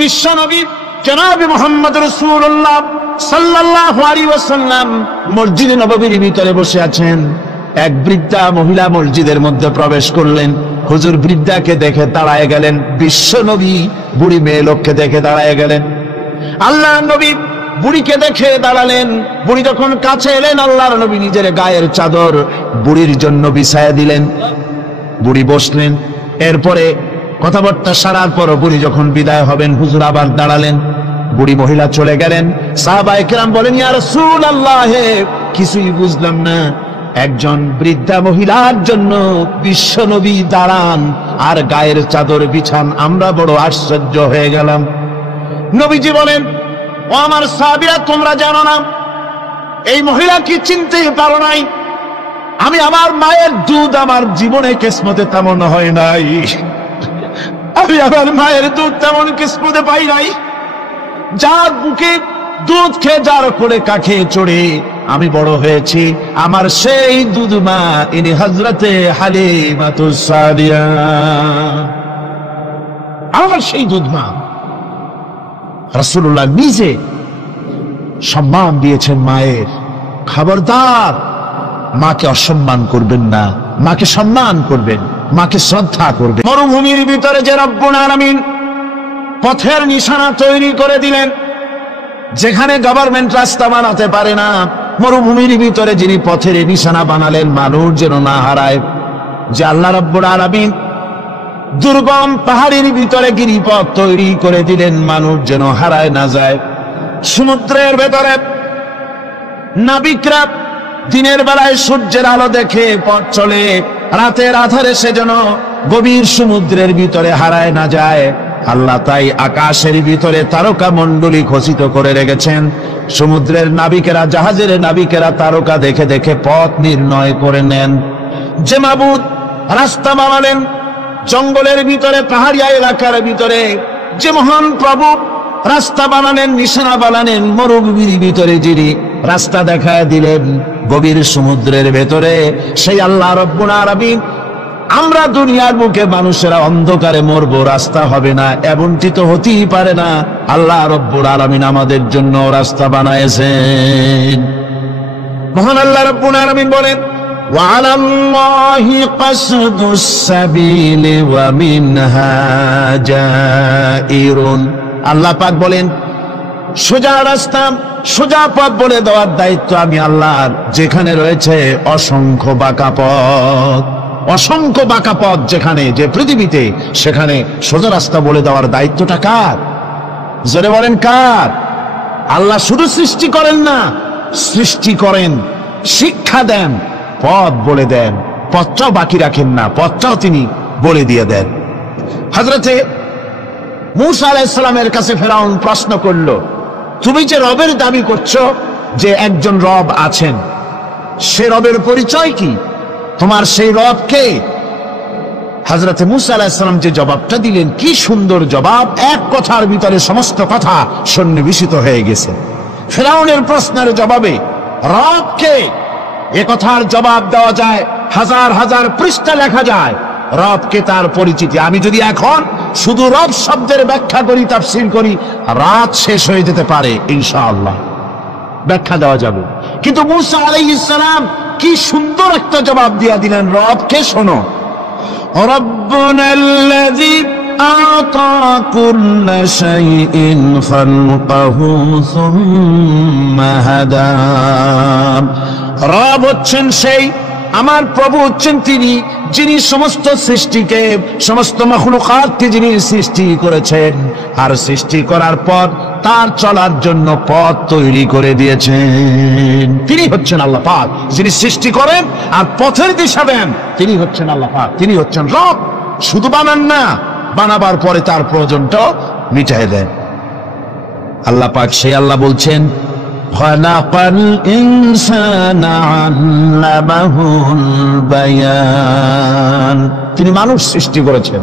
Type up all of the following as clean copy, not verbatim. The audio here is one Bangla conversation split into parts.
বিশ্বনবী জনাব মুহাম্মদ রাসূলুল্লাহ সাল্লাল্লাহু আলাইহি ওয়াসাল্লাম মসজিদে নববীর ভিতরে বসে আছেন। এক বৃদ্ধা মহিলা মসজিদের মধ্যে প্রবেশ করলেন। হুজুর বৃদ্ধাকে দেখে দাঁড়ায় গেলেন, বিশ্বনবী বুড়ি মেয়ে লোককে দেখে দাঁড়ায় গেলেন। আল্লাহর নবী বুড়িকে দেখে দাঁড়ালেন। বুড়ি যখন কাছে এলেন, আল্লাহর নবী নিজের গায়ের চাদর বুড়ির জন্য বিছায়া দিলেন। বুড়ি বসলেন। এরপরে কথাবার্তা সারার পর বুড়ি যখন বিদায় হবেন, হুজুর আবার দাঁড়ালেন। বুড়ি মহিলা চলে গেলেন। সাহাবায়ে কেরাম বলেন, ইয়া রাসূলুল্লাহ, কিছুই বুঝলাম না, একজন বৃদ্ধা মহিলার জন্য বিশ্বনবী দাঁড়ান আর গায়ের চাদর বিছান, আমরা বড় আশ্চর্য হয়ে গেলাম। নবীজি বলেন, ও আমার সাহাবীরা, তোমরা জানো না এই মহিলা কি চিনতে পারো নাই? আমি আমার মায়ের দুধ আমার জীবনে কিসমতে তেমন হয় নাই, আমি আমার মায়ের দুধ তেমন কিসমতে পাই নাই। যার বুকে দুধ খেয়ে, যার কোলে কাখে চড়ে আমি বড় হয়েছি, আমার সেই দুধ মা, ইনি হযরতে হালিমাতুস সাদিয়া, আমার সেই দুধ মা। রাসূলুল্লাহ নিজে সম্মান দিয়েছেন মায়ের। খবরদার, মাকে অসম্মান করবেন না, মাকে সম্মান করবেন, মাকে শ্রদ্ধা করবেন। মরুভূমির ভিতরে যে রব্বুল আলামিন পথের নিশানা তৈরি করে দিলেন, যেখানে গভর্নমেন্ট রাস্তা বানাতে পারে না, মরুভূমির ভিতরে যিনি পথের নিশানা বানালেন মানুষ যেন না হারায়, যে আল্লাহ রব্বুল আলামিন দুর্গম পাহাড়ের ভিতরে গিরিপথ তৈরি করে দিলেন মানুষ যেন হারায় না যায়। সমুদ্রের ভেতরে নাবিকরা দিনের বেলায় সূর্যের আলো দেখে পথ চলে, রাতের আধারে সে যেন গভীর সমুদ্রের ভিতরে হারায় না যায়। আল্লাহ তাই আকাশের ভিতরে তারকা মণ্ডলী খচিত করে রেখেছেন। সমুদ্রের নাবিকেরা, জাহাজের নাবিকেরা তারকা দেখে দেখে পথ নির্ণয় করে নেন। যে মাবুদ রাস্তা বানালেন জঙ্গলের ভিতরে, পাহাড়িয়া এলাকার ভিতরে, যে মহান প্রভু রাস্তা বানালেন, নিশানা বানালেন মরুভূমির ভিতরে, যিনি রাস্তা দেখায় দিলেন গভীর সমুদ্রের ভেতরে, সেই আল্লাহ রব্বুল আলামিন। আমরা দুনিয়ার বুকে মানুষেরা অন্ধকারে মরবো, রাস্তা হবে না, এমনটি তো হতেই পারে না। আল্লাহ রব্বুল আলামিন আমাদের জন্য রাস্তা বানায়েছেন। মহান আল্লাহ রব্বুল আলামিন বলেন, وعلى الله قصد السبيل ومنها جائر। আল্লাহ পাক বলেন, সোজা রাস্তা, সোজা পথ বলে দেওয়ার দায়িত্ব আমি আল্লাহর। যেখানে রয়েছে অসংখ্য বাঁকা পথ, অসংখ্য বাঁকা পথ যেখানে, যে পৃথিবীতে, সেখানে সোজা রাস্তা বলে দেওয়ার দায়িত্বটা কার? জোরে বলেন কার? আল্লাহ শুধু সৃষ্টি করেন না, সৃষ্টি করেন, শিক্ষা দেন, পথ বলে দেন, পথটাও বাকি রাখেন না, পথটাও তিনি বলে দিয়ে দেন। হযরতে মূসা আলাইহিস সালামের কাছে ফেরাউন প্রশ্ন করল, তুমি যে রবের দাবি করছো, যে একজন রব আছেন, সে রবের পরিচয় কি? তোমার সেই রব কে? হযরতে মূসা আলাইহিস সালাম যে জবাবটা দিলেন, কি সুন্দর জবাব! এক কথার ভিতরে সমস্ত কথা সন্নিবেশিত হয়ে গেছে। ফেরাউনের প্রশ্নের জবাবে রব কে, এ কথার জবাব দেওয়া যায়, হাজার হাজার পৃষ্ঠা লেখা যায়। রবকে, তার পরিচিতি। আমি যদি এখন শুধু রব শব্দের ব্যাখ্যা করি, তাফসীর করি, রাত শেষ হয়ে যেতে পারে, ইনশাআল্লাহ ব্যাখ্যা দেওয়া যাবে। কিন্তু মূসা আলাইহিস সালাম কি সুন্দর একটা জবাব দিয়ে দিলেন রবকে। শোনো, রব্বুনাল্লাযী আ'তা কুল্লা শাইইন খালকাহু সুম্মা হাদা। রব হচ্ছেন সেই, আমার প্রভু হচ্ছেন তিনি, যিনি সমস্ত সৃষ্টিকে, সমস্ত মাখলুকাতকে যিনি সৃষ্টি করেছেন, আর সৃষ্টি করার পর তার চলার জন্য পথ তৈরি করে দিয়েছেন। তিনি হচ্ছেন আল্লাহ পাক, যিনি সৃষ্টি করেন আর পথের দিশা দেন। তিনি হচ্ছেন আল্লাহ পাক, তিনি হচ্ছেন রব। শুধু বানান না, বানাবার পরে তার প্রয়োজনটাও মিটায় দেন। আল্লাহ পাক সেই আল্লাহ বলছেন, খালাকাল ইনসানা আল্লামাহুল বায়ান। তিনি মানুষ সৃষ্টি করেছেন।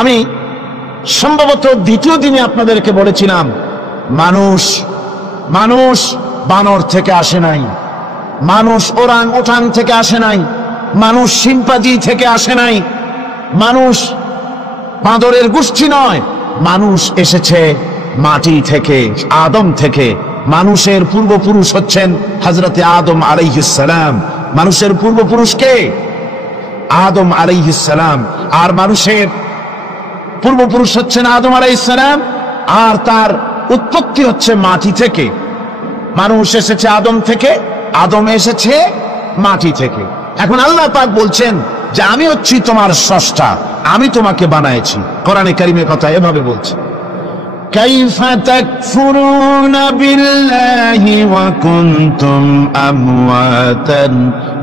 আমি সম্ভবত দ্বিতীয় দিনে আপনাদেরকে বলেছিলাম, মানুষ বানর থেকে আসে নাই, মানুষ ওরাং ওটাং থেকে আসে নাই, মানুষ শিম্পাঞ্জি থেকে আসে নাই, মানুষ বাঁদরের গোষ্ঠী নয়, মানুষ এসেছে মাটি থেকে, আদম থেকে। মানুষের পূর্বপুরুষ হচ্ছেন হযরতে আদম আলাইহিস সালাম। মানুষের পূর্বপুরুষ কে? আদম আলাইহিস সালাম। আর মানুষের পূর্বপুরুষ হচ্ছেন আদম আলাইহিস সালাম, আর তার উৎপত্তি হচ্ছে মাটি থেকে। মানুষ এসেছে আদম থেকে, আদম এসেছে মাটি থেকে। এখন আল্লাহ পাক বলছেন যে আমি হচ্ছি তোমার স্রষ্টা, আমি তোমাকে বানাইছি। কোরআনে কারীমে কথা এভাবে বলছে, কাইফা তাকফুরুনা বিল্লাহি ওয়া কুনতুম আমওয়াতান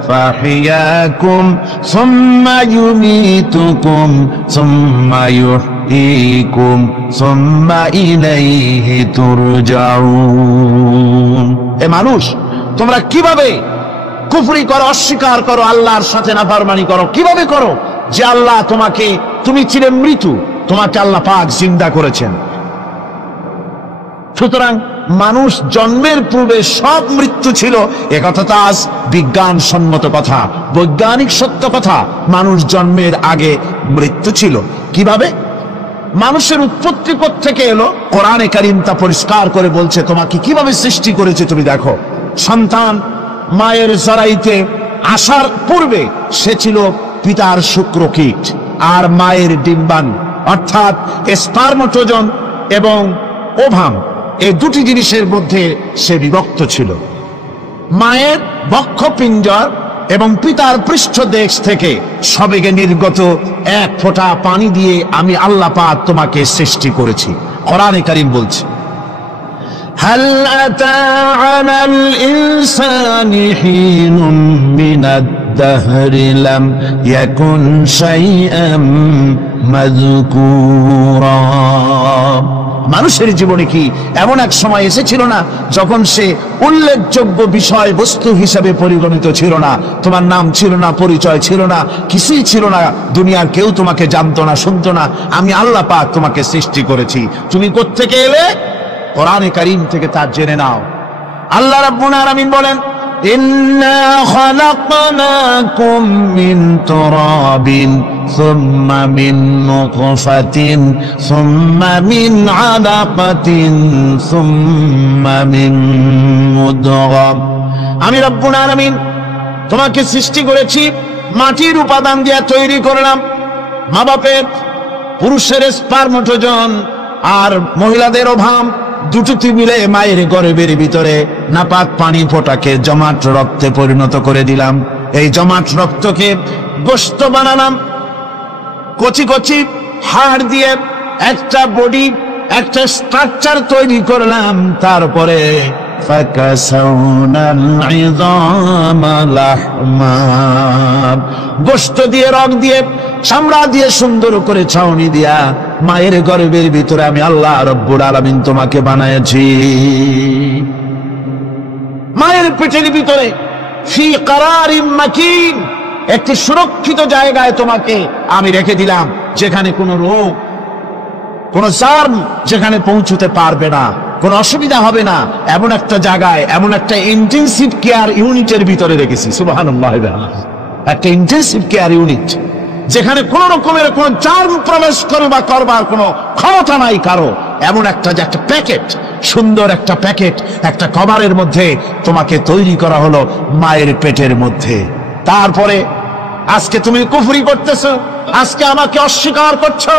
ফাহিয়াকুম সুম্মা ইউমীতুকুম সুম্মা ইউহয়ীকুম সুম্মা ইলাইহি তুরজাউন। এ মানুষ, তোমরা কিভাবে কুফরি করো, অস্বীকার করো, আল্লাহর সাথে নাফরমানি করো? কিভাবে করো যে আল্লাহ তোমাকে, তুমি ছিলে মৃত্যু, তোমাকে আল্লাহ পাক জিন্দা করেছেন। সুতরাং মানুষ জন্মের পূর্বে সব মৃত্যু ছিল, একথা তো আজ বিজ্ঞানসম্মত কথা, বৈজ্ঞানিক সত্য কথা। মানুষ জন্মের আগে মৃত্যু ছিল। কিভাবে? মানুষের উৎপত্তি কোত্থেকে এলো? কোরআনে কারীম তা পরিষ্কার করে বলছে। তোমাকে কিভাবে সৃষ্টি করেছে তুমি দেখো। সন্তান মায়ের জরাইতে আসার পূর্বে সে ছিল পিতার শুক্রকীট আর মায়ের ডিম্বাণু, অর্থাৎ স্পার্মটোজন এবং ওভাম, এই দুটি জিনিসের মধ্যে সে বিভক্ত ছিল। মায়ের বক্ষপিঞ্জর এবং পিতার পৃষ্ঠদেশ থেকে সবেগে নির্গত এক ফোঁটা পানি দিয়ে আমি আল্লাহ পাক তোমাকে সৃষ্টি করেছি। কোরআনে কারীম বলছে, হাল আতা আলাল ইনসানি হিনুম মিনাদ দাহরি লাম ইয়াকুন শাইআম মাযকুরা। মানুষের জীবনে কি এমন এক সময় এসেছিল না যখন সে উল্লেখযোগ্য বিষয় বস্তু হিসাবে পরিগণিত ছিল না? তোমার নাম ছিল না, পরিচয় ছিল না, কিছুই ছিল না, দুনিয়ার কেউ তোমাকে জানতো না, শুনতো না। আমি আল্লাহ পাক তোমাকে সৃষ্টি করেছি। তুমি কোত্থেকে এলে? কোরআনে কারীম থেকে তা জেনে নাও। আল্লাহ রাব্বুল আলামিন বলেন, ইন্না খালাকনাকুম মিন তুরাবিন সুম্মা মিন নুতফাতিন সুম্মা মিন আলাকাতিন সুম্মা মিন মুদগা। আমি রব্বুল আলামিন তোমাকে সৃষ্টি করেছি, মাটির উপাদান দিয়ে তৈরি করলাম। মা বাপের, পুরুষের স্পার্মটোজন আর মহিলাদের ওভাম দুটি মিলে মায়ের গর্ভের ভিতরে নাপাক পানি ফোঁটাকে জমাট রক্তে পরিণত করে দিলাম। এই জমাট রক্তকে গোশত বানালাম, কচি কচি হাড় দিয়ে একটা বডি, একটা স্ট্রাকচার তৈরি করলাম। তারপরে গোশত দিয়ে, রক দিয়ে, চামড়া দিয়ে সুন্দর করে ছাউনি দিয়া মায়ের গর্ভের ভিতরে আমি আল্লাহ রব্বুল আলামিন তোমাকে বানাইছি। মায়ের পেটের ভিতরে ফি কারারিম মাকিন, একটি সুরক্ষিত জায়গায় তোমাকে আমি রেখে দিলাম, যেখানে কোনো রোগ, কোনো জার্ম যেখানে পৌঁছতে পারবে না, কোনো অসুবিধা হবে না। এমন একটা জায়গায়, এমন একটা ইন্টেনসিভ কেয়ার ইউনিটের ভিতরে রেখেছি। সুবহানাল্লাহ, একটা ইন্টেনসিভ কেয়ার ইউনিট যেখানে কোন রকমের কোন জার্ম প্রবেশ করবার কোনো ক্ষমতা নাই কারো। এমন একটা যে একটা প্যাকেট, সুন্দর একটা প্যাকেট, একটা কভারের মধ্যে তোমাকে তৈরি করা হলো মায়ের পেটের মধ্যে। তারপরে আজকে তুমি কুফরি করতেছো, আজকে আমাকে অস্বীকার করছো।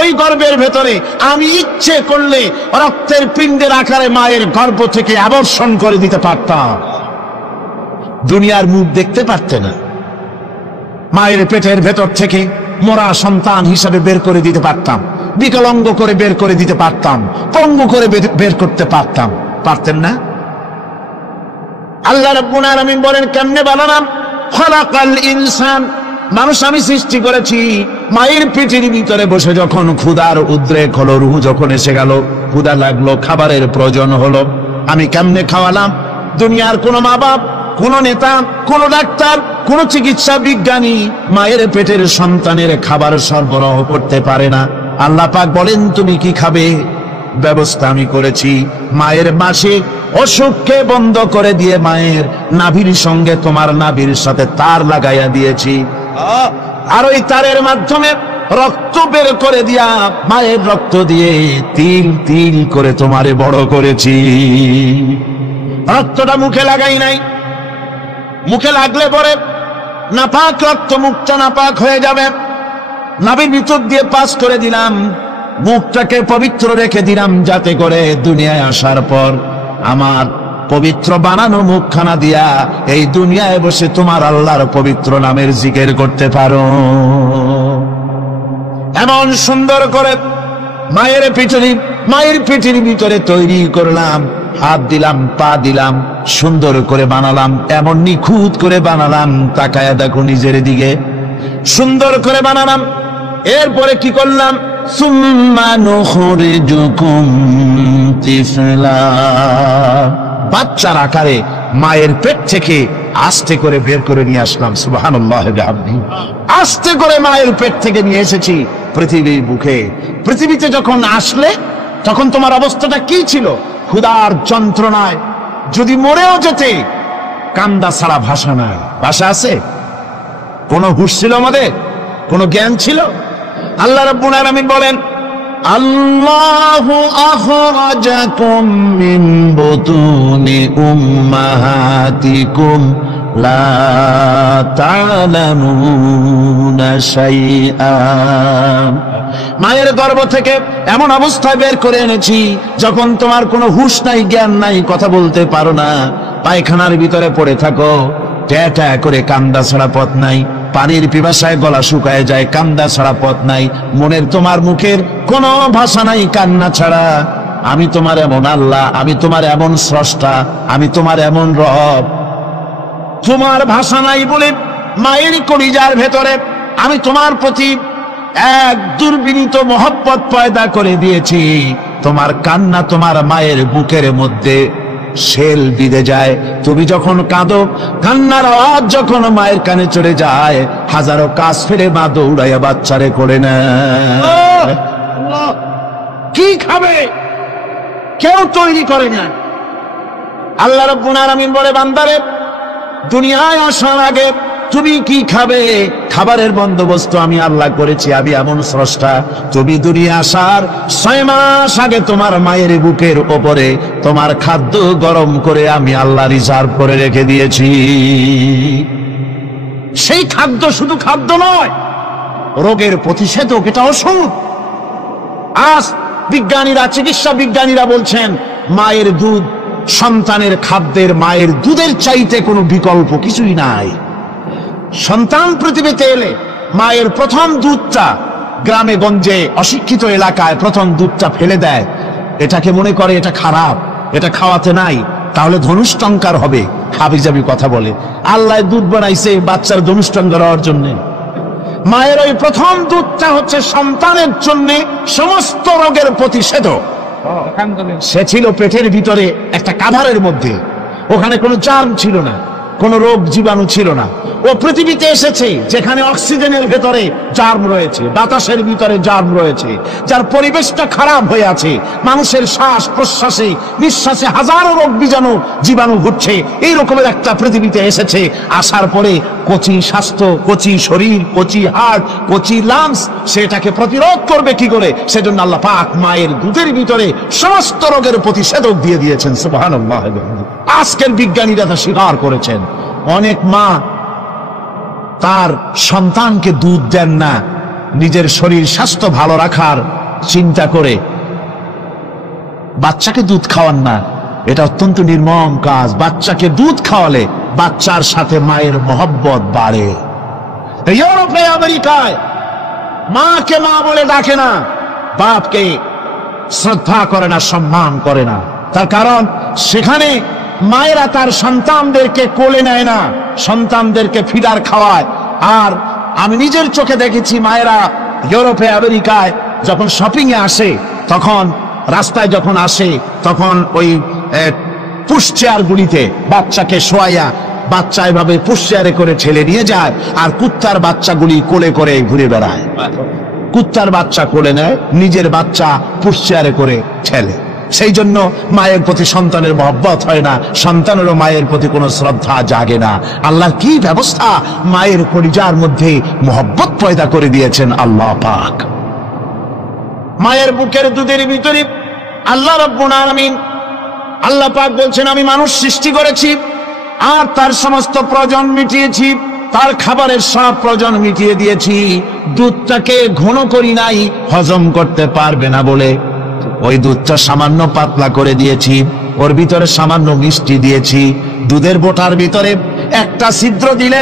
ওই গর্ভের ভেতরে আমি ইচ্ছে করলে রক্তের পিণ্ডের আকারে মায়ের গর্ভ থেকে আবর্ষণ করে দিতে পারতাম, দুনিয়ার মুখ দেখতে পারতে না। মায়ের পেটের ভেতর থেকে মরা সন্তান হিসাবে বের করে দিতে পারতাম, বিকলাঙ্গ করে বের করে দিতে পারতাম, পঙ্গু করে বের করতে পারতাম। পারতেন না? আল্লাহ রাব্বুল আলামিন বলেন, কেমনে বানালাম? খালাকাল ইনসান, মানুষ আমি সৃষ্টি করেছি মায়ের পেটের ভিতরে বসে। যখন ক্ষুধার উদ্রেক হলো, রুহ যখন এসে গেল, ক্ষুধা লাগলো, খাবারের প্রয়োজন হলো, আমি কেমনে খাওয়ালাম? দুনিয়ার কোনো মা বাপ, কোন নেতা, কোন ডাক্তার, কোন চিকিৎসা বিজ্ঞানী মায়ের পেটের সন্তানের খাবার সরবরাহ করতে পারে না। আল্লাহ পাক বলেন, তুমি কি খাবে? ব্যবস্থা আমি করেছি। মায়ের মাসিক অসুখকে বন্ধ করে দিয়ে মায়ের নাভির সঙ্গে তোমার নাভির সাথে তার লাগাইয়া দিয়েছি। আর ওই তারের মাধ্যমে রক্ত বের করে দিয়া, মায়ের রক্ত দিয়ে তিল তিল করে তোমারে বড় করেছি। রক্তটা মুখে লাগাই নাই, মুখে লাগলে পরে নাপাক রক্ত, মুখটা নাপাক হয়ে যাবে। নাভির ভিতর দিয়ে পাস করে দিলাম, মুখটাকে পবিত্র রেখে দিলাম, যাতে করে দুনিয়ায় আসার পর আমার পবিত্র বানানো মুখখানা দিয়া এই দুনিয়ায় বসে তোমার আল্লাহর পবিত্র নামের জিকির করতে পারো। এমন সুন্দর করে মায়ের পিঠের ভিতরে তৈরি করলাম, হাত দিলাম, পা দিলাম, সুন্দর করে বানালাম, এমন নিখুঁত করে বানালাম, তাকায়া দেখো নিজের দিকে, সুন্দর করে বানালাম। এরপরে কি করলাম? সুম্মা নুখরিজুকুম তিফলা, বাচ্চার আকারে মায়ের পেট থেকে আস্তে করে বের করে নিয়ে আসলাম। সুবহানাল্লাহ বিহামদিহি। আস্তে করে মায়ের পেট থেকে নিয়ে এসেছি পৃথিবীর বুকে। পৃথিবীতে যখন আসলে তখন তোমার অবস্থাটা কি ছিল? ক্ষুধার যন্ত্রণায় যদি মরেও যেতে, কান্দা ছাড়া ভাষা নাই। ভাষা আছে? কোনো হুঁশ ছিল আমাদের? কোনো জ্ঞান ছিল? আল্লাহ রাব্বুল আলামিন বলেন, আল্লাহু আখরাজাকুম মিন বুতুনি উম্মাহাতিকুম লা তা'লামুনা শাইআ, মায়ের গর্ভ থেকে এমন অবস্থায় বের করে এনেছি যখন তোমার কোনো হুঁশ নাই, জ্ঞান নাই, কথা বলতে পারো না, পায়খানার ভিতরে পড়ে থাকো, ট্যাঁ করে, কান্দা ছাড়া পথ নাই, পানির পিপাসায় গলা শুকায় যায়, কান্দা ছাড়া পথ নাই, মনের তোমার মুখের কোনো ভাষা নাই কান্না ছাড়া। আমি তোমার এমন আল্লাহ, আমি তোমার এমন স্রষ্টা, আমি তোমার এমন রব। তোমার ভাষা নাই বলে মায়ের কলিজার ভেতরে আমি তোমার প্রতি এক দুর্বিনীত মহব্বত পয়দা করে দিয়েছি। তোমার কান্না তোমার মায়ের বুকের মধ্যে শেল বিঁধে যায়। তুমি যখন কাঁদো, কান্নার আওয়াজ যখন মায়ের কানে চড়ে যায়, হাজারো কাজ ফেলে মা দৌড়াইয়া বাচ্চারে করে না। কি খাবে কেউ তৈরি করে না। আল্লাহ রাব্বুল আলামিন বলে, বান্দারে, দুনিয়ায় আসার আগে তুমি কি খাবে, খাবারের বন্দোবস্ত আমি আল্লাহ করেছি, আমি এমন স্রষ্টা। তুমি দুনিয়া আসার 6 মাস আগে তোমার মায়ের বুকের ওপরে তোমার খাদ্য গরম করে আমি আল্লাহ রিজার্ভ করে রেখে দিয়েছি। সেই খাদ্য শুধু খাদ্য নয়, রোগের প্রতিষেধক, এটা ওষুধ। আজ বিজ্ঞানীরা, চিকিৎসা বিজ্ঞানীরা বলছেন, মায়ের দুধ সন্তানের খাদ্যের, মায়ের দুধের চাইতে কোনো বিকল্প কিছুই নাই। সন্তান পৃথিবীতে এলে মায়ের প্রথম দুধটা, গ্রামে গঞ্জে অশিক্ষিত এলাকায় প্রথম দুধটা ফেলে দেয়। এটাকে মনে করে এটা খারাপ, এটা খাওয়াতে নাই, তাহলে ধনুষ্টঙ্কার হবে, হাবিজাবি কথা বলে। আল্লাহ দুধ বানাইছে বাচ্চার ধনুষ্টঙ্কার হওয়ার জন্য। মায়ের ওই প্রথম দুধটা হচ্ছে সন্তানের জন্য সমস্ত রোগের প্রতিষেধক। সে ছিল পেটের ভিতরে একটা কাভারের মধ্যে, ওখানে কোনো জার্ম ছিল না, কোনো রোগ জীবাণু ছিল না। ও পৃথিবীতে এসেছে যেখানে অক্সিজেনের ভেতরে জার্ম রয়েছে, বাতাসের ভিতরে জার্ম রয়েছে, যার পরিবেশটা খারাপ হয়ে আছে, মানুষের শ্বাস প্রশ্বাসে নিঃশ্বাসে হাজারো রোগ বীজাণু জীবাণু ঘুরছে। এই রকমের একটা পৃথিবীতে এসেছে। আসার পরে কচি স্বাস্থ্য, কচি শরীর, কচি হার্ট, কচি লাংস, সেটাকে প্রতিরোধ করবে কি করে? সেজন্য আল্লাহ পাক মায়ের দুধের ভিতরে সমস্ত রোগের প্রতিষেধক দিয়ে দিয়েছেন। সুবহানাল্লাহ। আজকের বিজ্ঞানীরা তা স্বীকার করেছেন। অনেক মা তার সন্তানকে দুধ দেন না, নিজের শরীর স্বাস্থ্য ভালো রাখার চিন্তা করে বাচ্চাকে দুধ খাওয়ান না। এটা অত্যন্ত নির্মম কাজ। বাচ্চাকে দুধ খাওয়ালে বাচ্চার সাথে মায়ের মহব্বত বাড়ে। ইউরোপে, আমেরিকায় মাকে মা বলে ডাকে না, বাপকে শ্রদ্ধা করে না, সম্মান করে না। তার কারণ সেখানে মায়েরা তার সন্তানদেরকে কোলে নেয় না, সন্তানদেরকে ফিডার খাওয়ায়। আর আমি নিজের চোখে দেখেছি, মায়েরা ইউরোপে, আমেরিকায় যখন শপিং এ আসে, তখন রাস্তায় যখন আসে, তখন ওই পুশ চেয়ার গুলিতে বাচ্চাকে শোয়াইয়া, বাচ্চা এভাবে পুশ চেয়ারে করে ঠেলে নিয়ে যায়, আর কুত্তার বাচ্চাগুলি কোলে করে ঘুরে বেড়ায়। কুত্তার বাচ্চা কোলে নেয়, নিজের বাচ্চা পুশ চেয়ারে করে ঠেলে। সেই জন্য মায়ের প্রতি সন্তানের মহব্বত হয় না, সন্তানেরও মায়ের প্রতি কোনো শ্রদ্ধা জাগে না। আল্লাহ কি ব্যবস্থা, মায়ের কলিজার মধ্যে মহব্বত পয়দা করে দিয়েছেন আল্লাহ পাক। মায়ের বুকের দুধের ভিতরে আল্লাহ রাব্বুল আলামিন, আল্লাহ পাক বলছেন, আমি মানুষ সৃষ্টি করেছি আর তার সমস্ত প্রয়োজন মিটিয়েছি, তার খাবারের সব প্রয়োজন মিটিয়ে দিয়েছি। দুধটাকে ঘন করি নাই হজম করতে পারবে না বলে, ওই দুধটা সামান্য পাতলা করে দিয়েছি, ওর ভিতরে সামান্য মিষ্টি দিয়েছি। দুধের বোটার ভিতরে একটা ছিদ্র দিলে,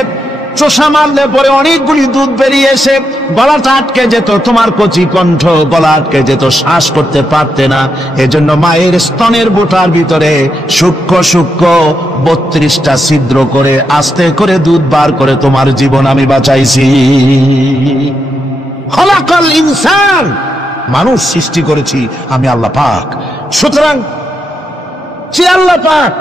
চোষা মারলে পরে অনেকগুলি দুধ বেরিয়ে এসে গলাটা আটকে যেত, তোমার কচি কণ্ঠ গলা আটকে যেত, শ্বাস করতে পারতে না। এজন্য মায়ের স্তনের বোটার ভিতরে সূক্ষ্ম সূক্ষ্ম 32টা ছিদ্র করে আস্তে করে দুধ বার করে তোমার জীবন আমি বাঁচাইছি। খলাকাল ইনসান, মানুষ সৃষ্টি করেছি আমি আল্লাহ পাক। সুতরাং যে আল্লাহ পাক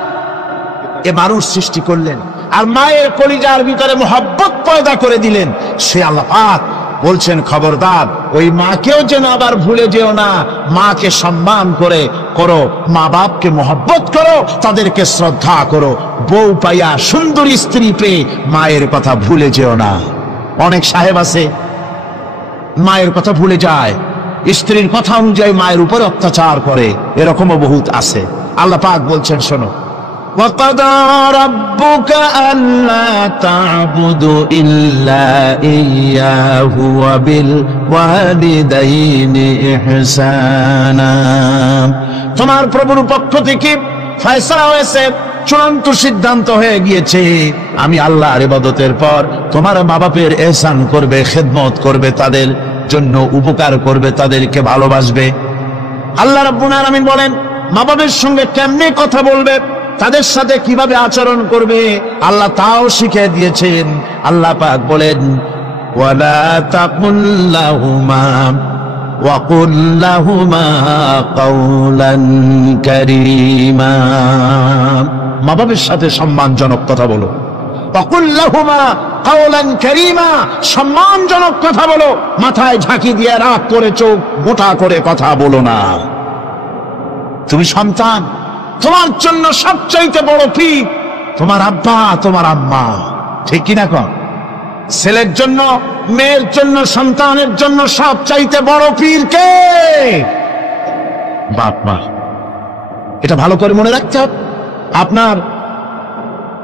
এ মানুষ সৃষ্টি করলেন আর মায়ের কলিজার ভিতরে মহব্বত পয়দা করে দিলেন, সে আল্লাহ পাক বলছেন, খবরদার ওই মাকেও যেন আবার ভুলে যেও না। মাকে সম্মান করে করো, মা বাপকে মহব্বত করো, তাদেরকে শ্রদ্ধা করো। বউ পাইয়া সুন্দরী স্ত্রী পেয়ে মায়ের কথা ভুলে যেও না। অনেক সাহেব আছে মায়ের কথা ভুলে যায়, স্ত্রীর কথা অনুযায়ী মায়ের উপর অত্যাচার করে, এরকমও বহুত আছে। আল্লাহ পাক বলছেন, শোনো, وَقَضَى رَبُّكَ أَلَّا تَعْبُدُوا إِلَّا إِيَّاهُ وَبِالْوَالِدَيْنِ إِحْسَانًا। তোমার প্রভুর পক্ষ থেকে ফয়সালা হয়েছে, চূড়ান্ত সিদ্ধান্ত হয়ে গিয়েছে, আমি আল্লাহর ইবাদতের পর তোমার মা বাপের ইহসান করবে, খেদমত করবে, তাদের জন্য উপকার করবে, তাদেরকে ভালোবাসবে। আল্লাহ রাব্বুল আলামিন বলেন, মা বাপের সঙ্গে কেমনে কথা বলবে, তাদের সাথে কিভাবে আচরণ করবে, আল্লাহ তাও শিখিয়ে দিয়েছেন। আল্লাহ পাক বলেন, ওয়ালা তাকুল লাহুমা ওয়া কুল লাহুমা কাওলান কারীমা। মা বাবার সাথে সম্মানজনক কথা বলো। ওয়া কুল লাহুমা কাওলান কারীমা, সম্মানজনক কথা বলো। মাথায় ঝাঁকি দিয়ে রাগ করে চোখ মোটা করে কথা বলো না। তুমি সন্তান, তোমার জন্য সবচাইতে বড় পীর তোমার আব্বা, তোমার আম্মা, ঠিক কিনা কন? ছেলের জন্য, মেয়ের জন্য, সন্তানের জন্য সবচাইতে বড় পীর কে? বাপ মা। এটা ভালো করে মনে রাখতে হবে। আপনার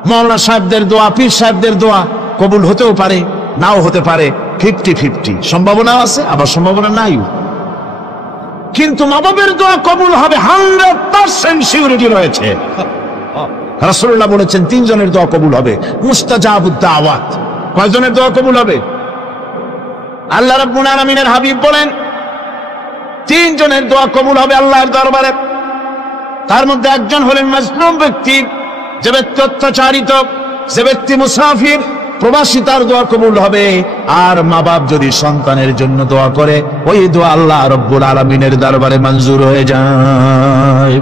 মাওলানা সাহেবদের দোয়া, পীর সাহেবদের দোয়া কবুল হতেও পারে, নাও হতে পারে, 50-50 সম্ভাবনা আছে, আবার সম্ভাবনা নাই। কিন্তু মা বাবার দোয়া কবুল হবে 100% সিউরিটি রয়েছে। রাসূলুল্লাহ বলেছেন 3 জনের দোয়া কবুল হবে, মুস্তাজাবুদ দাওয়াত। কয়জনের দোয়া কবুল হবে? আল্লাহ রাব্বুল আলামিনের হাবিব বলেন 3 জনের দোয়া কবুল হবে আল্লাহর দরবারে। তার মধ্যে একজন হলেন মাজলুম ব্যক্তি, যে ব্যক্তি অত্যাচারিত, যে ব্যক্তি মুসাফির, প্রবাসী, তার দোয়া কবুল হবে। আর মা বাপ যদি সন্তানের জন্য দোয়া করে, ওই দোয়া আল্লাহ রব্বুল আলামিনের দরবারে মঞ্জুর হয়ে যায়।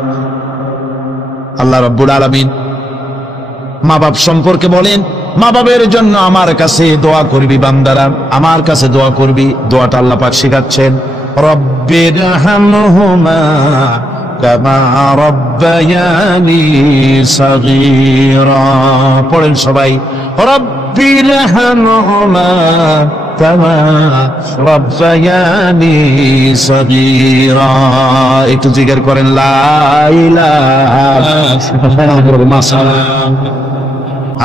আল্লাহ রব্বুল আলামিন মা বাপ সম্পর্কে বলেন, মা বাবের জন্য আমার কাছে দোয়া করবি বান্দারা, আমার কাছে দোয়া করবি। দোয়াটা আল্লাহ পাক শেখাচ্ছেন, রব্বিরহামহুমা কামা রব্বায়ানি সাগীরা। পড়েন সবাই, রব্বিরহামহুমা কামা রব্বায়ানি সাগীরা। একটু জিকির করেন, লা ইলাহা ইল্লাল্লাহ।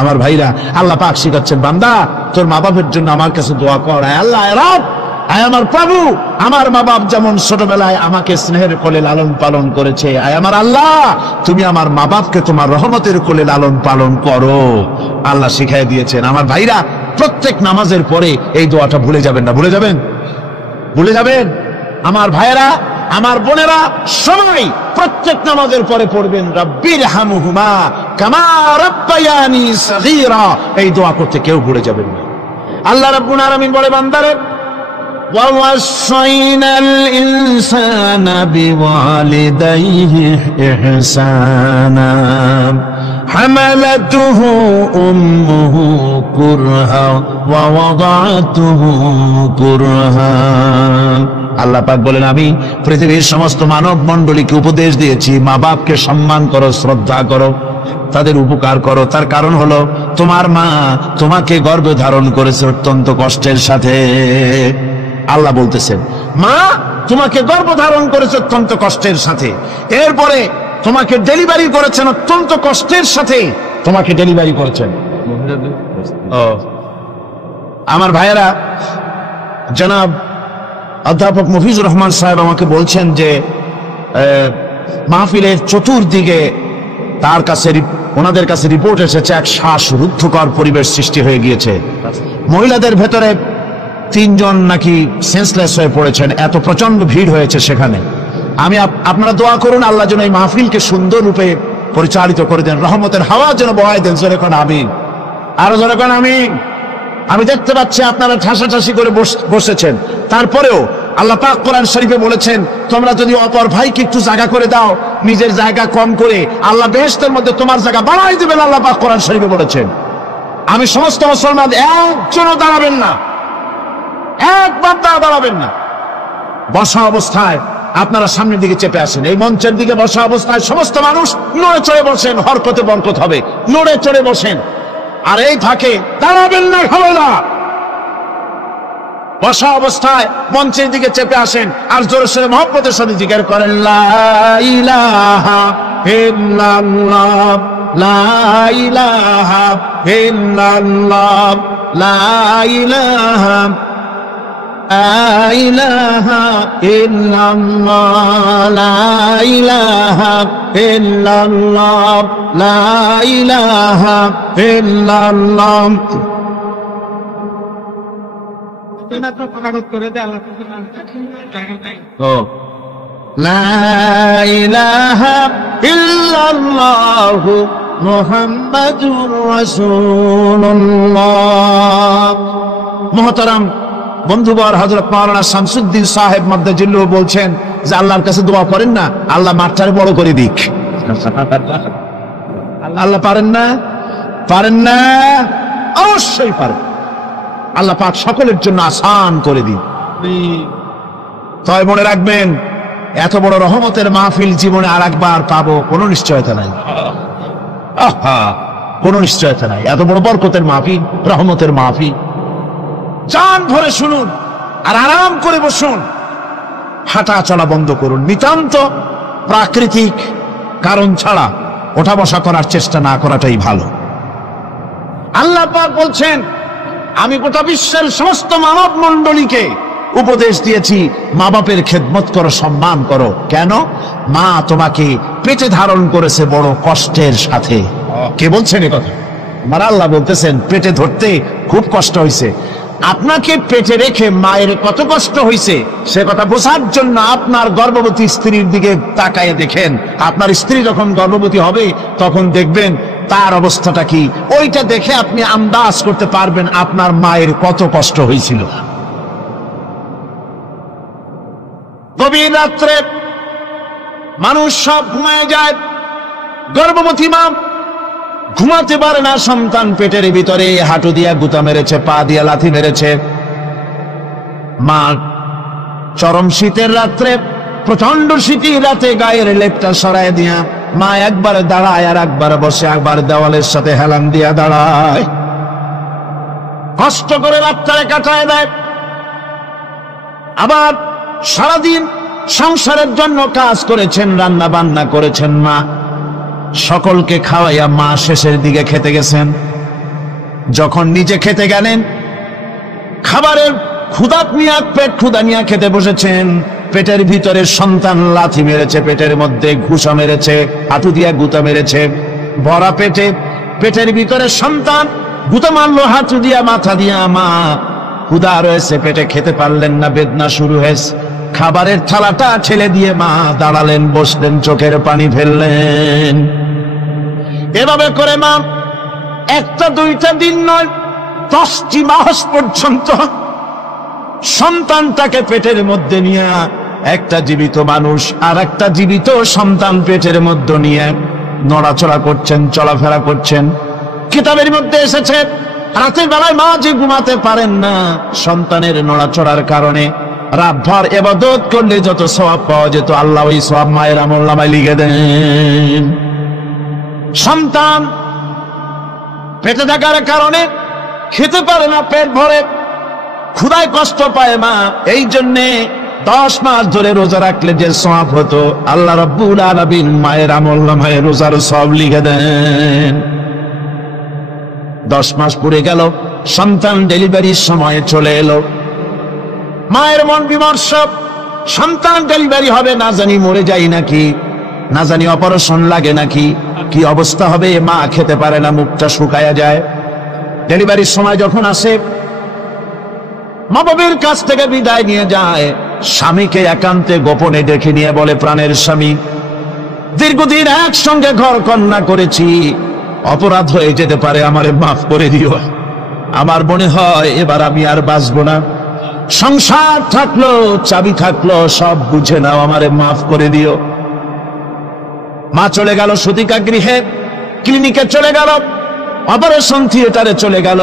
আমার ভাইরা, আল্লাহ পাক শিখাচ্ছেন, বান্দা তোর মা বাপের জন্য আমার কাছে দোয়া কর। আল্লাহ রব, আয় আমার প্রভু, আমার মা বাপ যেমন ছোটবেলায় আমাকে স্নেহের কোলে লালন পালন করেছে, আয় আমার আল্লাহ তুমি আমার মা বাপকে তোমার রহমতের কোলে লালন পালন করো। আল্লাহ শিখাই দিয়েছেন। আমার ভাইরা, প্রত্যেক নামাজের পরে এই দোয়াটা ভুলে যাবেন না। ভুলে যাবেন? ভুলে যাবেন? আমার ভাইরা, আমার বোনেরা, সবাই প্রত্যেক নামাজের পরে পড়বেন, রব্বিরহামহুমা কামা রব্বায়ানি সাগীরা। এই দোয়া করতে কেউ ভুলে যাবেন না। আল্লাহ রাব্বুল আলামিন বলে, বান্দারে, وَوَصَّيْنَا الْإِنسَانَ بِوَالِدَيْهِ إِحْسَانًا حَمَلَتْهُ أُمُّهُ كُرْهًا وَوَضَعَتْهُ كُرْهًا আল্লাহ পাক বলেন, আমি পৃথিবীর সমস্ত মানব মণ্ডলীকে উপদেশ দিয়েছি, মা বাপকে সম্মান করো, শ্রদ্ধা করো, তাদের উপকার করো। তার কারণ হলো তোমার মা তোমাকে গর্ভে ধারণ করেছে অত্যন্ত কষ্টের সাথে। আল্লাহ বলতেছেন, মা তোমাকে গর্ভধারণ করেছে অত্যন্ত কষ্টের সাথে, এরপরে তোমাকে ডেলিভারি করেছেন অত্যন্ত কষ্টের সাথে, তোমাকে ডেলিভারি করেছেন। আমার ভাইয়েরা, জনাব অধ্যাপক মফিজুর রহমান সাহেব আমাকে বলছেন যে মাহফিলের চতুর্দিকে ওনাদের কাছে রিপোর্ট এসেছে এক শ্বাসরুদ্ধকর পরিবেশ সৃষ্টি হয়ে গিয়েছে। মহিলাদের ভেতরে 3 জন নাকি সেন্সলেস হয়ে পড়েছেন, এত প্রচন্ড ভিড় হয়েছে সেখানে। আপনারা দোয়া করুন আল্লাহ যেন এই মাহফিলকে সুন্দর রূপে পরিচালিত করে দেন, রহমতের হাওয়া যেন বহায় দেন। জোরে কোন আমিন, আরো জোরে কোন আমিন। আমি দেখতে পাচ্ছি আপনারা ঠাসাঠাসি করে বসেছেন, তারপরেও আল্লাহ পাক কোরআন শরীফে বলেছেন, তোমরা যদি অপর ভাইকে একটু জায়গা করে দাও, নিজের জায়গা কম করে আল্লাহ বেহেশতের মধ্যে তোমার জায়গা বাড়াই দিবেন। আল্লাহ পাক কোরআন শরীফে বলেছেন। আমি সমস্ত মুসলমান একজনও দাঁড়াবেন না, একবার দাঁড়াবেন না। বসা অবস্থায় আপনারা সামনের দিকে চেপে আসেন, এই মঞ্চের দিকে বসা অবস্থায় সমস্ত মানুষ নড়ে চড়ে বসেন, হরকতে বরকত হবে, নড়ে চড়ে বসেন। আর এই ফাঁকে দাঁড়াবেন না, খবরদার। বসা অবস্থায় মঞ্চের দিকে চেপে আসেন আর জোরে সোরে মহব্বতের সাথে জিকির করেন, লা ইলাহা ইল্লাল্লাহ, লা ইলাহা ইল্লাল্লাহ, লা ইলাহা ইলাহা ইল্লাল্লাহ, লা ইলাহা ইল্লাল্লাহ, লা ইলাহা ইল্লাল্লাহ। লা ইলাহা ইল্লাল্লাহু মুহাম্মাদুর রাসূলুল্লাহ। মুহতারাম বন্ধুবর, হযরত মাওলানা শামসুদ্দিন সাহেব মাদ্দাজিল্লাহ বলছেন যে আল্লাহর কাছে দোয়া করেন না, আল্লাহ মাঠটারে বড় করে দিক। আল্লাহ পারেন না? পারেন না? অবশ্যই পারেন। আল্লাহ পাক সকলের জন্য আসান করে দিন। তবে মনে রাখবেন, এত বড় রহমতের মাহফিল জীবনে আর একবার পাবো কোনো নিশ্চয়তা নাই। কোনো নিশ্চয়তা নাই। এত বড় বরকতের মাহফিল, রহমতের মাহফিল, জান ভরে শুনুন আর আরাম করে বসুন, হাঁটা চলা বন্ধ করুন। নিতান্ত প্রাকৃতিক কারণ ছাড়া ওঠা বসা করার চেষ্টা না করাটাই ভালো। আল্লাহ পাক বলছেন, আমি গোটা বিশ্বের সমস্ত মানব মণ্ডলীকে উপদেশ দিয়েছি, মা বাপের খেদমত করো, সম্মান করো। কেন? মা তোমাকে পেটে ধারণ করেছে বড় কষ্টের সাথে। কে বলছেন এ কথা? আমার আল্লাহ বলতেছেন, পেটে ধরতে খুব কষ্ট হয়েছে। আপনাকে পেটে রেখে মায়ের কত কষ্ট হয়েছে সে কথা বোঝার জন্য আপনার গর্ভবতী স্ত্রীর দিকে তাকায় দেখেন। আপনার স্ত্রী যখন গর্ভবতী হবে তখন দেখবেন তার অবস্থাটা কি, ওইটা দেখে আপনি আন্দাজ করতে পারবেন আপনার মায়ের কত কষ্ট হয়েছিল। গভীর রাত্রে মানুষ সব ঘুমায় যায়, গর্ভবতী মা ঘুমাতে পারে না। সন্তান পেটের ভিতরে হাঁটু দিয়া গুতা মেরেছে, পা দিয়া লাথি মেরেছে। মা চরম শীতের রাত্রে, প্রচন্ড শীতের রাতে গায়ের লেপটা সরায় দিয়া মা একবার দাঁড়ায় আর একবার বসে, একবার দেওয়ালের সাথে হেলান দিয়া দাঁড়ায়, কষ্ট করে রাতটারে কাটায় দেয়। আবার সারাদিন সংসারের জন্য কাজ করেছেন, রান্না বান্না করেছেন মা, সকলকে খাওয়াইয়া মা শেষের দিকে খেতে গেছেন। যখন নিজে খেতে গেলেন, খাবারের ক্ষুধা নিয়ে, পেট ক্ষুধা নিয়ে খেতে বসেছেন, পেটের ভিতরে সন্তান লাথি মেরেছে, পেটের মধ্যে ঘুষা মেরেছে, হাঁটু দিয়া গুতা মেরেছে। ভরা পেটে, পেটের ভিতরে সন্তান গুতা মারলো হাঁটু দিয়া, মাথা দিয়া। মা ক্ষুধা রয়েছে, পেটে খেতে পারলেন না, বেদনা শুরু হয়েছে। খাবারের থালাটা ঠেলে দিয়ে মা দাঁড়ালেন, বসলেন, চোখের পানি ফেললেন। এভাবে করে মা একটা দুইটা দিন নয়, 10টি মাস পর্যন্ত সন্তানটাকে পেটের মধ্যে নিয়ে, একটা জীবিত মানুষ আর একটা জীবিত সন্তান পেটের মধ্যে নিয়ে নড়াচড়া করছেন, চলাফেরা করছেন। কিতাবের মধ্যে এসেছে, রাতের বেলায় মা যে ঘুমাতে পারেন না সন্তানের নড়াচড়ার কারণে, রাতভর ইবাদত করলে যত সওয়াব পাওয়া যেত আল্লাহ ওই সওয়াব মায়ের আমলনামায় লিখে দেন। সন্তান পেটে থাকার কারণে খেতে পারে না, পেট ভরে ক্ষুধায় কষ্ট পায় মা, এই জন্যে 10 মাস ধরে রোজা রাখলে যে সওয়াব হতো আল্লাহ রাব্বুল আলামিন মায়ের আমলনামায় রোজার সওয়াব লিখে দেন। 10 মাস পুরে গেল, সন্তান ডেলিভারির সময় চলে এলো, মায়ের মন বিমর্ষ, সন্তান ডেলিভারি হবে, না জানি মরে যাই নাকি, না জানি অপারেশন লাগে নাকি, কি অবস্থা হবে। মা খেতে পারে না, মুখটা শুকায়া যায়। ডেলিভারির সময় যখন আসে, মা বাবার কাছ থেকে বিদায় নিয়ে যায়, স্বামীকে একান্তে গোপনে ডেকে নিয়ে বলে, প্রাণের স্বামী, দীর্ঘদিন একসঙ্গে ঘর কন্যা করেছি, অপরাধ হয়ে যেতে পারে, আমারে মাফ করে দিও। আমার মনে হয় এবার আমি আর বাঁচবো না, সংসার থাকলো চাবি থাকলো সব বুঝে নাও, আমারে মাফ করে দিও। মা চলে গেল সতিকা গৃহে, ক্লিনিকে চলে গেল, অপারেশন থিয়েটারে চলে গেল,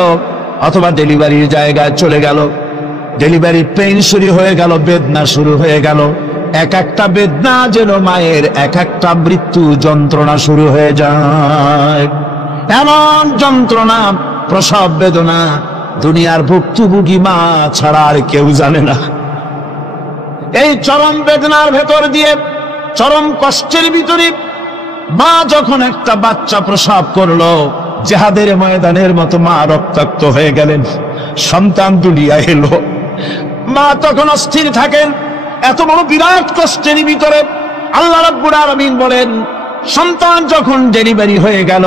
অথবা ডেলিভারির জায়গায় চলে গেল। ডেলিভারি পেইন শুরু হয়ে গেল, বেদনা শুরু হয়ে গেল। এক একটা বেদনা যেন মায়ের এক একটা মৃত্যু যন্ত্রণা শুরু হয়ে যায়। এমন যন্ত্রণা, প্রসব বেদনা দুনিয়ার ভুক্তভোগী মা ছাড়া আর কেউ জানে না। এই চরম বেদনার ভেতর দিয়ে, চরম কষ্টের ভিতরে মা যখন একটা বাচ্চা প্রসব করলো, জিহাদের ময়দানের মতো মা রক্তাক্ত হয়ে গেলেন, সন্তান দুনিয়ায় এলো। মা তখন অস্থির থাকেন, এত বড় বিরাট কষ্টের ভিতরে আল্লাহ রাব্বুল আলামিন বলেন, সন্তান যখন ডেলিভারি হয়ে গেল,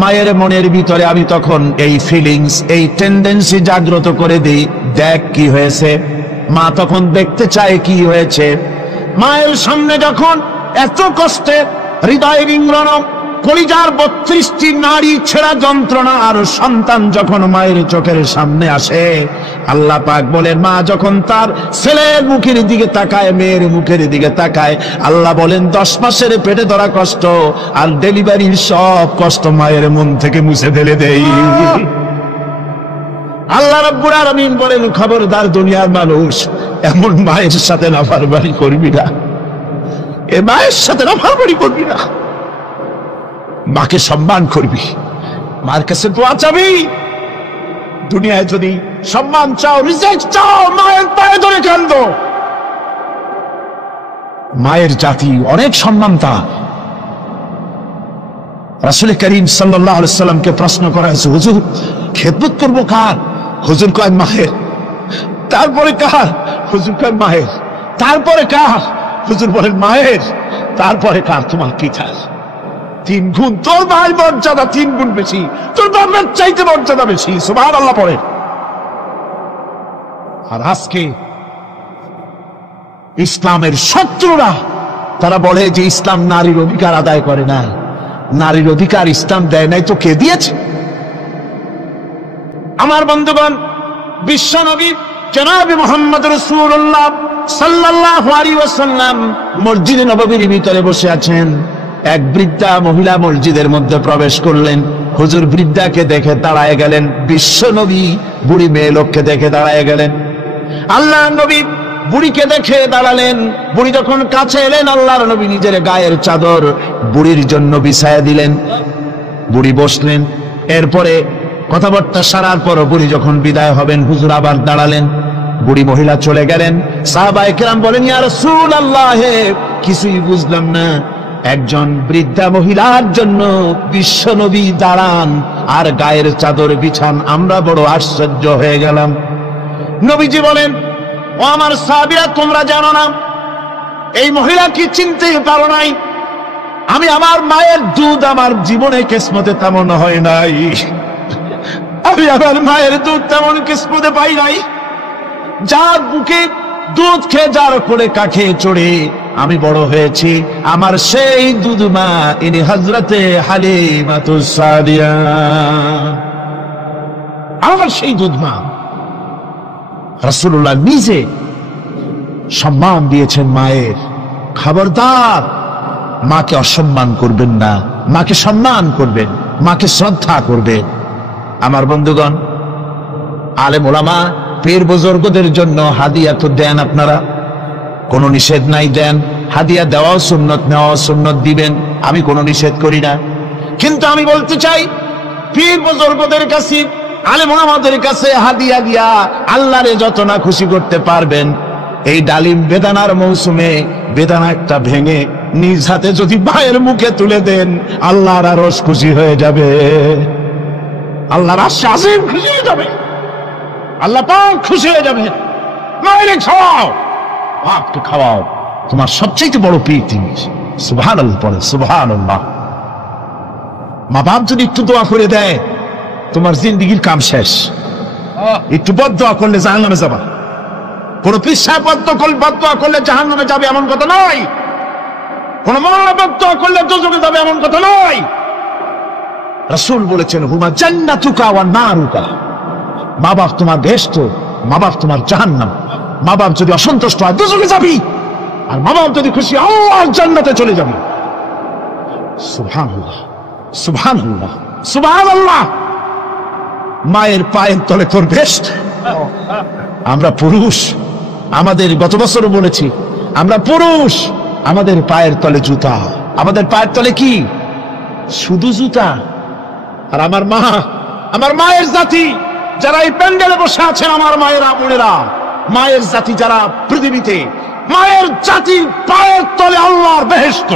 মায়ের মনের ভিতরে আমি তখন এই ফিলিংস, এই টেন্ডেন্সি জাগ্রত করে দিই, দেখ কি হয়েছে। মা তখন দেখতে চায় কি হয়েছে। মায়ের সামনে যখন এত কষ্টে হৃদয় বিঙ্গড়ানো, কলিজার 32টি নাড়ি ছেঁড়া যন্ত্রণা আর সন্তান যখন মায়ের চোখের সামনে আসে, আল্লাহ পাক বলেন, মা যখন তার ছেলের মুখের দিকে তাকায়, মেয়ের মুখের দিকে তাকায়, আল্লাহ বলেন 10 মাসের পেটে ধরা কষ্ট আর ডেলিভারির সব কষ্ট মায়ের মন থেকে মুছে ফেলে দেই। আল্লাহ রাব্বুল আলামিন বলেন, খবরদার দুনিয়ার মানুষ, এমন মায়ের সাথে নাফরমানি করবি না, এ মায়ের সাথে নাফরমানি করবি না, মাকে সম্মান করবি, মার কাছে দোয়া চাবি। দুনিয়ায় যদি সম্মান চাও, রিজেক্ট চাও, মায়ের পায়ে ধরে কাঁদো। মায়ের জাতি অনেক সম্মান তার। রাসূল করিম সাল্লাল্লাহু আলাইহি সাল্লামকে প্রশ্ন করা হয়েছে, হুজুর খেদমত করবো কার? হুজুর কয় মায়ের। তারপরে কার? হুজুর কয় মায়ের। তারপরে কার? হুজুর বলেন মায়ের। তারপরে কার? তোমার কি চাস? 3 গুণ। তোর ভাই মর্যাদা 3 গুণ বেশি, তোর বাবার চাইতে মর্যাদা বেশি। সুবহানাল্লাহ পড়ে। আর আজকে ইসলামের শত্রুরা তারা বলে যে ইসলাম নারীর অধিকার আদায় করে না। নারীর অধিকার ইসলাম দেয় নাই তো কে দিয়েছে? আমার বন্ধুগণ, বিশ্বনবী জনাবে মুহাম্মদ রাসূলুল্লাহ সাল্লাল্লাহু আলাইহি ওয়াসাল্লাম মসজিদে নববীর ভিতরে বসে আছেন। এক বৃদ্ধা মহিলা মসজিদের মধ্যে প্রবেশ করলেন। হুজুর বৃদ্ধাকে দেখে দাঁড়ায় গেলেন, বিশ্বনবী বুড়ি মেয়ে লোককে দেখে দাঁড়ায় গেলেন। আল্লাহ নবী বুড়িকে দেখে দাঁড়ালেন। বুড়ি যখন কাছে এলেন, আল্লাহর নবী নিজের গায়ের চাদর বুড়ির জন্য বিছায়া দিলেন। বুড়ি বসলেন। এরপরে কথাবার্তা সারার পর বুড়ি যখন বিদায় হবেন, হুজুর আবার দাঁড়ালেন। বুড়ি মহিলা চলে গেলেন। সাহাবায়ে কেরাম বলেন, ইয়া রাসূলুল্লাহ, কিছুই বুঝলাম না, একজন বৃদ্ধা মহিলার জন্য বিশ্বনবী দাঁড়ান আর গায়ের চাদর বিছান, আমরা বড় আশ্চর্য হয়ে গেলাম। নবীজি বলেন, ও আমার সাহাবীরা, তোমরা জানো না এই মহিলা কি চিনতে পারো নাই? আমি আমার মায়ের দুধ আমার জীবনে কিসমতে তেমন হয় নাই। আমি আমার মায়ের দুধ তেমন কিসমতে পাই নাই। যার বুকে দুধ খেয়ে, যার কোলে কাখে চড়ে আমি বড় হয়েছি, আমার সেই দুধ মা, ইনি হযরতে হালিমাতুস সাদিয়া, আমার সেই দুধ মা। রাসূলুল্লাহ নিজে সম্মান দিয়েছেন মায়ের। খবরদার মাকে অসম্মান করবেন না, মাকে সম্মান করবেন, মাকে শ্রদ্ধা করবেন। আমার বন্ধুগণ, আলেম ওলামা পীর বুজুর্গদের জন্য হাদিয়া তো দেন আপনারা, কোনো নিষেধ নাই, দেন। হাদিয়া দেওয়াও সুন্নত, নেওয়াও সুন্নত, দিবেন, আমি কোনো নিষেধ করি না। কিন্তু আমি বলতে চাই, পীর বুজুর্গদের কাছে, আলেম ওলামাদের কাছে হাদিয়া দিয়া আল্লাহরে যত না খুশি করতে পারবেন, এই ডালিম বেদানার মৌসুমে বেদানা একটা ভেঙে নিজ হাতে যদি ভাইয়ের মুখে তুলে দেন, আল্লাহর আরশ খুশি হয়ে যাবে, আল্লাহর আরশ আজিম খুশি হয়ে যাবে, আল্লাহ পাক খুশি হয়ে যাবে। মায়েরে খাওয়াও, বাপকে খাওয়াও, তোমার সবচেয়ে বড় পীর তিনি। সুবহানাল্লাহ পড়ে, সুবহানাল্লাহ। মা বাপ যদি একটু দোয়া করে দেয়, তোমার জিন্দেগির কাম শেষ। একটু বদদোয়া করলে জাহান্নামে যাবা, কোন পৃষ্ঠা বদদোয়া করলে জাহান্নামে যাবে এমন কথা নয়, কোন মৌলানা বদদোয়া করলে দোজখে যাবে এমন কথা নয়। রাসূল বলেছেন, হুমা জান্নাতুকা ওয়া নারুকা, মা বাপ তোমার বেহেশত, মা বাপ তোমার জাহান্নাম। মা বাপ যদি অসন্তুষ্ট হয় দোজখে যাবি, আর মা বাপ যদি খুশি আল্লাহর জান্নাতে চলে যাবে। সুবহানাল্লাহ, সুবহানাল্লাহ, সুবহানাল্লাহ। মায়ের পায়ের তলে তোর বেহেশত। আমরা পুরুষ, আমাদের গত বছরও বলেছি, আমরা পুরুষ, আমাদের পায়ের তলে জুতা, আমাদের পায়ের তলে কি? শুধু জুতা। আর আমার মা, আমার মায়ের জাতি যারা এই প্যান্ডেলে বসে আছেন, আমার মায়েরা বোনেরা, মায়ের জাতি যারা পৃথিবীতে, মায়ের জাতির পায়ের তলে আল্লাহর বেহেশত।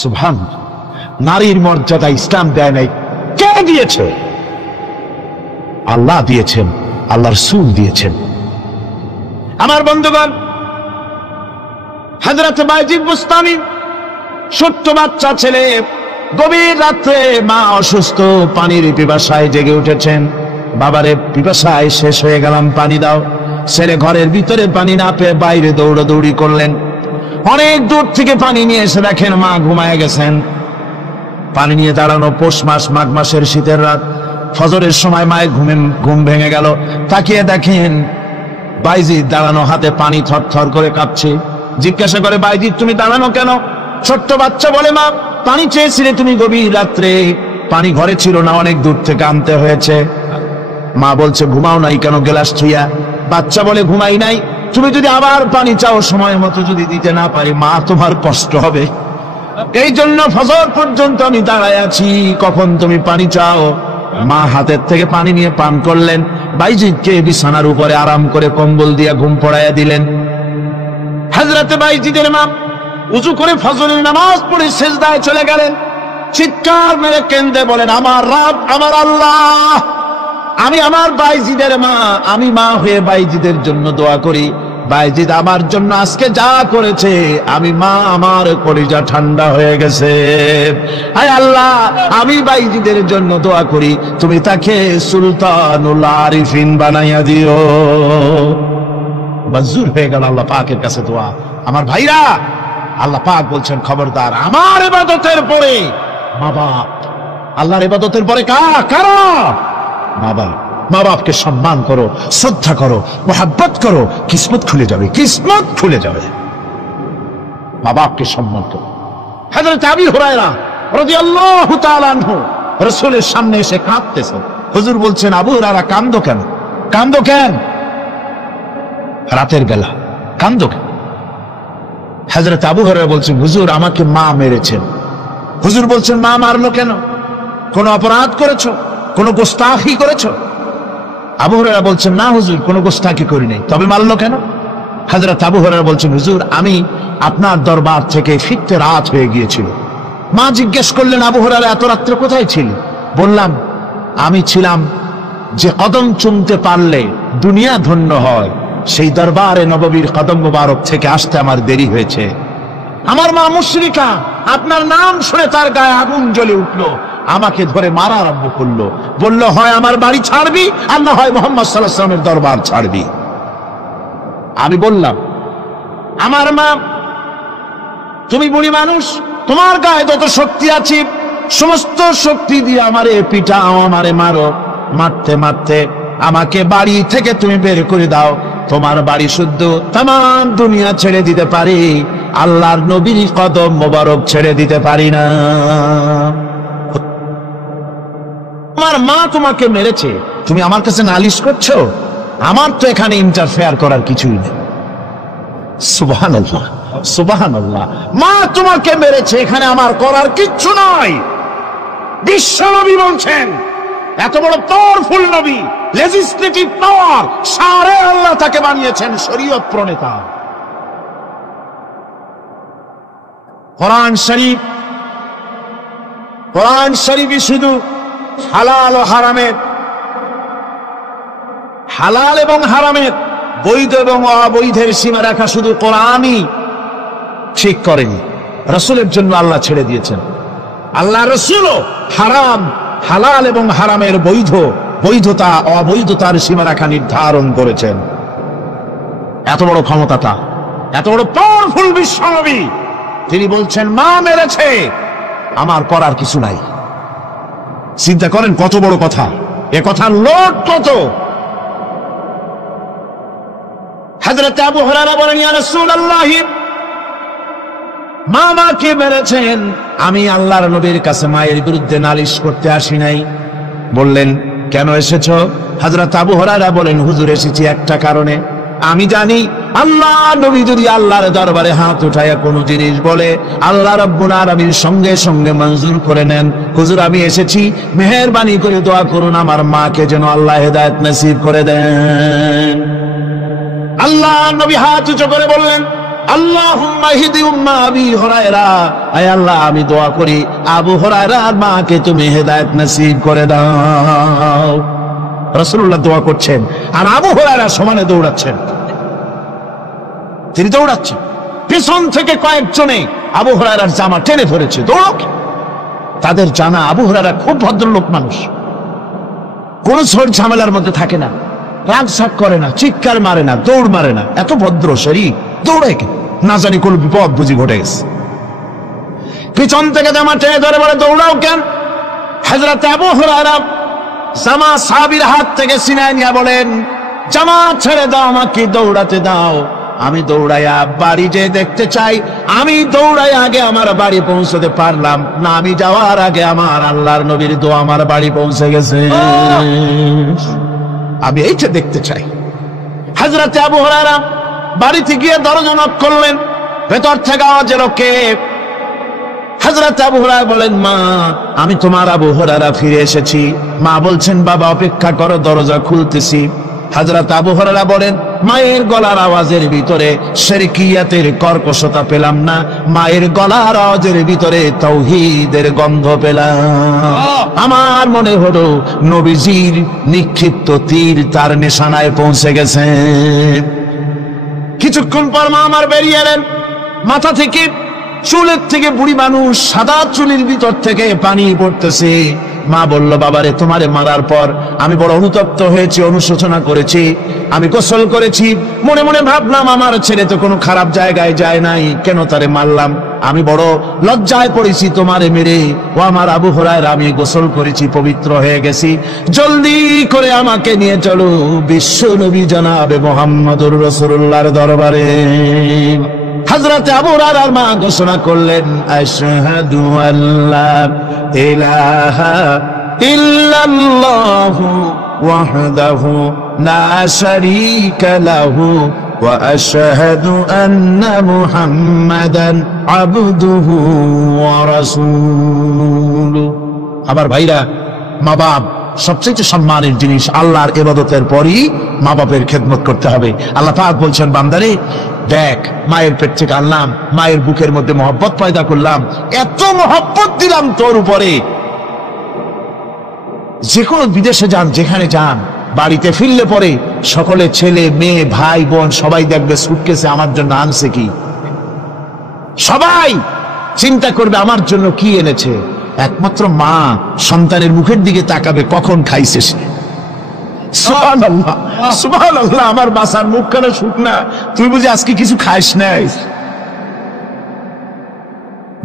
সুবহানাল্লাহ। নারীর মর্যাদা ইসলাম দেয় নাই, কে দিয়েছে? আল্লাহ দিয়েছেন, আল্লাহর রাসূল দিয়েছেন। আমার বন্ধুগণ, হযরত বাইজিদ বুস্তামি, ছোট্ট বাচ্চা ছেলে, গভীর রাতে মা অসুস্থ, পানির পিপাসায় জেগে উঠেছেন। বাবারে, পিপাসায় শেষ হয়ে গেলাম, পানি দাও। ছেলে ঘরের ভিতরে পানি না পেয়ে বাইরে দৌড়াদৌড়ি করলেন। অনেক দূর থেকে পানি নিয়ে এসে দেখেন মা ঘুমায় গেছেন। পানি নিয়ে দাঁড়ানো পৌষ মাস, মাঘ মাসের শীতের রাত, ফজরের সময় মায়ের ঘুম ভেঙে গেল। তাকিয়ে দেখেন বাইজিদ দাঁড়ানো, হাতে পানি থরথর করে কাঁপছে। জিজ্ঞাসা করে, বাইজিদ তুমি দাঁড়ানো কেন? ছোট্ট বাচ্চা বলে, মা পানি চেয়েছিলে তুমি গভীর রাত্রে, পানি ঘরে ছিল না, অনেক দূর থেকে আনতে হয়েছে। মা বলছে, ঘুমাও নাই কেন গ্লাস ছুঁয়া? বাচ্চা বলে, ঘুমাই নাই। তুমি যদি আবার পানি চাও, সময় মতো যদি দিতে না পারি, মা তোমার কষ্ট হবে, এই জন্য ফজর পর্যন্ত আমি দাঁড়ায় আছি, কখন তুমি পানি চাও। মা হাতের থেকে পানি নিয়ে পান করলেন। বাইজিদকে বিছানার উপরে আরাম করে কম্বল দিয়ে ঘুম পড়াইয়া দিলেন। হযরত বাইজিদের মা উযু করে ফজরের নামাজ পড়ে সিজদায় চলে গেলেন। চিৎকার মেরে কেঁদে বলেন, আমার রব, আমার আল্লাহ, আমি আমার বাইজিদের মা, আমি মা হয়ে বাইজিদের জন্য দোয়া করি। বাইজিদ আমার জন্য আজকে যা করেছে, আমি মা, আমার কলিজা ঠান্ডা হয়ে গেছে। আয় আল্লাহ, আমি বাইজিদের জন্য দোয়া করি, তুমি তাকে সুলতানুল আরিফিন বানাইয়া দিও। মঞ্জুর হয়ে গেল আল্লাহ পাকের কাছে দোয়া। আমার ভাইরা, আল্লাহ পাক বলছেন, খবরদার, আমার ইবাদতের পরে মা বাপ, আল্লাহর ইবাদতের পরে কারা? মা বাপ। মা বাপকে সম্মান করো, শ্রদ্ধা করো, মোহাব্বত করো, কিসমত খুলে যাবে, কিসমত খুলে যাবে। মা বাপকে সম্মান করো। হযরত আবু হুরায়রা রাদিয়াল্লাহু তাআলা আনহু রাসূলের সামনে এসে কাঁদতেছেন। হুজুর বলছেন, আবু হুরায়রা কাঁদো কেন? কাঁদো কেন? রাতের বেলা কাঁদো কেন? হযরত আবু হুরায়রা বলছেন, হুজুর আমাকে মা মেরেছেন। হুজুর বলছেন, মা মারলো কেন? কোন অপরাধ করেছো? কোন গোস্তাখি করেছো? আবু হুরায়রা বলছেন, না হুজুর, কোন গোস্তাখি করি নাই, তবে মারলো কেন? হযরত আবু হুরায়রা বলছেন, হুজুর আমি আপনার দরবার থেকে ফিরতে রাত হয়ে গিয়েছিল। মা জিজ্ঞেস করলেন, আবু হুরায়রা এত রাত্রে কোথায় ছিল? বললাম, আমি ছিলাম যে কদম চুমতে পারলে দুনিয়া ধন্য হয়, সেই দরবারে নববীর কদম মুবারক থেকে আসতে আমার দেরি হয়েছে। আমার মা মুশরিকা, আপনার নাম শুনে তার গায়ে আগুন জ্বলে উঠলো, আমাকে ধরে মারা আরম্ভ করলো। বলল, হয় আমার বাড়ি ছাড়বি, আর না হয় মুহাম্মদ সাল্লাল্লাহু আলাইহি ওয়াসাল্লামের দরবার ছাড়বি। আমি বললাম, আমার মা, তুমি বুড়ি মানুষ, তোমার গায়ে যত শক্তি আছে সমস্ত শক্তি দিয়ে আমারে পিটাও, আমারে মারো। মারতে মারতে আমাকে বাড়ি থেকে তুমি বের করে দাও। তোমার বাড়ি শুদ্ধ, তামাম দুনিয়া ছেড়ে দিতে পারি, আল্লাহর নবীর কদম মোবারক ছেড়ে দিতে পারি না। আমার মা তোমাকে মেরেছে, তুমি আমার কাছে নালিশ করছো? আমার তো এখানে ইন্টারফেয়ার করার কিছুই নেই। সুবহানাল্লাহ, সুবহানাল্লাহ। মা তোমাকে মেরেছে, এখানে আমার করার কিচ্ছু নাই। বিশ্বনবী বলছেন, এত বড় পাওয়ারফুল নবী, লেজিসলেটিভ পাওয়ার, সারে আল্লাহ তাকে বানিয়েছেন শরীয়ত প্রণেতা। কোরআন শরীফ, কোরআন শরীফই শুধু হালাল ও হারামের, হালাল এবং হারামের, বৈধ এবং অবৈধের সীমা রাখা শুধু কোরআনই ঠিক করেনি, রাসূলের জন্য আল্লাহ ছেড়ে দিয়েছেন। আল্লাহ রাসূলও হারাম, হালাল এবং হারামের বৈধ, বৈধতা অবৈধতার সীমারেখা নির্ধারণ করেছেন। এত বড় ক্ষমতাটা, এত বড় পাওয়ারফুল বিশ্বনবী, তিনি বলছেন মা মেরেছে, আমার করার কিছু নাই। চিন্তা করেন কত বড় কথা, এ কথার লোড কত। হযরত আবু হুরায়রা বলেন, ইয়া রাসূলুল্লাহ, মা মাকে মেরেছেন, আমি আল্লাহর নবীর কাছে মায়ের বিরুদ্ধে নালিশ করতে আসি নাই। বললেন, কেন এসেছো? হযরত আবু হুরায়রা বলেন, হুজুর এসেছি একটা কারণে। আমি জানি আল্লাহ নবী যদি আল্লাহর দরবারে হাত উঠায়া কোনো জিনিস বলে, আল্লাহ রাব্বুল আলামিন সঙ্গে সঙ্গে মঞ্জুর করে নেন। হুজুর আমি এসেছি, মেহেরবানি করে দোয়া করুন আমার মাকে যেন আল্লাহ হেদায়েত নসিব করে দেন। আল্লাহ নবী হাত উঁচু করে বললেন, আল্লাহুম্মা ইহদি উম্মা আবি হুরায়রা, আয় আল্লাহ আমি দোয়া করি আবু হুরায়রার মাকে তুমি হেদায়েত নসিব করে দাও। রাসূলুল্লাহ দোয়া করছেন আর আবু হুরায়রা সমানে দৌড়াচ্ছেন। তিনি দৌড়াচ্ছেন, পিছন থেকে কয়েকজনে আবু হুরায়রার জামা টেনে ধরেছে, দৌড়ো। তাদের জানা আবু হুরায়রা খুব ভদ্রলোক মানুষ, কোন ঝড় ঝামেলার মধ্যে থাকে না, রাগ সাগ করে না, চিৎকার মারে না, দৌড় মারে না, এত ভদ্র শরীর, দৌড়ে কেন? না জানি কোন বিপদ বুঝি ঘটে গেছে। পিছন থেকে জামা টেনে ধরে বলে, দৌড়াও কেন? হযরত আবু হুরায়রা জামা সাহাবীর হাত থেকে ছিনায় নিয়ে বলেন, জামা ছেড়ে দাও, আমাকে দৌড়াতে দাও। আমি দৌড়াইয়া বাড়ি যে দেখতে চাই, আমি দৌড়াই আগে আমার বাড়ি পৌঁছতে পারলাম না, আমি যাওয়ার আগে আমার আল্লাহর নবীর দোয়া আমার বাড়ি পৌঁছে গেছে, আমি এইটা দেখতে চাই। হযরত আবু হুরায়রা বাড়িতে গিয়ে দরজা নক করলেন, ভেতর থেকে আওয়াজ এলো, কে? হযরত আবু হুরায়রা বলেন, মা আমি তোমার আবু হুরায়রা ফিরে এসেছি। মা বলছেন, বাবা অপেক্ষা করো, দরজা খুলতেছি। হযরত আবু হুরায়রা বলেন, মায়ের গলার আওয়াজের ভিতরে শিরকিয়াতের কর্কশতা পেলাম না, মায়ের গলার আওয়াজের ভিতরে তাওহীদের গন্ধ পেলাম। আমার মনে হলো নবীজির নিক্ষিপ্ত তীর তার নিশানায় পৌঁছে গেছে। কিছুক্ষণ পর মা আমার বেরিয়ে এলেন, মাথা থেকে চুলের থেকে বুড়ি মানুষ, সাদা চুলের ভিতর থেকে পানি পড়তেছে। মা বলল, বাবারে তোমারে মারার পর আমি বড় অনুতপ্ত হয়েছি, অনুশোচনা করেছি, আমি গোসল করেছি, মনে মনে ভাবলাম আমার ছেলে তো কোনো খারাপ জায়গায় যায় নাই, কেন তারে মারলাম? আমি বড় লজ্জায় পড়েছি তোমারে মেরে। ও আমার আবু হুরায়রা, আমি গোসল করেছি, পবিত্র হয়ে গেছি, জলদি করে আমাকে নিয়ে চলো বিশ্ব নবী জনাবে মুহাম্মদুর রাসূলুল্লাহর দরবারে। হযরত আবু হুরায়রার মা ঘোষণা করলেন, আশহাদু আল্লা ইলাহা ইল্লাল্লাহু ওয়াহদাহু লা শারীকা লাহু ওয়া আশহাদু আন্না মুহাম্মাদান আবদুহু ওয়া রাসূলুহু। আমার ভাইরা, মা বাপ সবচেয়ে সম্মানের জিনিস। আল্লাহর ইবাদতের পরই মা বাপের খেদমত করতে হবে। আল্লাহ পাক বলছেন, বান্দারে দেখ, মায়ের পেট থেকে আনলাম, মায়ের বুকের মধ্যে মহব্বত পয়দা করলাম, এত মহব্বত দিলাম তোর উপরে, যে কোনো বিদেশে যান, যেখানে যান, বাড়িতে ফিরলে পরে সকলে ছেলে মেয়ে ভাই বোন সবাই দেখবে সুটকেসে আমার জন্য আনছে কি, সবাই চিন্তা করবে আমার জন্য কি এনেছে। একমাত্র মা সন্তানের মুখের দিকে তাকাবে, কখন খাইছে সে। সুবহানাল্লাহ, সুবহানাল্লাহ, আমার বাসার মুখখানা শুকনা, তুই বুঝি আজকে কিছু খাইস নাই।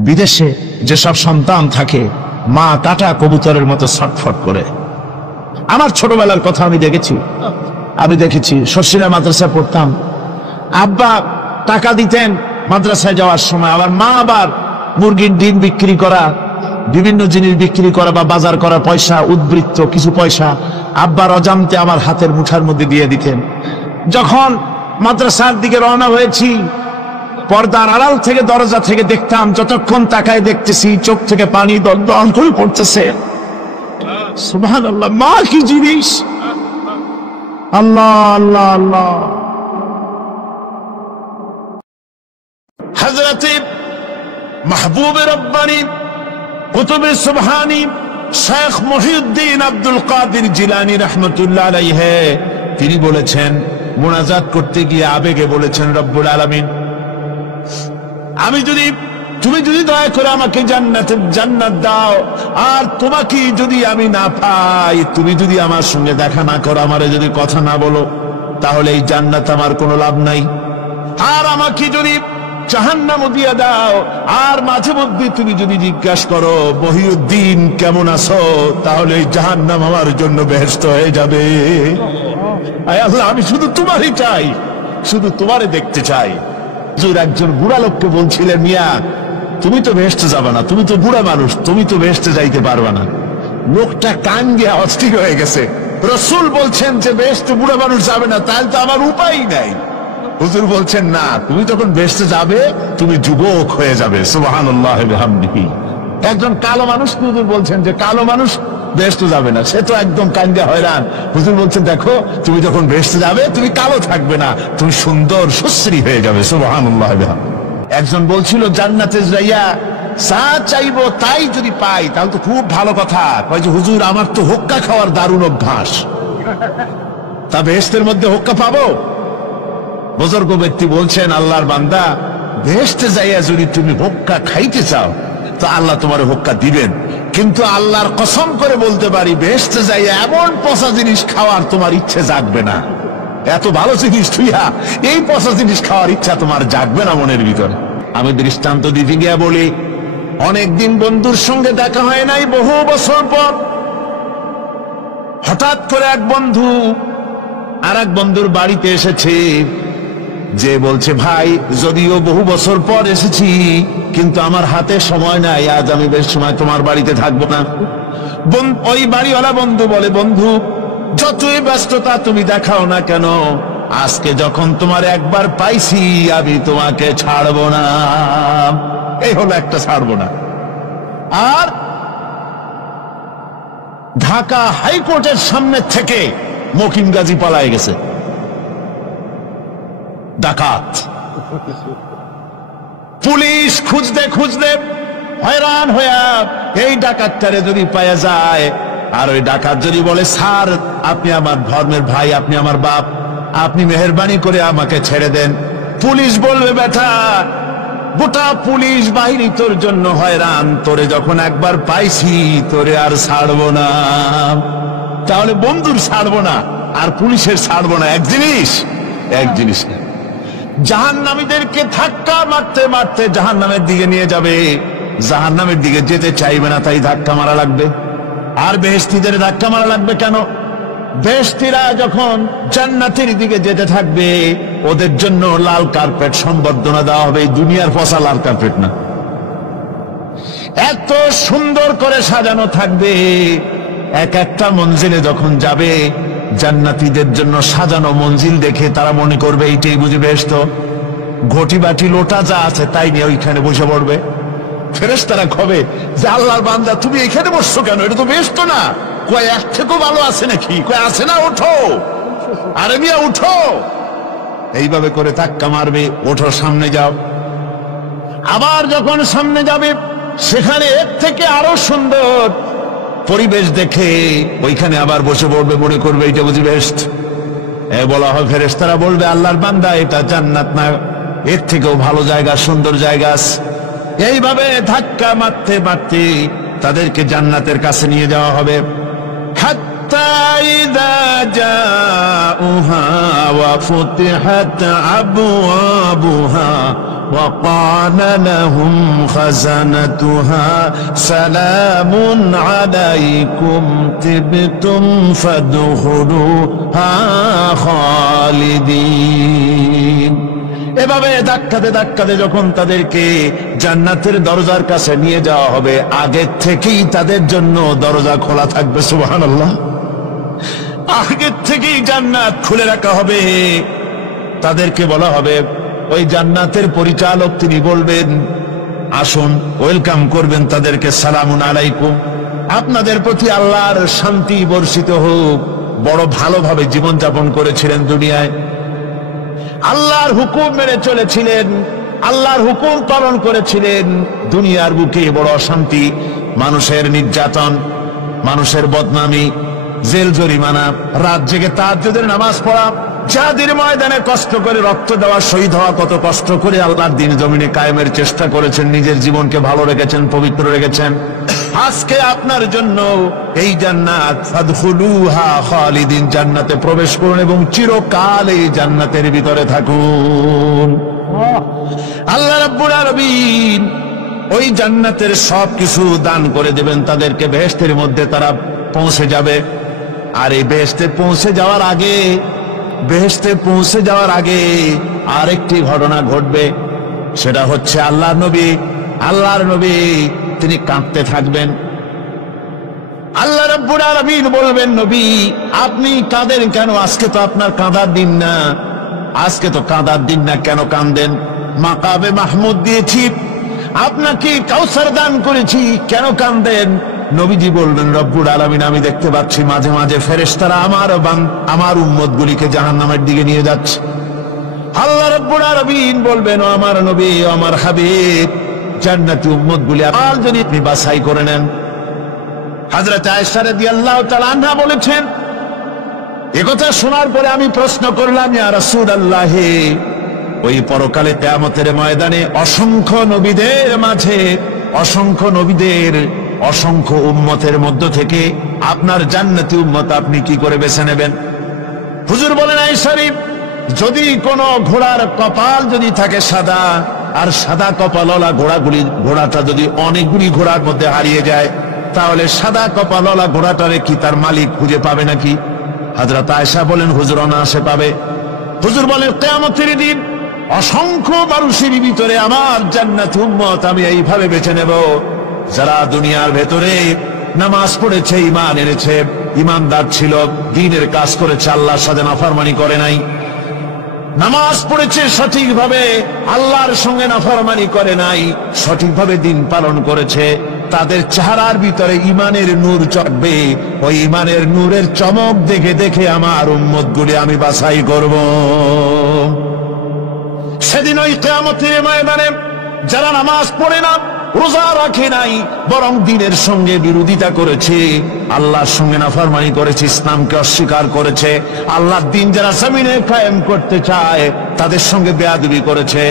বিদেশে যেসব সন্তান থাকে, মা কাটা কবুতরের মতো ছটফট করে। আমার ছোটবেলার কথা আমি দেখেছি, শর্ষিরা মাদ্রাসায় পড়তাম, আব্বা টাকা দিতেন মাদ্রাসায় যাওয়ার সময়, আবার মা আবার মুরগির ডিম বিক্রি করা, বিভিন্ন জিনিস বিক্রি করা বা বাজার করা পয়সা, উদ্বৃত্ত কিছু পয়সা আব্বার অজান্তে আমার হাতের মুঠার মধ্যে দিয়ে দিতেন। যখন মাদ্রাসার দিকে রওনা হয়েছি, পর্দার আড়াল থেকে দরজা থেকে দেখতাম, যতক্ষণ তাকায় দেখতেছি চোখ থেকে পানি দল দল করে পড়তেছে। সুবহানাল্লাহ, মা কি জিনিস! আল্লাহ আল্লাহ আল্লাহ। হযরত মাহবুব রব্বানী কুতুব সুবহানী শেখ মহিউদ্দিন আব্দুল কাদের জিলানী রাহমাতুল্লাহ আলাইহি তিনি বলেছেন, মুনাজাত করতে গিয়ে আবেগে বলেছেন, রব্বুল আলামিন, তুমি যদি দয়া করে আমাকে জান্নাত দাও, আর তোমাকে যদি আমি না পাই, তুমি যদি আমার সঙ্গে দেখা না করো, আমারে যদি কথা না বলো, তাহলে এই জান্নাত আমার কোনো লাভ নাই। আর আমাকে যদি জাহান্নাম দিয়া দাও, আর মাঝে মধ্যে তুমি যদি জিজ্ঞাসা করো মহিউদ্দিন কেমন আছো, তাহলে এই জাহান্নাম আমার জন্য বেহেশত হয়ে যাবে। আয় আল্লাহ, আমি শুধু তোমারই চাই, শুধু তোমারে দেখতে চাই। হুজুর একজন বুড়া লোককে বলছিলেন, মিয়া তুমি তো বেহেশতে যাবে না, তুমি তো বুড়া মানুষ, তুমি তো বেহেশতে যাইতে পারবে না। লোকটা কান দিয়ে অস্থির হয়ে গেছে। রাসূল বলছেন যে বেহেশতে বুড়া মানুষ যাবে না, তাহলে তো আমার উপায় নাই। হুজুর বলছেন, না, তুমি যখন বেহেশতে যাবে তুমি যুবক হয়ে যাবে। সুবহানাল্লাহ ওয়া বিহামদিহি। একজন কালো মানুষ হুজুর বলছেন যে কালো মানুষ বেহেশতে যাবে না, সে তো একদম কান্দা হয়রান। হুজুর বলছেন, দেখো তুমি যখন বেহেশতে যাবে তুমি কালো থাকবে না, তুমি সুন্দর সুশ্রী হয়ে যাবে। সুবহানাল্লাহ ওয়া বিহামদিহি। একজন বলছিল, জান্নাতে যাইয়া যা চাইবো তাই যদি পাই তাহলে তো খুব ভালো কথা। কয় যে হুজুর, আমার তো হুক্কা খাওয়ার দারুণ অভ্যাস, তা বেহেশতের মধ্যে হুক্কা পাবো? বুজুর্গ ব্যক্তি বলছেন, আল্লাহর বান্দা, বেহেশতে যাইয়া যদি তুমি হুক্কা খাইতে চাও তো আল্লাহ তোমার হুক্কা দিবেন, কিন্তু আল্লাহর কসম করে বলতে পারি, বেহেশতে যাইয়া এমন পচা জিনিস খাওয়ার তোমার ইচ্ছে জাগবে না। এত ভালো জিনিস তুইয়া এই পচা জিনিস খাওয়ার ইচ্ছা তোমার জাগবে না মনের ভিতরে। আমি দৃষ্টান্ত দিতে গিয়া বলি, অনেকদিন বন্ধুর সঙ্গে দেখা হয় নাই, বহু বছর পর হঠাৎ করে এক বন্ধু আর এক বন্ধুর বাড়িতে এসেছে, যে বলছে, ভাই যদিও বহু বছর পর এসেছি কিন্তু আমার হাতে সময় নাই, আজ আমি বেশ সময় তোমার বাড়িতে থাকবো না। ওই বাড়িওয়ালা বন্ধু বলে, বন্ধু যতই ব্যস্ততা তুমি দেখাও না কেন, আজকে যখন তোমার একবার পাইছি আমি তোমাকে ছাড়বো না। এই হলো একটা ছাড়বো না। আর ঢাকা হাইকোর্টের সামনে থেকে মকিম গাজী পালায় গেছে, ডাকাত। পুলিশ খুঁজতে খুঁজতে হয়রান হইয়া এই ডাকাতটারে যদি পাওয়া যায়, আর ওই ডাকাত যদি বলে, স্যার আপনি আমার ধর্মের ভাই, আপনি আমার বাপ, আপনি মেহেরবানি করে আমাকে ছেড়ে দেন, পুলিশ বলবে, বেটা গোটা পুলিশ বাহিনী তোর জন্য হয়রান, তোরে যখন একবার পাইছি তোরে আর ছাড়বো না। তাহলে বন্ধুর ছাড়বো না আর পুলিশের ছাড়বো না এক জিনিস, এক জিনিস না। জাহান্নামীদেরকে ধাক্কা মারতে মারতে জাহান্নামের দিকে নিয়ে যাবে, জাহান্নামের দিকে যেতে চাইবে না, তাই ধাক্কা মারা লাগবে। আর বেহেশতীদের ধাক্কা মারা লাগবে কেন? বেহেশতীরা যখন জান্নাতের দিকে যেতে থাকবে, ওদের জন্য লাল কার্পেট সম্বর্ধনা দেওয়া হবে, দুনিয়ার পচা লাল কার্পেট না, এত সুন্দর করে সাজানো থাকবে। এক একটা মঞ্জিলে যখন যাবে, জান্নাতীদের জন্য সাজানো মঞ্জিল দেখে তারা মনে করবে এইটাই বুঝি বেহেশত। ঘটি বাটি লোটা যা আছে তাই নিয়ে ওইখানে বসে পড়বে। ফেরেশতারা কবে যে, আল্লাহর বান্দা তুমি এখানে বসছো কেন, এটা তো বেহেশত না। কয় এক থেকেও ভালো আছে নাকি? কয় আছে না, ওঠো, আরে মিয়া উঠো। এইভাবে করে ধাক্কা মারবে, ওঠো সামনে যাও। আবার যখন সামনে যাবে, সেখানে এর থেকে আরো সুন্দর পরিবেশ দেখে ওইখানে আবার বসে পড়বে, মনে করবে এটা বুঝি বেহেশত। বলা হয়, ফেরেশতারা বলবে, আল্লাহর বান্দা এটা জান্নাত না, এর থেকেও ভালো জায়গা, সুন্দর জায়গা আছে। এইভাবে ধাক্কা মারতে মারতে তাদেরকে জান্নাতের কাছে নিয়ে যাওয়া হবে। হাত্তা ইযা জাউহা ওয়া ফুতিহাত আবওয়াবুহা ওয়া ক্বালা লাহুম খাযানাতুহা সালামুন আলাইকুম তিবতুম ফাদখুলুহা খালিদিন। এভাবে ধাক্কাতে ধাক্কাতে যখন তাদেরকে জান্নাতের দরজার কাছে নিয়ে যাওয়া হবে, আগে থেকেই তাদের জন্য দরজা খোলা থাকবে। সুবহানাল্লাহ। আগে থেকেই জান্নাত খুলে রাখা হবে। তাদেরকে বলা হবে, ওই জান্নাতের পরিচালক তিনি বলবেন, আসুন, ওয়েলকাম করবেন তাদেরকে, সালামুন আলাইকুম, আপনাদের প্রতি আল্লাহর শান্তি বর্ষিত হোক। বড় ভালোভাবে জীবনযাপন করেছিলেন দুনিয়ায়, আল্লাহর হুকুম মেনে চলেছিলেন, আল্লাহর হুকুম পালন করেছিলেন। দুনিয়ার বুকে বড় অশান্তি, মানুষের নির্যাতন, মানুষের বদনামি, জেল জরিমানা, রাত জেগে তাহাজ্জুদের নামাজ পড়া, জিহাদের ময়দানে কষ্ট করে রক্ত দেওয়া, শহীদ হওয়া, কত কষ্ট করে আল্লাহর দ্বীন জমিনে কায়েমের চেষ্টা করেছেন, নিজের জীবনকে ভালো রেখেছেন, পবিত্র রেখেছেন। আজকে আপনার জন্য এই জান্নাত, ফাদখুলুহা খালিদিন, জান্নাতে প্রবেশ করুন এবং চিরকাল এই জান্নাতের ভিতরে থাকুন। আল্লাহ রাব্বুল আলামিন ওই জান্নাতের সবকিছু দান করে দেবেন তাদেরকে, বেহেশতের মধ্যে তারা পৌঁছে যাবে। আর এই বেহেশতে পৌঁছে যাওয়ার আগে আরেকটি ঘটনা ঘটবে, সেটা হচ্ছে আল্লাহর নবী তিনি কাঁদতে থাকবেন। আল্লাহ রাব্বুল আলামিন বলবেন, নবী আপনি কাঁদেন কেন? আজকে তো আপনার কাঁদার দিন না, কেন কাঁদেন? মাকামে মাহমুদ দিয়েছি, আপনাকে কাউসার দান করেছি, কেন কাঁদেন? নবীজি বলবেন, রব্বুল আলামিন আমি দেখতে পাচ্ছি মাঝে মাঝে ফেরেশতারা আমার উম্মতগুলিকে জাহান্নামের দিকে নিয়ে যাচ্ছে। আল্লাহ রাব্বুল আলামিন বলবেন, ও আমার নবী, ও আমার হাবিব, জান্নাতি উম্মতগুলি আর যদি আপনি বাছাই করে নেন। হযরত আয়েশা রাদিয়াল্লাহু তাআলা আনহা বলেছেন, একথা শোনার পরে আমি প্রশ্ন করলাম, ইয়া রাসূলুল্লাহ, ওই পরকালে কিয়ামতের ময়দানে অসংখ্য নবীদের অসংখ্য উম্মতের মধ্য থেকে আপনার জান্নাতি উম্মত আপনি কি করে বেছে নেবেন? হুজুর বলেন, আয়েশা, যদি কোনো ঘোড়ার কপাল যদি থাকে সাদা, আর সাদা কপালওয়ালা ঘোড়াটা যদি অনেকগুলি ঘোড়ার মধ্যে হারিয়ে যায়, তাহলে সাদা কপালওয়ালা ঘোড়াটারে কি তার মালিক খুঁজে পাবে নাকি? হযরত আয়েশা বলেন, হুজুর অনায়াসে পাবে। হুজুর বলেন, কিয়ামতের দিন অসংখ্য মানুষের ভিতরে আমার জান্নাতি উম্মত আমি এইভাবে বেছে নেব, যারা দুনিয়ার ভেতরে নামাজ পড়েছে, ঈমান এনেছে, ঈমানদার ছিল, দ্বীনের কাজ করেছে, আল্লাহর সাথে নাফরমানি করে নাই, নামাজ পড়েছে সঠিকভাবে, আল্লাহর সঙ্গে নাফরমানি করে নাই, সঠিকভাবে দ্বীন পালন করেছে, তাদের চেহারার ভিতরে ঈমানের নূর চড়বে। ওই ঈমানের নূরের চমক দেখে দেখে আমার উম্মতগুলি আমি বাছাই করব। সেদিন ওই কিয়ামতের ময়দানে যারা নামাজ পড়ে না, রোজা রাখে নাই, বরং দ্বীনের সঙ্গে বিরোধিতা করেছে, আল্লাহর সঙ্গে নাফরমানি করেছে, ইসলামকে অস্বীকার করেছে, আল্লাহর দ্বীন যারা জমিনে কায়েম করতে চায় তাদের সঙ্গে বেয়াদবি করেছে,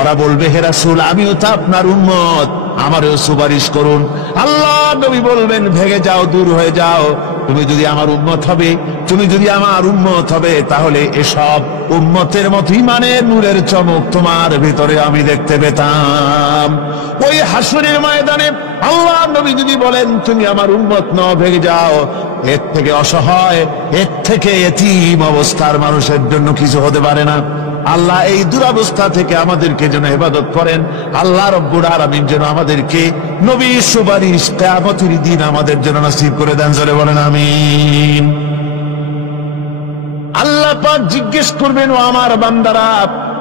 ওরা বলবে, হে রাসূল, আমিও তো আপনার উম্মত, আমারও সুপারিশ করুন। আল্লাহ নবী বলবেন, ভেগে যাও, দূর হয়ে যাও, তুমি যদি আমার উম্মত হবে, তাহলে এসব উম্মতের মতো ঈমানের নূরের চমক তোমার ভিতরে আমি দেখতে পেতাম। ওই হাসরের ময়দানে আল্লাহ নবী যদি বলেন, তুমি আমার উম্মত নও, ভেগে যাও, এর থেকে অসহায়, এর থেকে এতিম অবস্থার মানুষের জন্য কিছু হতে পারে না। আল্লাহ এই দুরবস্থা থেকে আমাদেরকে যেন হেফাজত করেন। আল্লাহ রব্বুল আলামিন যেন আমাদেরকে নবীর সুপারিশ কিয়ামতের দিন আমাদের জন্য নসিব করে দেন। জোরে বলেন আমিন। আল্লাহ পাক জিজ্ঞেস করবেন, ও আমার বান্দারা,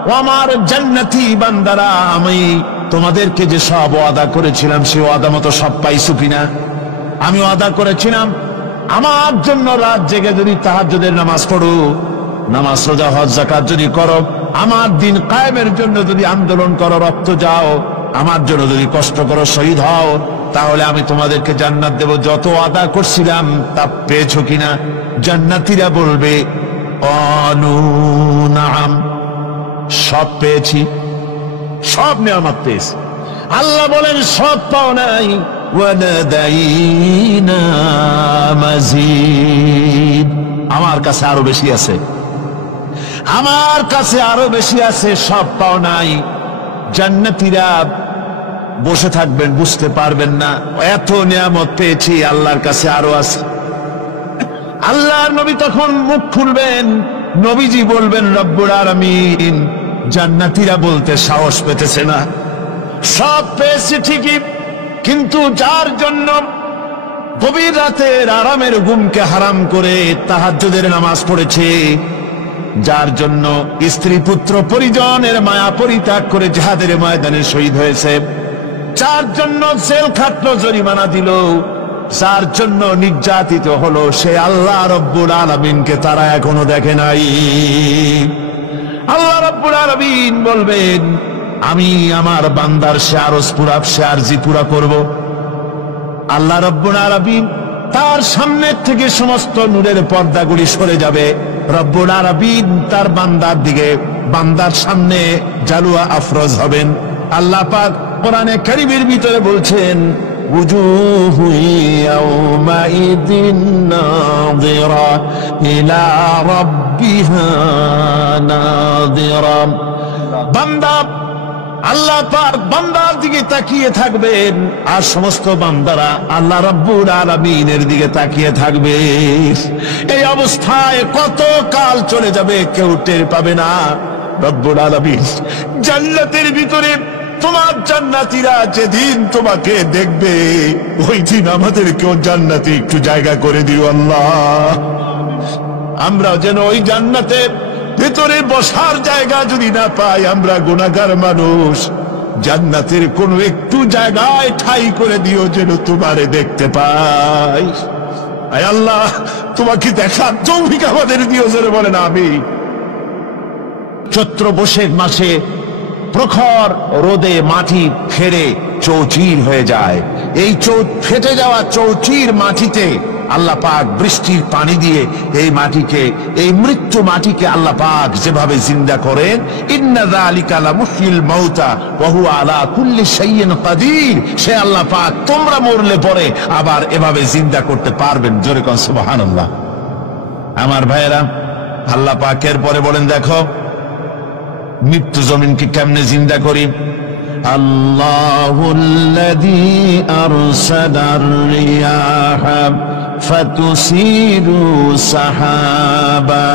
ও আমার জান্নাতি বান্দারা, আমি তোমাদেরকে যে সব ওয়াদা করেছিলাম সে ওয়াদা মতো সব পাইছো কিনা? আমি ওয়াদা করেছিলাম আমার জন্য রাত জেগে যদি তাহাজ্জুদের নামাজ পড়ো, নামাজ, রোজা, হজ, যাকাত যদি করো, আমার দিন কায়েমের জন্য যদি আন্দোলন করো, রক্ত যাও, আমার জন্য যদি কষ্ট করো, শহীদ হও, তাহলে আমি তোমাদেরকে জান্নাত দেব। যত ওয়াদা করছিলাম তা পেয়েছো কিনা? জান্নাতীরা বলবে, ক্বালু নাআম, সব পেয়েছি, সব নেয়ামত পেয়েছি। আল্লাহ বলেন, সব পাও নাই, ওয়ালাদাইনা মাজিদ, আমার কাছে আরো বেশি আছে, আমার কাছে আরো বেশি আছে, সব পাও নাই। জান্নাতীরা বসে থাকবেন, বুঝতে পারবেন না, এত নিয়ামত পেয়েছি, আল্লাহর কাছে আরো আছে। আল্লাহর নবী তখন মুখ খুলবেন, নবীজি বলবেন, রব্বুল আলামিন, জান্নাতীরা বলতে সাহস পেতেছে না। সব পেয়েছে ঠিকই, কিন্তু যার জন্য গভীর রাতের আরামের ঘুমকে হারাম করে তাহাজ্জুদের নামাজ পড়েছে, যার জন্য স্ত্রী পুত্র পরিজনের মায়া পরিত্যাগ করে জিহাদের ময়দানে শহীদ হয়েছে, যার জন্য জেল খাটলো, জরিমানা দিল, যার জন্য নির্যাতিত হলো, সে আল্লাহ রব্বুল আলামিনকে তারা এখনো দেখে নাই। আল্লাহ রব্বুল আলামিন বলবেন, আমি আমার বান্দার সে আরজ পুরা, সে আরজি পুরা করব। আল্লাহ রব্বুল আলামিন তার সামনের থেকে সমস্ত নূরের পর্দাগুলি সরে যাবে। রব্বুল আলামিন তার বান্দার দিকে, বান্দার সামনে জালুয়া আফরোজ হবেন। আল্লাহ পাক কোরআনে কারীমের ভিতরে বলছেন, উজুহু ইয়াওমাইদিন নাযিরা ইলা রাব্বিহা নাযিরা। বান্দা, আল্লাহ পাক বান্দার দিকে তাকিয়ে থাকবেন, আর সমস্ত বান্দারা আল্লাহ রাব্বুল আলামিনের দিকে তাকিয়ে থাকবে। এই অবস্থায় কত কাল চলে যাবে কেউ টের পাবে না। রব্বুল আলামিন জান্নাতের ভিতরে তোমার জান্নাতীরা যেদিন তোমাকে দেখবে, ওই দিন আমাদেরকেও জান্নাতে একটু জায়গা করে দিও আল্লাহ। আমরা যেন ওই জান্নাতের ভেতরে বসার জায়গা যদি না পাই, আমরা গুনাহগার মানুষ, জান্নাতের কোন একটু জায়গায় ঠাঁই করে দিও যেন তোমারে দেখতে পাই। আয় আল্লাহ, তোমাকে দেখার তৌফিক আমাদের দিও, যেন বলেন আমিন। চৈত্র বৈশাখ মাসে প্রখর রোদে মাটি ফেরে চৌচির হয়ে যায়। এই ফেটে যাওয়া চৌচির মাটিতে আল্লাহ পাক বৃষ্টির পানি দিয়ে এই মাটিকে, এই মৃত্যু মাটিকে আল্লাহ পাক যেভাবে জিন্দা করেন, ইন্না যালিকা লামুহয়িল মাউতা ওয়া হুয়া আলা কুল্লি শাইইন কাদির, সে আল্লাহ পাক তোমরা মরলে পরে আবার এভাবে জিন্দা করতে পারবেন। জোরে কোন সুবহানাল্লাহ। আমার ভাইয়েরা, আল্লাহ পাকের পরে বলেন, দেখো মৃত্যু জমিনকে কেমনে জিন্দা করি। আল্লাহুল্লাযী আরসালার রিয়াহা ফাতুসিরু সাহাবা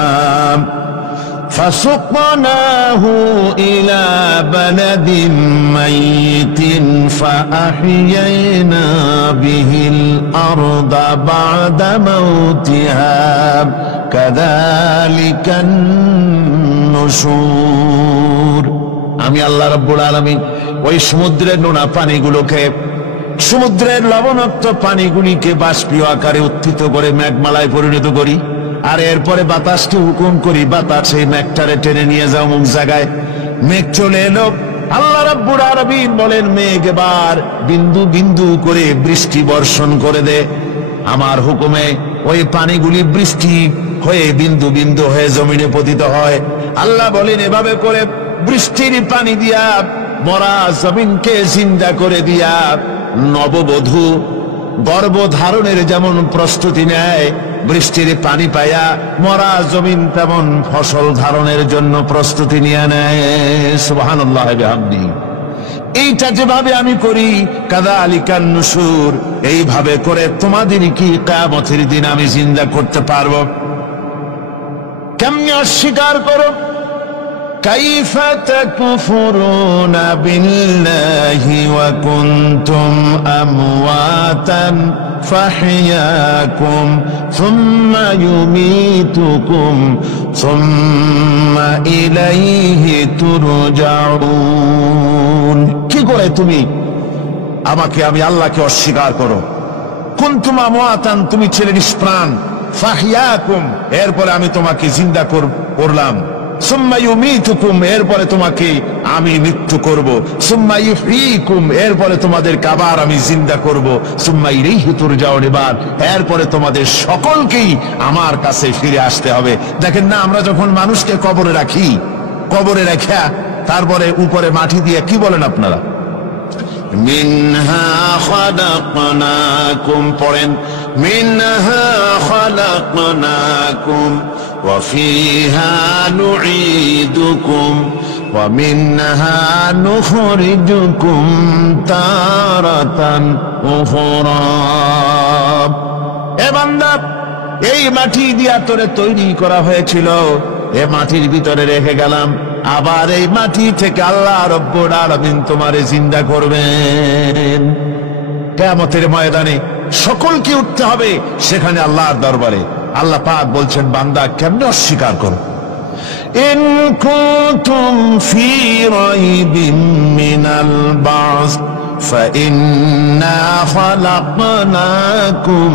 ফাসুকনাহু ইলা বালাদিন মাইতিন ফাআহইয়ানা বিহিল আরদা বা'দা মাউতিহা কাযালিকান নুশুর। আমি আল্লাহ রাব্বুল আলামিন ওই সমুদ্রের নোনা পানিগুলোকে, সমুদ্রের লবণাক্ত পানিগুলিকে বাষ্পীয় আকারে উত্থিত করে মেঘমালায় পরিণত করি, আর এরপরে বাতাসকে হুকুম করি, বাতাস এই মেঘটারে টেনে নিয়ে যাও মুখ জায়গায়। মেঘ চলে এলো। আল্লাহ রাব্বুল আলামিন বলেন, মেঘ এবার বিন্দু বিন্দু করে বৃষ্টি বর্ষণ করে দে। আমার হুকুমে ওই পানিগুলি বৃষ্টি হয়ে বিন্দু বিন্দু হয়ে জমিনে পতিত হয়। আল্লাহ বলেন, এভাবে করে বৃষ্টির পানি দিয়া মরা জমিনকে জিন্দা করে দিয়া নববধূ গর্ভধারণের যেমন প্রস্তুতি নেয়, বৃষ্টির পানি পায়া মরা জমিন তেমন ফসল ধারণের জন্য প্রস্তুতি নিয়ে নেয়। সুবহানাল্লাহ বিহামদিহি। এইটা যেভাবে আমি করি, কাযালিকান নুশুর, এইভাবে করে তোমাদের কি কিয়ামতের দিন আমি জিন্দা করতে পারবো? কেমনে অস্বীকার করো? কাইফা তাকফুরুনা বিল্লাহি ওয়া কুনতুম আমওয়াতান ফাহইয়াকুম সুম্মা ইউমীতুকুম সুম্মা ইলাইহি তুরজাউন। কি করে তুমি আমাকে, আমি আল্লাহকে অস্বীকার করো? কুনতুম আমওয়াতান, তুমি ছিলে নিষ্প্রাণ, ফাহইয়াকুম, এরপরে আমি তোমাকে জিন্দা করলাম, সুম্মা ইউমীতুকুম, এরপরে তোমাকে আমি মৃত্যু করব, সুম্মা ইউহয়ীকুম, এরপরে তোমাদেরকে আবার আমি জিন্দা করব, সুম্মা ইলাইহি তুরজাউন, এরপরে তোমাদের সকলকেই আমার কাছে ফিরে আসতে হবে। দেখেন না, আমরা যখন মানুষকে কবরে রাখি, কবরে রাখা তারপরে উপরে মাটি দিয়ে কি বলেন আপনারা? মিনহা খালাকনাকুম, পড়েন, মিনহা খালাকনাকুম ওয়া ফিহা নুঈদুকুম ওয়া মিনহা নুখরিজুকুম তারাতান উখরা। এ বান্দা, এই মাটি দিয়া তোরে তৈরি করা হয়েছিল, এ মাটির ভিতরে রেখে গেলাম, আবার এই মাটি থেকে আল্লাহ রব্বুল আলামিন তোমারে জিন্দা করবেন। কিয়ামতের ময়দানে সকলকে উঠতে হবে সেখানে আল্লাহর দরবারে। আল্লাহ পাক বলছেন, বান্দা কেমনে অস্বীকার করো? ইন কুনতুম ফি রাইবিন মিনাল বাস ফাইন্না খালাকনাকুম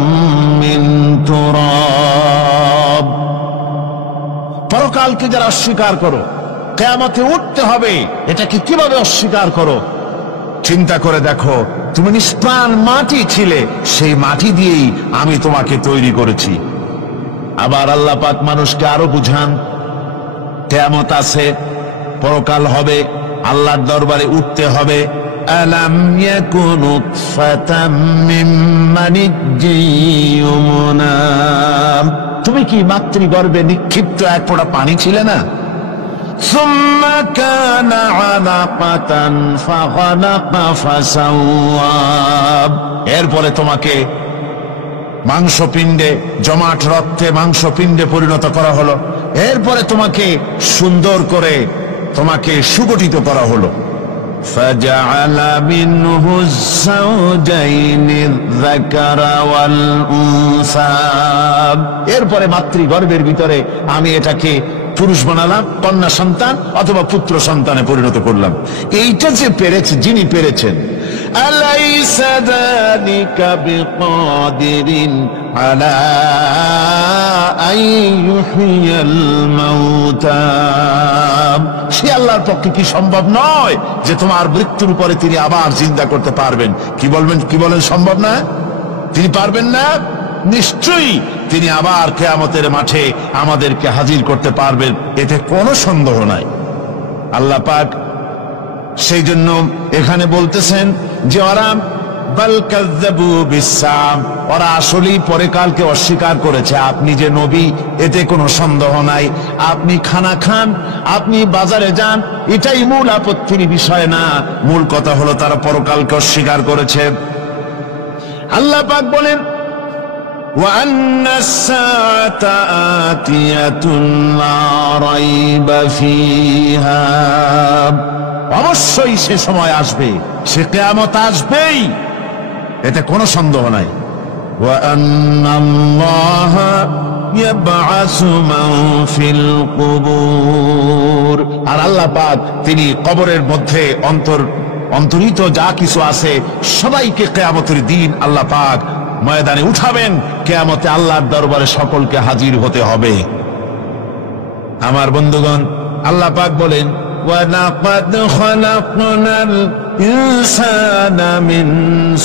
মিন তুরাব। পরকালকে যারা অস্বীকার করো, কিয়ামতে উঠতে হবে, এটাকে কিভাবে অস্বীকার করো? চিন্তা করে দেখো, তুমি নিষ্প্রাণ মাটি ছিলে, সেই মাটি দিয়েই আমি তোমাকে তৈরি করেছি। আবার আল্লাহ পাক মানুষকে আরো বুঝান, কিয়ামত আছে, পরকাল হবে, আল্লাহর দরবারে উঠতে হবে। আলাম ইয়াকুন নুতফাতাম মিন মানিয়্যিন ইউমনা। তুমি কি মাতৃগর্ভে নিক্ষিপ্ত এক ফোঁটা পানি ছিলে না? সুম্মা কানা আলাকাতান ফাখালাকা ফাসাওয়া। এরপরে তোমাকে মাংসপিণ্ডে, জমাট রক্তে মাংসপিণ্ডে পরিণত করা হলো। এরপরে তোমাকে সুন্দর করে তোমাকে সুগঠিত করা হলো। ফাজআলা মিনহু যাওজাইনি যাকারা ওয়াল উনসা। এরপরে মাতৃগর্ভের ভিতরে আমি এটাকে পুরুষ বানালাম, কন্যা সন্তান অথবা পুত্র সন্তানে পরিণত করলাম। এইটা যে পেরেছে, যিনি পেরেছেন, আলাইসা যালিকা বিকাদিরিন আলা আইয়ুহিয়াল মাউতা। সে আল্লাহর পক্ষে কি সম্ভব নয় যে তোমার মৃত্যুর পরে তিনি আবার জিন্দা করতে পারবেন? কি বলেন সম্ভব না? তিনি পারবেন না? নিশ্চয়ই তিনি আবার কিয়ামতের মাঠে আমাদেরকে হাজির করতে পারবেন, এতে কোনো সন্দেহ নাই। আল্লাহ পাক সেই জন্য এখানে বলতেছেন যে ওরা বাল কাযযাবু বিসসাম, ওরা আসলেই পরকালকে অস্বীকার করেছে। আপনি যে নবী, এতে কোনো সন্দেহ নাই। আপনি খানা খান, আপনি বাজারে যান, এটাই মূল আপত্তির বিষয় না। মূল কথা হলো তারা পরকালকে অস্বীকার করেছে। আল্লাহ পাক বলেন, وأن الساعة آتية لا ريب فيها। অবশ্যই সে সময় আসবে, সে কিয়ামত আসবেই, এতে কোনো সন্দেহ নাই। وأن الله يبعث من في القبور। আর আল্লাহ পাক তিনি কবরের মধ্যে অন্তরিত যা কিছু আছে সবাইকে কিয়ামতের দিন আল্লাহ পাক ময়দানে উঠাবেন। কিয়ামতে আল্লাহর দরবারে সকলকে হাজির হতে হবে। আমার বন্ধুগণ, আল্লাহ পাক বলেন, ওয়ালাকাদ খালাকনাল ইনসানা মিন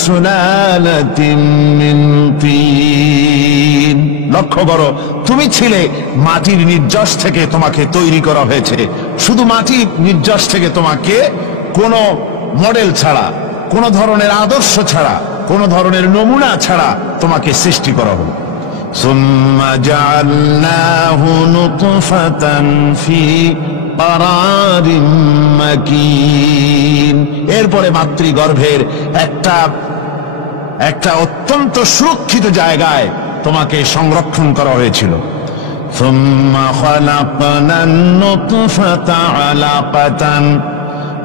সুলালাতিন মিন তিন। লক্ষ্য করো, তুমি ছিলে মাটির নির্যাস থেকে তোমাকে তৈরি করা হয়েছে। শুধু মাটির নির্যাস থেকে তোমাকে কোনো মডেল ছাড়া, কোনো ধরনের আদর্শ ছাড়া, কোন ধরনের নমুনা ছাড়া তোমাকে সৃষ্টি করা হলো। সুম্মা জাআলনাহু নুতফাতান ফি কারারিন মাকিন। এরপরে মাতৃগর্ভের একটা অত্যন্ত সুরক্ষিত জায়গায় তোমাকে সংরক্ষণ করা হয়েছিল। সুম্মা খালাকনান নুতফাতা আলাকাতান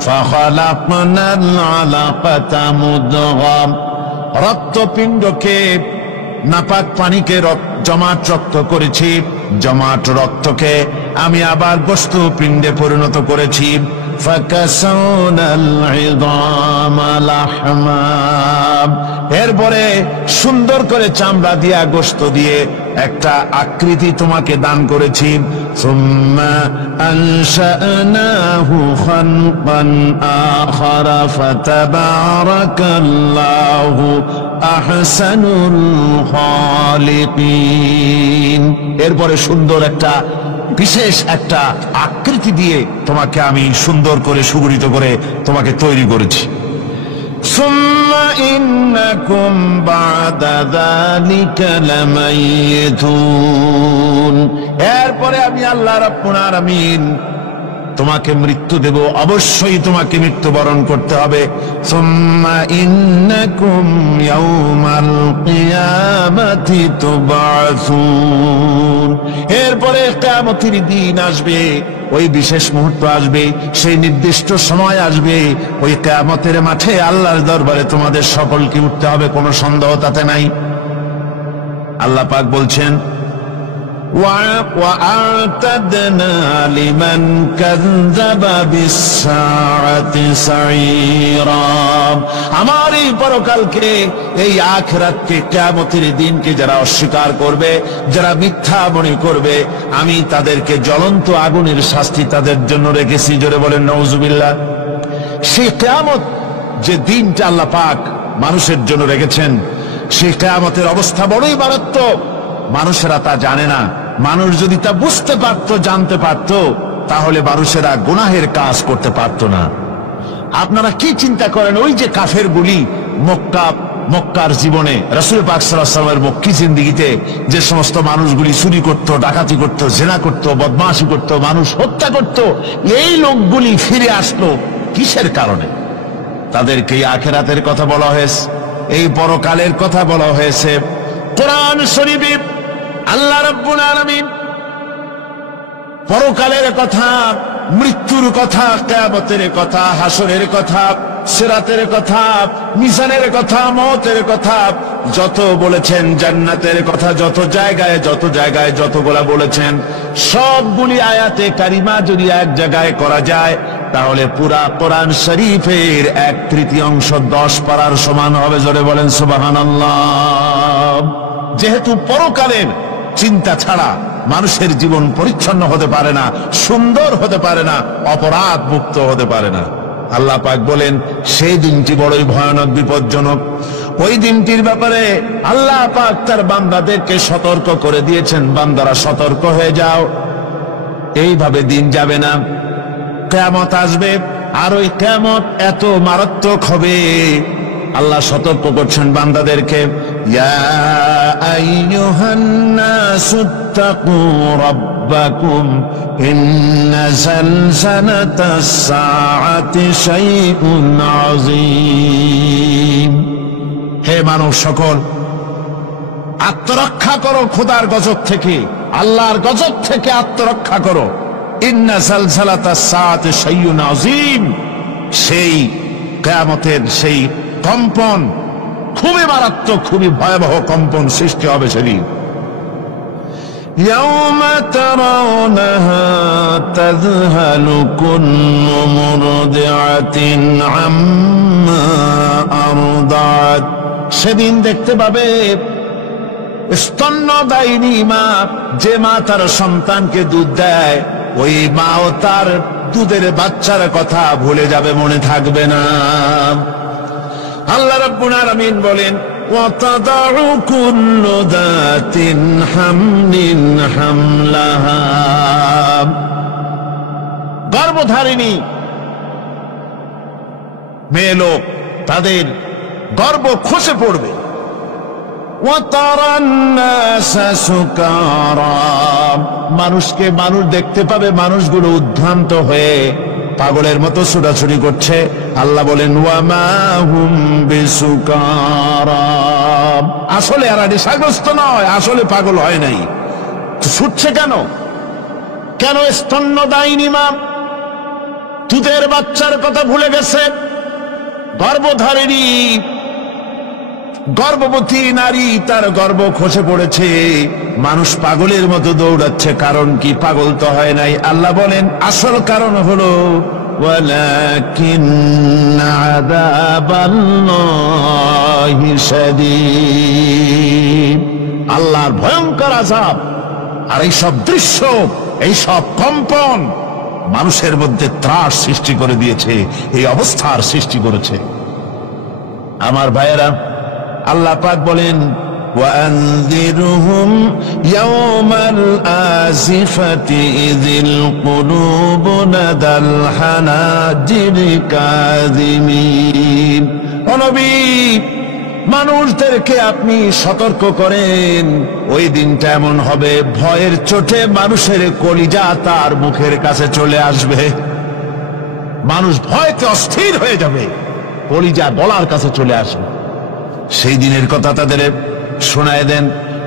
ফাখালাকনাল আলাকাতা মুদগা। রক্তপিণ্ডকে, নাপাক পানিকে জমাট রক্ত করেছি, জমাট রক্তকে আমি আবার গোশত পিণ্ডে পরিণত করেছি। ফাকাসাউনাল ইযামা লাহমা। এরপরে সুন্দর করে চামড়া দিয়া, গোশত দিয়ে একটা আকৃতি তোমাকে দান করেছি। সুম্মা আনশানাহু খালকান আখারা ফাতাবারাকাল্লাহু আহসানুল খালিকিন। এরপরে সুন্দর একটা বিশেষ একটা আকৃতি দিয়ে তোমাকে আমি সুন্দর করে সুগঠিত করে তোমাকে তৈরি করেছি। সুম্মা ইন্নাকুম বা'দা যালিকা লামাইতুন। এরপরে আমি আল্লাহ রাব্বুল আলামিন তোমাকে মৃত্যু দেব, অবশ্যই তোমাকে মৃত্যুবরণ করতে হবে। সুম্মা ইন্নাকুম ইয়াউমাল কিয়ামাতি তুবআসুন, এরপরে কিয়ামতের দিন আসবে, ওই বিশেষ মুহূর্ত আসবে, সেই নির্দিষ্ট সময় আসবে, ওই কিয়ামতের মাঠে আল্লাহর দরবারে তোমাদের সকলকে উঠতে হবে, কোনো সন্দেহ তাতে নাই। আল্লাহ পাক বলছেন وَأَعْتَدْنَا لِمَنْ كَذَّبَ بِالسَّاعَةِ سَعِيرًا, আমার এই পরকালকে, এই আখিরাতকে, কিয়ামতের দিনকে যারা অস্বীকার করবে, যারা মিথ্যা মনে করবে, আমি তাদেরকে জ্বলন্ত আগুনের শাস্তি তাদের জন্য রেখেছি। জোরে বলেন নাউজুবিল্লাহ। সেই কিয়ামত যে দিনটা আল্লাহ পাক মানুষের জন্য রেখেছেন, সেই কিয়ামতের অবস্থা বড়ই মারাত্মক। মানুষেরা তা জানে না। মানুষ যদি তা বুঝতে পারত, জানতে পারত, তাহলে মানুষেরা গুনাহের কাজ করতে পারত না। আপনারা কি চিন্তা করেন, ওই যে কাফের বলি মক্কার জীবনে, রাসূল পাক সাল্লাল্লাহু আলাইহি ওয়াসাল্লামের মক্কি জিন্দেগিতে যে সমস্ত মানুষগুলি চুরি করত, ডাকাতি করত, জিনা করত, বদমাশি করত, মানুষ হত্যা করত, এই লোকগুলি ফিরে আসলো কিসের কারণে? তাদেরকে আখিরাতের কথা বলা হয়েছে, এই পরকালের কথা বলা হয়েছে। কোরআন শরীফে আল্লাহ রাব্বুল আলামিন পরকালের কথা, মৃত্যুর কথা, কিয়ামতের কথা, হাসরের কথা, সিরাতের কথা, মিজানের কথা, মওতের কথা যত বলেছেন, জান্নাতের কথা যত জায়গায় যতগুলা বলেছেন, সবগুলি আয়াতে কারিমা যদি এক জায়গায় করা যায়, তাহলে পুরা কোরআন শরীফের 1/3 10 পারার সমান হবে। জোরে বলেন সুবহানাল্লাহ। যেহেতু পরকালের চিন্তা ছাড়া মানুষের জীবন পরিচ্ছন্ন হতে পারে না, সুন্দর হতে পারে না, অপরাধ মুক্ত হতে পারে না। আল্লাহ পাক বলেন সেই দিনটি বড়ই ভয়ানক, বিপজ্জনক। ওই দিনটির ব্যাপারে আল্লাহ পাক তার বান্দাদেরকে সতর্ক করে দিয়েছেন, বান্দারা সতর্ক হয়ে যাও, এইভাবে দিন যাবে না, কিয়ামত আসবে। আর ওই কিয়ামত এত মারাত্মক হবে, আল্লাহ সতর্ক করছেন বান্দাদেরকে, ইয়া আইয়ুহান নাসুত্তাকু রাব্বাকুম ইন্না যালজালাতাস সাআতি শাইউন আযীম। হে মানব সকল, আত্মরক্ষা করো খোদার গজব থেকে, আল্লাহর গজব থেকে আত্মরক্ষা করো। ইন্না যালজালাতাস সাআতি শাইউন আযীম, সেই কিয়ামতের সেই কম্পন খুবই মারাত্মক, খুবই ভয়াবহ কম্পন সৃষ্টি হবে সেদিন। ইয়াউমা তারাউনাহা তাযহালু কুল্লু মুরদিআতিন আম্মা আরদাত, সেদিন দেখতে পাবে স্তন্যদায়িনী মা, যে মা তার সন্তানকে দুধ দেয়, ওই মাও তার দুধের বাচ্চার কথা ভুলে যাবে, মনে থাকবে না। আল্লাহ রাব্বুল আলামিন বলেন ওয়াতাদাউ কুল্লু যাতিন হামলিন হামলাহা, গর্ভধারিণী মেয়ে লোক তাদের গর্ভ খসে পড়বে। ওয়াতারান নাসা সুকারা, মানুষকে মানুষ দেখতে পাবে, মানুষগুলো উদ্ভ্রান্ত হয়ে পাগলের মতো ছুটাছুটি করছে। আল্লাহ বলেন ওয়ামা হুম বিসুকারা, আসলে এরা নেশাগ্রস্ত নয়, আসলে পাগল হয় নাই। ছুটছে কেন? কেন? স্তন্যদায়িনী মা দুধের বাচ্চার কথা ভুলে গেছে। গর্ভধারিণী গর্ভবতী নারী, তার গর্ভ খসে পড়েছে, মানুষ পাগলের মতো দৌড়াচ্ছে। কারণ কি? পাগল তো হয় নাই। আল্লাহ বলেন আসল কারণ হলো ওয়ালাকিন্না আযাবাল্লাহি শাদীদ, আল্লাহর ভয়ঙ্কর আযাব। আর এইসব দৃশ্য, এইসব কম্পন মানুষের মধ্যে ত্রাস সৃষ্টি করে দিয়েছে, এই অবস্থার সৃষ্টি করেছে। আমার ভাইয়েরা, আল্লাহ পাক বলেন ওয়ানযিরহুম ইয়াওমাল আসিফাতি ইযিল কুলুবু নাদাল হানাজির কাযিমিন। ও নবী, মানুষদেরকে আপনি সতর্ক করেন, ওই দিনটা এমন হবে, ভয়ের চোটে মানুষের কলিজা তার মুখের কাছে চলে আসবে। মানুষ ভয়তে অস্থির হয়ে যাবে, কলিজা গলার কাছে চলে আসবে। সেই দিনের কথা তাদের শোনায় দেন।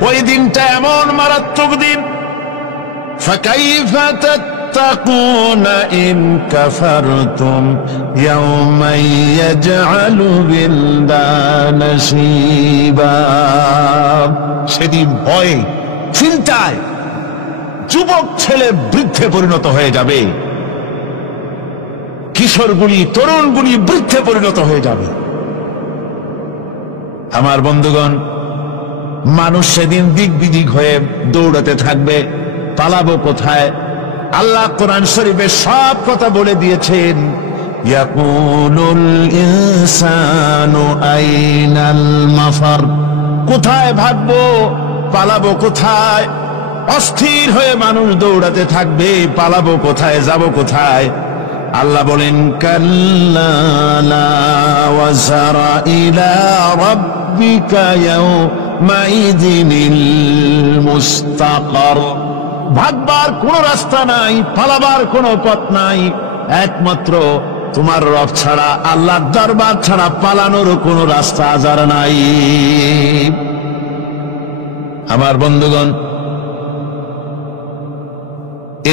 ওই দিনটা এমন মারাত্মক দিন, ফাকাইফা তাত্তাকুনা ইন কাফারতুম ইয়াওমা ইয়াজআলু বিলদানা শিবা। সেদিন ভয়ে চিন্তায় যুবক ছেলে বৃদ্ধে পরিণত হয়ে যাবে, কিশোরগুলি তরুণগুলি বৃদ্ধে পরিণত হয়ে যাবে। আমার বন্ধুগণ, মানুষ সেদিন দিক বিদিক হয়ে দৌড়াতে থাকবে, পালাবো কোথায়? আল্লাহ কোরআন শরীফে সব কথা বলে দিয়েছেন। ইয়াকুলুল ইনসানু আইনাল মাফার, কোথায় ভাগবো, পালাবো কোথায়? অস্থির হয়ে মানুষ দৌড়াতে থাকবে, পালাবো কোথায়, যাব কোথায়? আল্লাহ বলেন কাল্লা লা ওয়াজারা ইলা রাব্বিকা ইয়াওমাইযিনিল মুস্তাকার। ভাগবার কোন রাস্তা নাই, পালাবার কোন পথ নাই, একমাত্র তোমার রব ছাড়া, আল্লাহর দরবার ছাড়া পালানোর কোন রাস্তা আজার নাই। আমার বন্ধুগণ,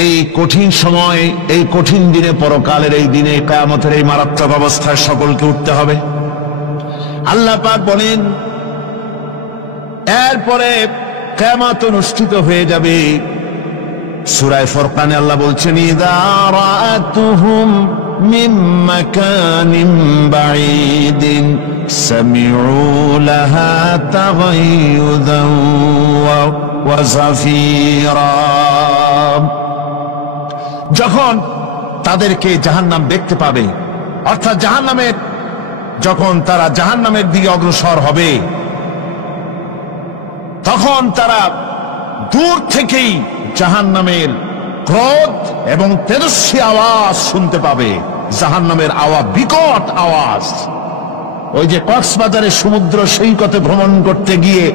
এই কঠিন সময়, এই কঠিন দিনে, পরকালের এই দিনে, কিয়ামতের এই মারাত্মক অবস্থায় সকলকে উঠতে হবে। আল্লাহ পাক বলেন, এরপরে কিয়ামত অনুষ্ঠিত হয়ে যাবে। সূরা ফুরকানে আল্লাহ বলছেন, ইযা রাআতুহুম মিন মাকানিন বাঈদিন সামিউ লাহা তাগায়ুযান ওয়া যাফীরা। যখন তাদেরকে জাহান্নাম দেখতে পাবে, অর্থাৎ জাহান্নামের, যখন তারা জাহান্নামের দিকে অগ্রসর হবে, তখন তারা দূর থেকেই জাহান্নামের ক্রোধ এবং তেজস্বী আওয়াজ শুনতে পাবে। জাহান্নামের আওয়াজ, বিকট আওয়াজ। ওই যে কক্সবাজারে সমুদ্র সৈকতে ভ্রমণ করতে গিয়ে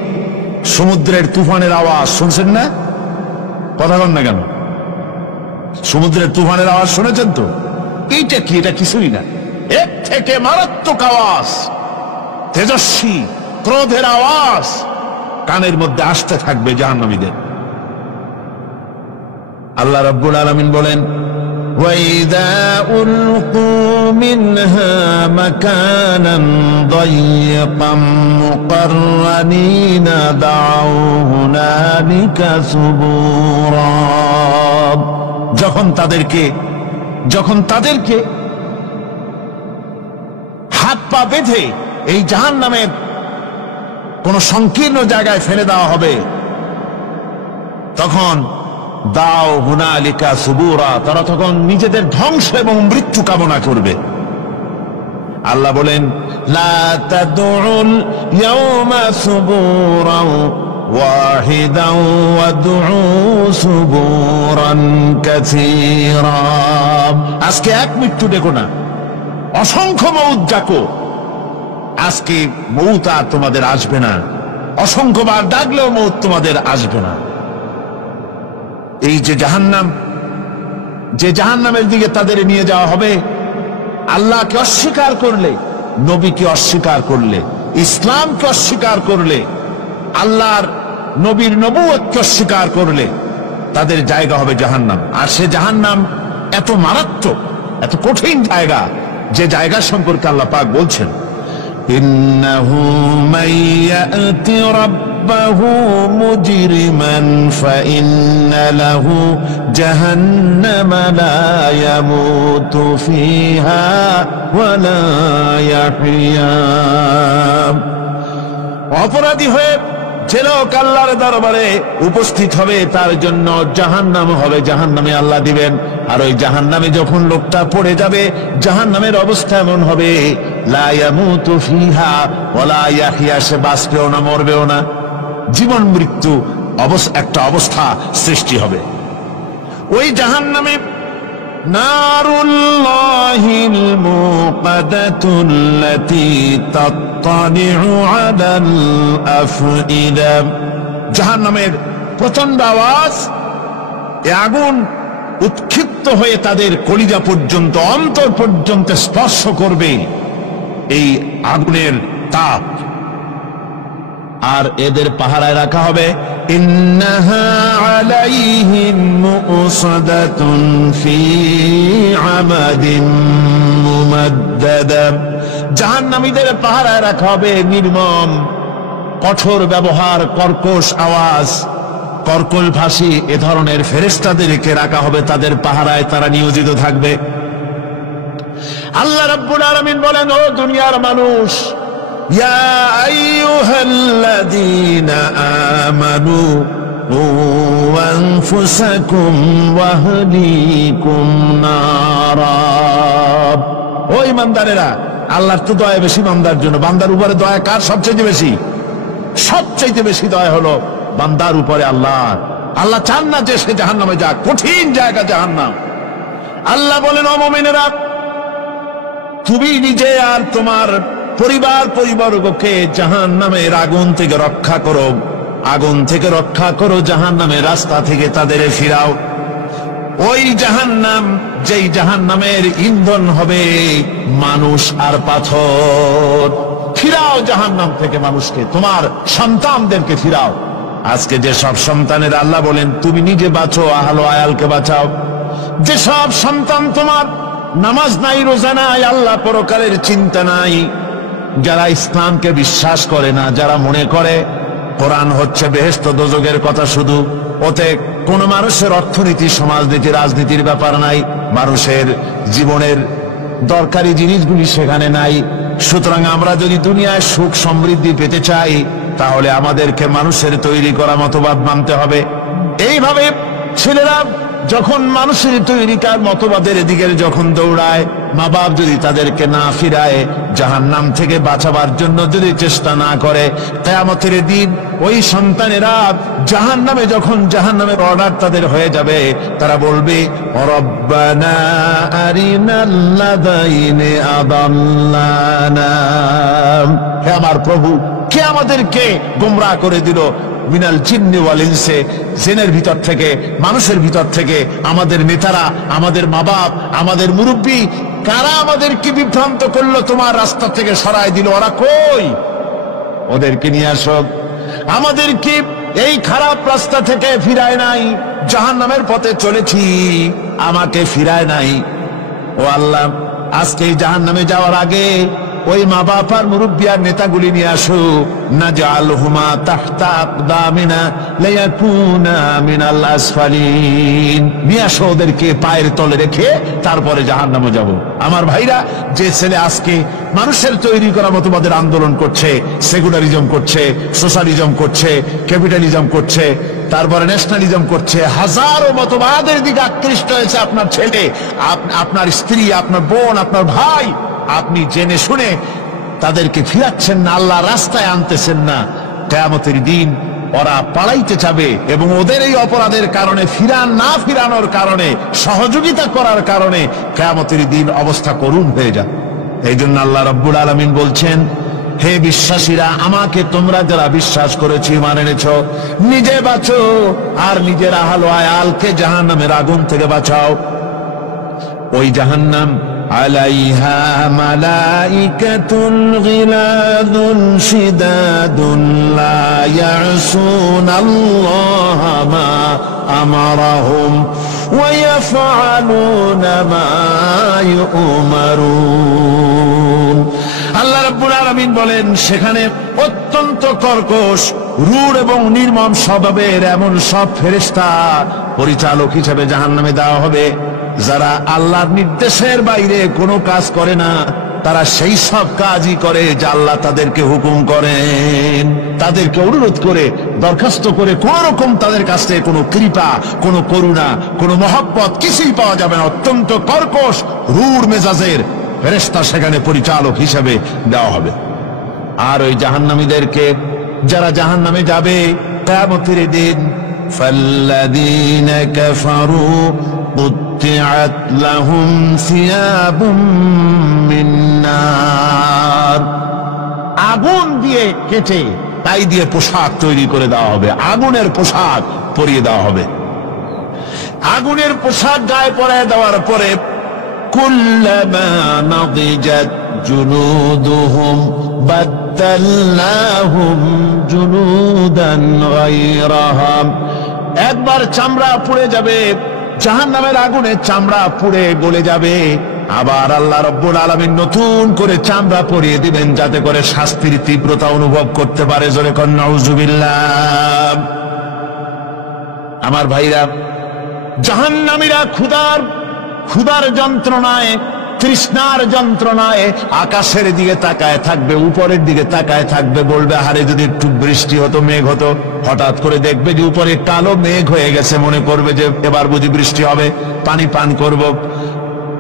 সমুদ্রের তুফানের আওয়াজ শুনছেন না? কথা বল না কেন? সমুদ্রের তুফানের আওয়াজ শুনেছেন তো? এইটা কি? এটা কিছুই না, এর থেকে মারাত্মক আওয়াজ, তেজস্বী ক্রোধের আওয়াজ কানের মধ্যে আসতে থাকবে জাহান্নামীদের। আল্লাহ রাব্বুল আলামিন বলেন, ওয়াইদা উলকু মিনহা মাকানান দায়্যিকাম মুকাররানিনা দাউ হুনালিকা সুবুরা। যখন তাদেরকে হাত পা বেঁধে এই জাহান্নামের কোন সংকীর্ণ জায়গায় ফেলে দেওয়া হবে, তখন দাও হুনালিকা সুবুরা, তারা তখন নিজেদের ধ্বংস এবং মৃত্যু কামনা করবে। আল্লাহ বলেন, লা তাদউল ইয়াওমা সুবুরান ওয়াহিদান ওয়াদউ সুবুরান কাসীরা। আজকে এক মৃত্যু ডেকো না, অসংখ্য মউত ডাকো। আজকে মউত আর তোমাদের আসবে না, অসংখ্যবার ডাকলেও মউত তোমাদের আসবে না। এই যে জাহান্নাম, যে জাহান্নামের দিকে তাদের নিয়ে যাওয়া হবে, আল্লাহকে অস্বীকার করলে, নবীকে অস্বীকার করলে, ইসলামকে অস্বীকার করলে, আল্লাহর নবীর নবুয়তকে অস্বীকার করলে তাদের জায়গা হবে জাহান্নাম। আর সে জাহান্নাম এত মারাত্মক, এত কঠিন জায়গা, যে জায়গা সম্পর্কে আল্লাহ পাক বলছেন, ইন্নাহু মাইয়াতি রাব্বাহু মুজরিমান ফাইন্না লাহু জাহান্নামা লা ইয়ামুতু ফিহা ওয়া লা ইয়াহইয়া। অপরাধী হয়ে যে লোক আল্লাহর দরবারে উপস্থিত হবে, তার জন্য জাহান্নাম হবে, জাহান্নামে আল্লাহ দিবেন। আর ওই জাহান্নামে যখন লোকটা পড়ে যাবে, জাহান্নামের অবস্থা এমন হবে, লা ইয়ামুতু ফিহা ওয়া লা ইয়াহইয়া, সে বাঁচবেও না, মরবেও না, জীবন মৃত্যু একটা অবস্থা সৃষ্টি হবে। ওই জাহান্নামে নারুল্লাহিল মুকাদাতুল্লাতী তাত্তালিউ আলাল আফইদা। জাহান্নামের প্রচন্ড আওয়াজ, এ আগুন উৎক্ষিপ্ত তৃপ্ত হয়ে তাদের কলিজা পর্যন্ত, অন্তর পর্যন্ত স্পর্শ করবে এই আগুনের তাপ। আর এদের পাহারায় রাখা হবে ইন্নাহা আলাইহিম মুসাদাতুন ফি আমাদিন মুমাদ্দাদা। জাহান্নামীদের পাহারায় রাখা হবে নির্মম, কঠোর ব্যবহার, কর্কশ আওয়াজ, কর্কশ ভাষী এ ধরনের ফেরেশতাদেরকে রাখা হবে তাদের পাহারায়, তারা নিয়োজিত থাকবে। আল্লাহ রাব্বুল আলামিন বলেন, ও দুনিয়ার মানুষ, ইয়া আইয়ুহাল্লাযীনা আমানু কু আনফুসাকুম ওয়া আহলিকুম নারা। ও ঈমানদারেরা, আল্লাহর তো দয়া বেশি বান্দার জন্য। বান্দার উপরে দয়া কার সবচেয়ে বেশি? সবচেয়ে বেশি দয়া হলো বান্দার উপরে আল্লাহর। আল্লাহ চান না যে সে জাহান্নামে যাক, কঠিন জায়গা জাহান্নাম। আল্লাহ বলেন, ও মুমিনেরা, তুমি নিজে আর তোমার পরিবার পরিবর্গকে জাহান্নামের আগুন থেকে রক্ষা করো, আগুন থেকে রক্ষা করো, জাহান্নামের রাস্তা থেকে তাদের ফিরাও। ওই জাহান্নাম, যেই জাহান্নামের ইন্ধন হবে মানুষ আর পাথর। ফিরাও জাহান্নাম থেকে মানুষকে, তোমার সন্তানদেরকে ফিরাও। আজকে যে সব সন্তানের আল্লাহ বলেন তুমি নিজে বাঁচো, আহলো আয়ালকে বাঁচাও। যে সব সন্তান তোমার নামাজ নাই, রোজা নাই, আল্লাহ পরকালের চিন্তা নাই, যারা ইসলামকে বিশ্বাস করে না, যারা মনে করে কোরআন হচ্ছে বেহেশত দোজখের কথা শুধু, ওতে কোন মানুষের অর্থনীতি, সমাজনীতি, রাজনীতির ব্যাপার নাই, মানুষের জীবনের দরকারি জিনিসগুলি সেখানে নাই। সুতরাং আমরা যদি দুনিয়ায় সুখ সমৃদ্ধি পেতে চাই, তাহলে আমাদেরকে মানুষের তৈরি করা মতবাদ মানতে হবে। এইভাবে ছেলেরা যখন মানুষের তৈরিকার মতবাদের দিকে যখন দৌড়ায়, মা বাপ যদি তাদেরকে না ফিরায়, জাহান্নাম থেকে বাঁচাবার জন্য যদি চেষ্টা না করে, কিয়ামতের দিন ওই সন্তানেরা জাহান্নামে, যখন জাহান্নামের অর্ডার তাদের হয়ে যাবে, তারা বলবে, রব্বানা আরিনাল্লাযাইনি আদাল্লানা। হে আমার প্রভু, কে আমাদেরকে গোমরাহ করে দিল, মিনাল জিন্নি ওয়াল ইনসি, জিনের ভিতর থেকে, মানুষের ভিতর থেকে, আমাদের নেতারা, আমাদের মা বাপ, আমাদের মুরব্বী, কারা আমাদেরকে বিভ্রান্ত করলো, তোমার রাস্তা থেকে সরায় দিল। ওরা কই? ওদেরকে নিয়ে আসো। আমাদেরকে এই খারাপ রাস্তা থেকে ফিরায় নাই, জাহান্নামের পথে চলেছি, আমাকে ফিরায় নাই। ও আল্লাহ, আজকে জাহান্নামে যাওয়ার আগে ওই মা বাপ আর মুরব্বী আর নেতাগুলি নিয়ে আসো। নাজআলহুমা তাহতা আকদামিনা লিয়াকুনা মিনাল আসফালিন। নিয়ে আসো ওদেরকে পায়ের তলে রেখে, তারপরে জাহান্নামে যাব। আমার ভাইরা, যে ছেলে আজকে মানুষের তৈরি করা মতবাদের আন্দোলন করছে, সেকুলারিজম করছে, সোশ্যালিজম করছে, ক্যাপিটালিজম করছে, তারপরে ন্যাশনালিজম করছে, হাজারো মতবাদের দিকে আকৃষ্ট হয়েছে আপনার ছেলে, আপনার স্ত্রী, আপনার বোন, আপনার ভাই, আপনি জেনে শুনে তাদেরকে ফিরাচ্ছেন না, আল্লাহ রাস্তায় আনতেছেন না। কিয়ামতের দিন ওরা পালাইতে যাবে, এবং ওদের এই অপরাধের কারণে, না ফিরানোর কারণে, সহযোগিতা করার কারণে কিয়ামতের দিন অবস্থা করুণ হয়ে যাবে। এই জন্য আল্লাহ রাব্বুল আলামিন বলছেন, হে বিশ্বাসীরা, আমাকে তোমরা যারা বিশ্বাস করেছি, ঈমান এনেছো, নিজে বাঁচো আর নিজের আহল আয়ালকে জাহান্নামের আগুন থেকে বাঁচাও। ওই জাহান্নাম আলাইহা মালাইকাতুন গিলাদুন শিদাদুন লা ইয়াসুনাল্লাহা মা আমারাহুম ওয়া ইয়াফআলুনা মা ইউমারুন। আল্লাহ রাব্বুল আলামিন বলেন, সেখানে অত্যন্ত কর্কশ, রূঢ় এবং নির্মম স্বভাবের এমন সব ফেরেশতা পরিচালক হিসেবে জাহান্নামে দেওয়া হবে, যারা আল্লাহর নির্দেশের বাইরে কোনো কাজ করে না। তারা সেই সব কাজই করে যা আল্লাহ তাদেরকে হুকুম করেন। তাদেরকে অনুরোধ করে, দরখাস্ত করে কোন রকম তাদের কাছ থেকে কোনো কৃপা, কোনো করুণা, কোনো মহব্বত কিছুই পাওয়া যাবে না। অত্যন্ত কর্কশ, রূঢ় মেজাজের ফেরেশতা সেখানে পরিচালক হিসেবে দেওয়া হবে। আর ওই জাহান্নামীদেরকে, যারা জাহান্নামে যাবে কিয়ামতের দিন, ফাল্লাযীনা কাফারু কুত্তিআত লাহুম সিয়াবুম মিন নার। আগুন দিয়ে কেটে তাই দিয়ে পোশাক তৈরি করে দেওয়া হবে, আগুনের পোশাক পরিয়ে দেওয়া হবে। আগুনের পোশাক গায়ে পরায় দেওয়ার পরে কুল্লামা নাদিজাত জুনুদুহুম বাদদালনাহুম জুনুদান গায়রাহা, একবার চামড়া পুড়ে যাবে, জাহান্নামের আগুনে চামড়া পুড়ে গলে যাবে, আবার আল্লাহ রাব্বুল আলামিন নতুন করে চামড়া পরিয়ে দিবেন যাতে করে শাস্তির তীব্রতা অনুভব করতে পারে। জোরে কোন নাউজুবিল্লাহ। আমার ভাইরা, জাহান্নামীরা ক্ষুধার যন্ত্রণায়, তৃষ্ণার যন্ত্রণায় আকাশের দিকে তাকায় থাকবে, উপরের দিকে তাকায় থাকবে, বলবে হারে যদি একটু বৃষ্টি হতো, মেঘ হতো। হঠাৎ করে দেখবে যে উপরে কালো মেঘ হয়ে গেছে, মনে করবে যে এবার বুঝি বৃষ্টি হবে, পানি পান করব।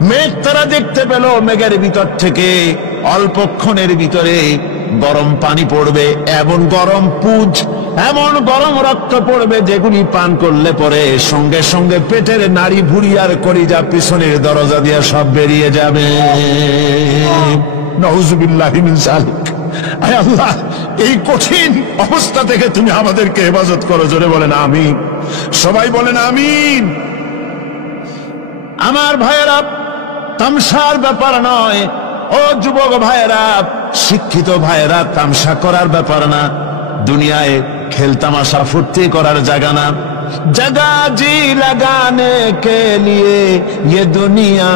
মেঘ তারা দেখতে পেল, মেঘের ভিতর থেকে অল্পক্ষণের ভিতরে গরম পানি পড়বে, এমন গরম পুঁজ, এমন গরম রক্ত পড়বে যেগুলি পান করলে পরে সঙ্গে সঙ্গে পেটের নাড়ি ভুঁড়ি আর কলিজা পিছনের দরজা দিয়ে সব বেরিয়ে যাবে। নাউজুবিল্লাহি মিন যালিক। আয় আল্লাহ, এই কঠিন অবস্থা থেকে তুমি আমাদেরকে হেফাজত করো। জোরে বলেন আমিন। সবাই বলেন আমিন। আমার ভাইয়েরা, তামসার ব্যাপার নয়। ও যুবক ভাইয়েরা, শিক্ষিত ভাইয়েরা, তামসা করার ব্যাপার না। দুনিয়ায় খেল তামাশা ফুর্তি করার জায়গা না। जगह जी लगाने के लिए ये दुनिया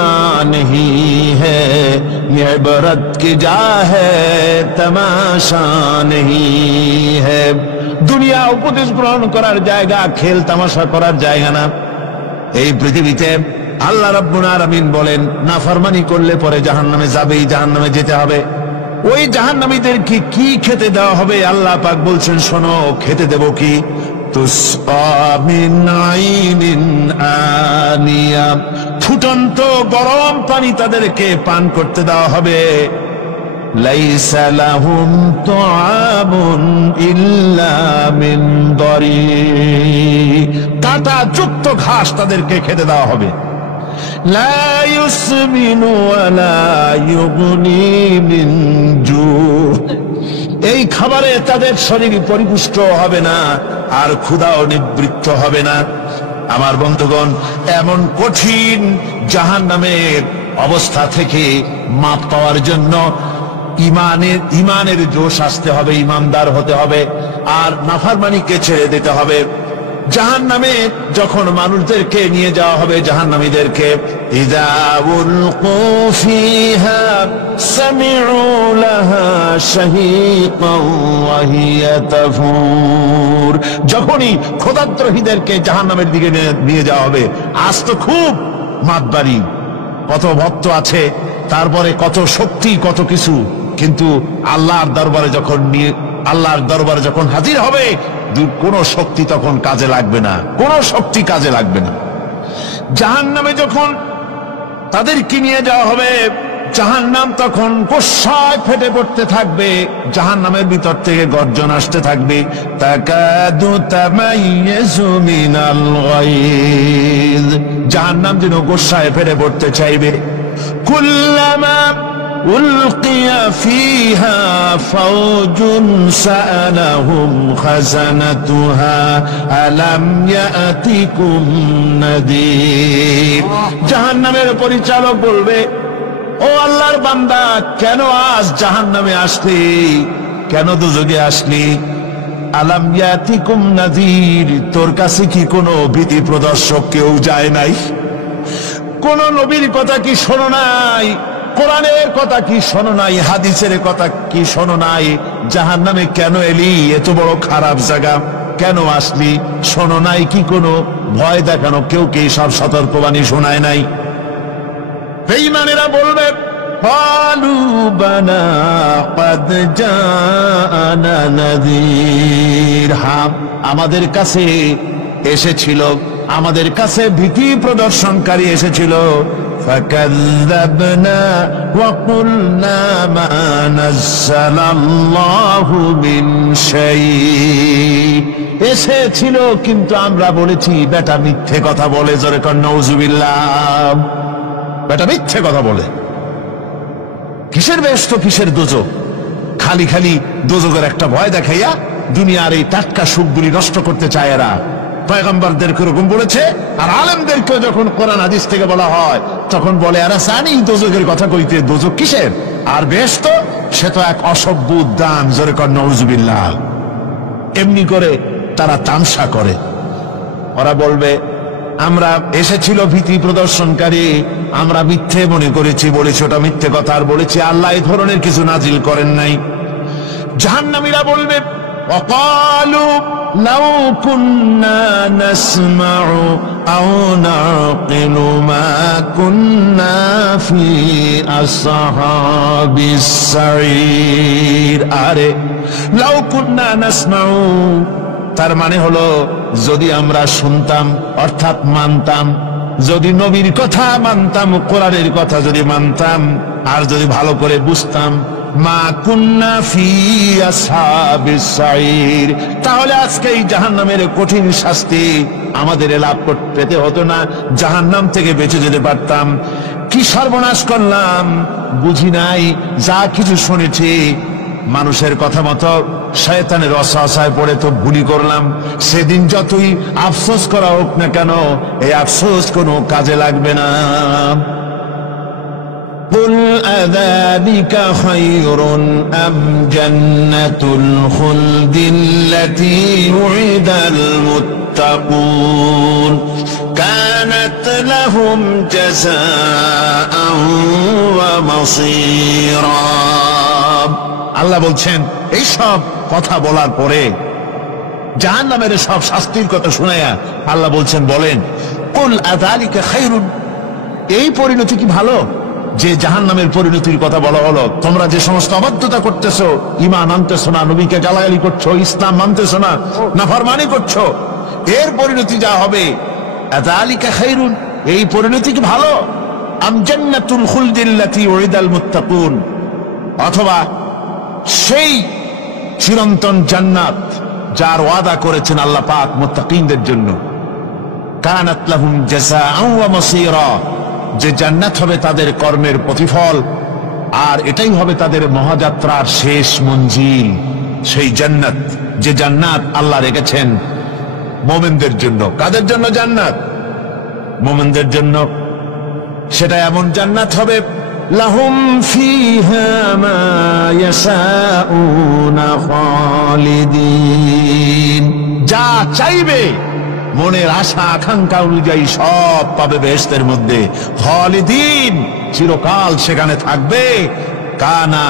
नहीं है, ये इबरत की जा है तमाशा नहीं है। দুনিয়া উপদেশ গ্রহণ করার জায়গা, খেল তামাশা করার জায়গা না। এই পৃথিবীতে আল্লাহ রাব্বুল আলামিন বলেন, নাফরমানি করলে পরে জাহান্নামে যাবেই, জাহান্নামে যেতে হবে। ওই জাহান্নামীদেরকে কি খেতে দেওয়া হবে? আল্লাহ পাক বলছেন, শোনো, খেতে দেব কি? তুসকা মিন আইনিন আনিয়া, ফুটন্ত গরম পানি তাদেরকে পান করতে দেওয়া হবে। লাইসা লাহুম তুআমুন ইল্লা মিন দরি, কাঁটা যুক্ত ঘাস তাদেরকে খেতে দেওয়া হবে। লা ইউসমিনু ওয়ালা ইউগনি মিন জু, এই খাবারে তাদের শরীর পরিপুষ্ট হবে না, আর ক্ষুধাও নিবৃত্ত হবে না। আমার বন্ধুগণ, এমন কঠিন জাহান্নামের অবস্থা থেকে মাপ পাওয়ার জন্য ইমানের জোশ আসতে হবে, ইমানদার হতে হবে, আর নাফরমানিকে ছেড়ে দিতে হবে। জাহান্নামে যখন মানুষদেরকে নিয়ে যাওয়া হবে, জাহান্নামীদেরকে, ইযা উলকু ফিহা সামিউ লাহা শাহীকান ওয়া হিয়া তাফুর, যখনই ক্ষুধাদ্রোহীদেরকে জাহান্নামের দিকে নিয়ে যাওয়া হবে, আজ তো খুব মাতবাড়ি, কত ভক্ত আছে, তারপরে কত শক্তি, কত কিছু, কিন্তু আল্লাহর দরবারে যখন হাজির হবে, কোন শক্তি তখন কাজে লাগবে না, কোন শক্তি কাজে লাগবে না। জাহান্নামে যখন তাদেরকে নিয়ে যাওয়া হবে, জাহান্নাম তখন গোসায় ফেটে পড়তে থাকবে, জাহান্নামের ভিতর থেকে গর্জন আসতে থাকবে, তাকাদু তামাইয়াজু মিনাল গায়জ, জাহান্নাম যেন গোসায় ফেটে পড়তে চাইবে। কুল্লামা উলকিয়া ফিহা ফাওজুন সাআলাহুম খাজানাতুহা আলাম ইয়াতিকুম নাদির, জাহান্নামের পরিচালক বলবে, ও আল্লাহর বান্দা, কেন আজ জাহান্নামে আসলি, কেন দুজকে আসলি? আলাম ইয়াতিকুম নাদির, তোর কাছে কি কোনো ভীতি প্রদর্শক কেউ যায় নাই? কোন নবীর কথা কি শোনো নাই? কোরআনের কথা কি শোনো নাই? হাদিসের কথা কি শোনো নাই? জাহান্নামে কেন এলি? এত বড় খারাপ জায়গা কেন আসলি? শোনো নাই কি? কোনো ভয় দেখানো কেউ কি সব সতর্কবাণী শোনায় নাই? বেঈমানেরা বলবে, ক্বালু বালা ক্বাদ জাআনা নাযীর, হ্যাঁ, আমাদের কাছে এসেছিল, আমাদের কাছে ভীতি প্রদর্শনকারী এসেছিল। ফাকাযযাবনা ওয়া কুলনা মা নাযালাল্লাহু মিন শাই, এসেছিল কিন্তু আমরা বলেছি বেটা মিথ্যে কথা বলে। জোরে কর নাউজুবিল্লাহ। বেটা মিথ্যে কথা বলে। কিসের বেহেশত, কিসের দোজখ? খালি খালি দোজখের একটা ভয় দেখাইয়া দুনিয়ার এই টাটকা সুখগুলি নষ্ট করতে চায় এরা। পয়গম্বরদেরকে এরকম বলেছে, আর আলেমদেরকে যখন কোরআন হাদিস থেকে বলা হয় তখন বলে আরে সানি দোজখের কথা কইতে, দোজখ কিসের, আর বেহেশত সে তো এক অসভ্য উদ্যান, জোরে কর নাউজুবিল্লাহ। এমনি করে তারা তামসা করে। ওরা বলবে আমরা এসেছিল ভীতি প্রদর্শনকারী, আমরা মিথ্যে মনে করেছি, বলেছি ওটা মিথ্যে কথা, আর বলেছি আল্লাহ এই ধরনের কিছু নাজিল করেন নাই। জাহান্নামীরা বলবে ওয়াকালু লাউ কুন্না নাসমাউ আও নাকিলু মা কুন্না ফি আসহাবিস সাঈর। আরে লাউ কুন্না নাসমাউ, তার মানে হলো যদি আমরা শুনতাম অর্থাৎ মানতাম, যদি নবীর কথা মানতাম, কোরআনের কথা যদি মানতাম, আর যদি ভালো করে বুঝতাম, মা কুন্না ফি আসহাবিস সাঈর, তাহলে আজকে এই জাহান্নামের কঠিন শাস্তি আমাদের লাভ পেতে হতো না, জাহান্নাম থেকে বেঁচে যেতে পারতাম। কি সর্বনাশ করলাম, বুঝি নাই, যা কিছু শুনেছি মানুষের কথা মতো শয়তানের ওয়াসওয়াসায় পড়ে তো ভুলই করলাম। সেদিন যতই আফসোস করা হোক না কেন, এই আফসোস কোনো কাজে লাগবে না। কুল আযালিকা খায়রুন আম জান্নাতুল খুলদিল্লাতী উইদাল মুত্তাকুন কানাত লাহুম জাযাআন ওয়া মাসীরা। আল্লাহ বলছেন এই সব কথা বলার পরে, জাহান্নামের সব শাস্তির কথা শুনায়া আল্লাহ বলছেন বলেন কুল আযালিকা খায়রুন, এই পরিণতি কি ভালো যে জাহান্নামের পরিণতির কথা বলা হলো? তোমরা যে সমস্ত অবাধ্যতা করতেছো, ঈমান আনতেছো না, নবীকে গালাগালি করছো, ইসলাম মানতেছো না, নাফরমানি করছো, এর পরিণতি যা হবে, আযালিকা খায়রুন, এই পরিণতি কি ভালো? আম জান্নাতুল খুলদিল্লাতী উইদাল মুত্তাকুন, অথবা সেই চিরন্তন জান্নাত যার ওয়াদা করেছেন আল্লাহ পাক মুত্তাকিনদের জন্য, কানাত লাহুম জাযাআন ওয়া মাসীরা, যে জান্নাত হবে তাদের কর্মের প্রতিফল, আর এটাই হবে তাদের মহাযাত্রার শেষ মঞ্জিল। সেই জান্নাত, যে জান্নাত আল্লাহ রেখেছেন মুমিনদের জন্য। কাদের জন্য জান্নাত? মুমিনদের জন্য। সেটা এমন জান্নাত হবে লাহুম ফিহা মা ইয়াশাউনা খালিদিন, যা চাইবে মনের আশা আকাঙ্ক্ষা অনুযায়ী সব পাবে বেহেশতের মধ্যে। খালিদিন, চিরকাল সেখানে থাকবে। কানা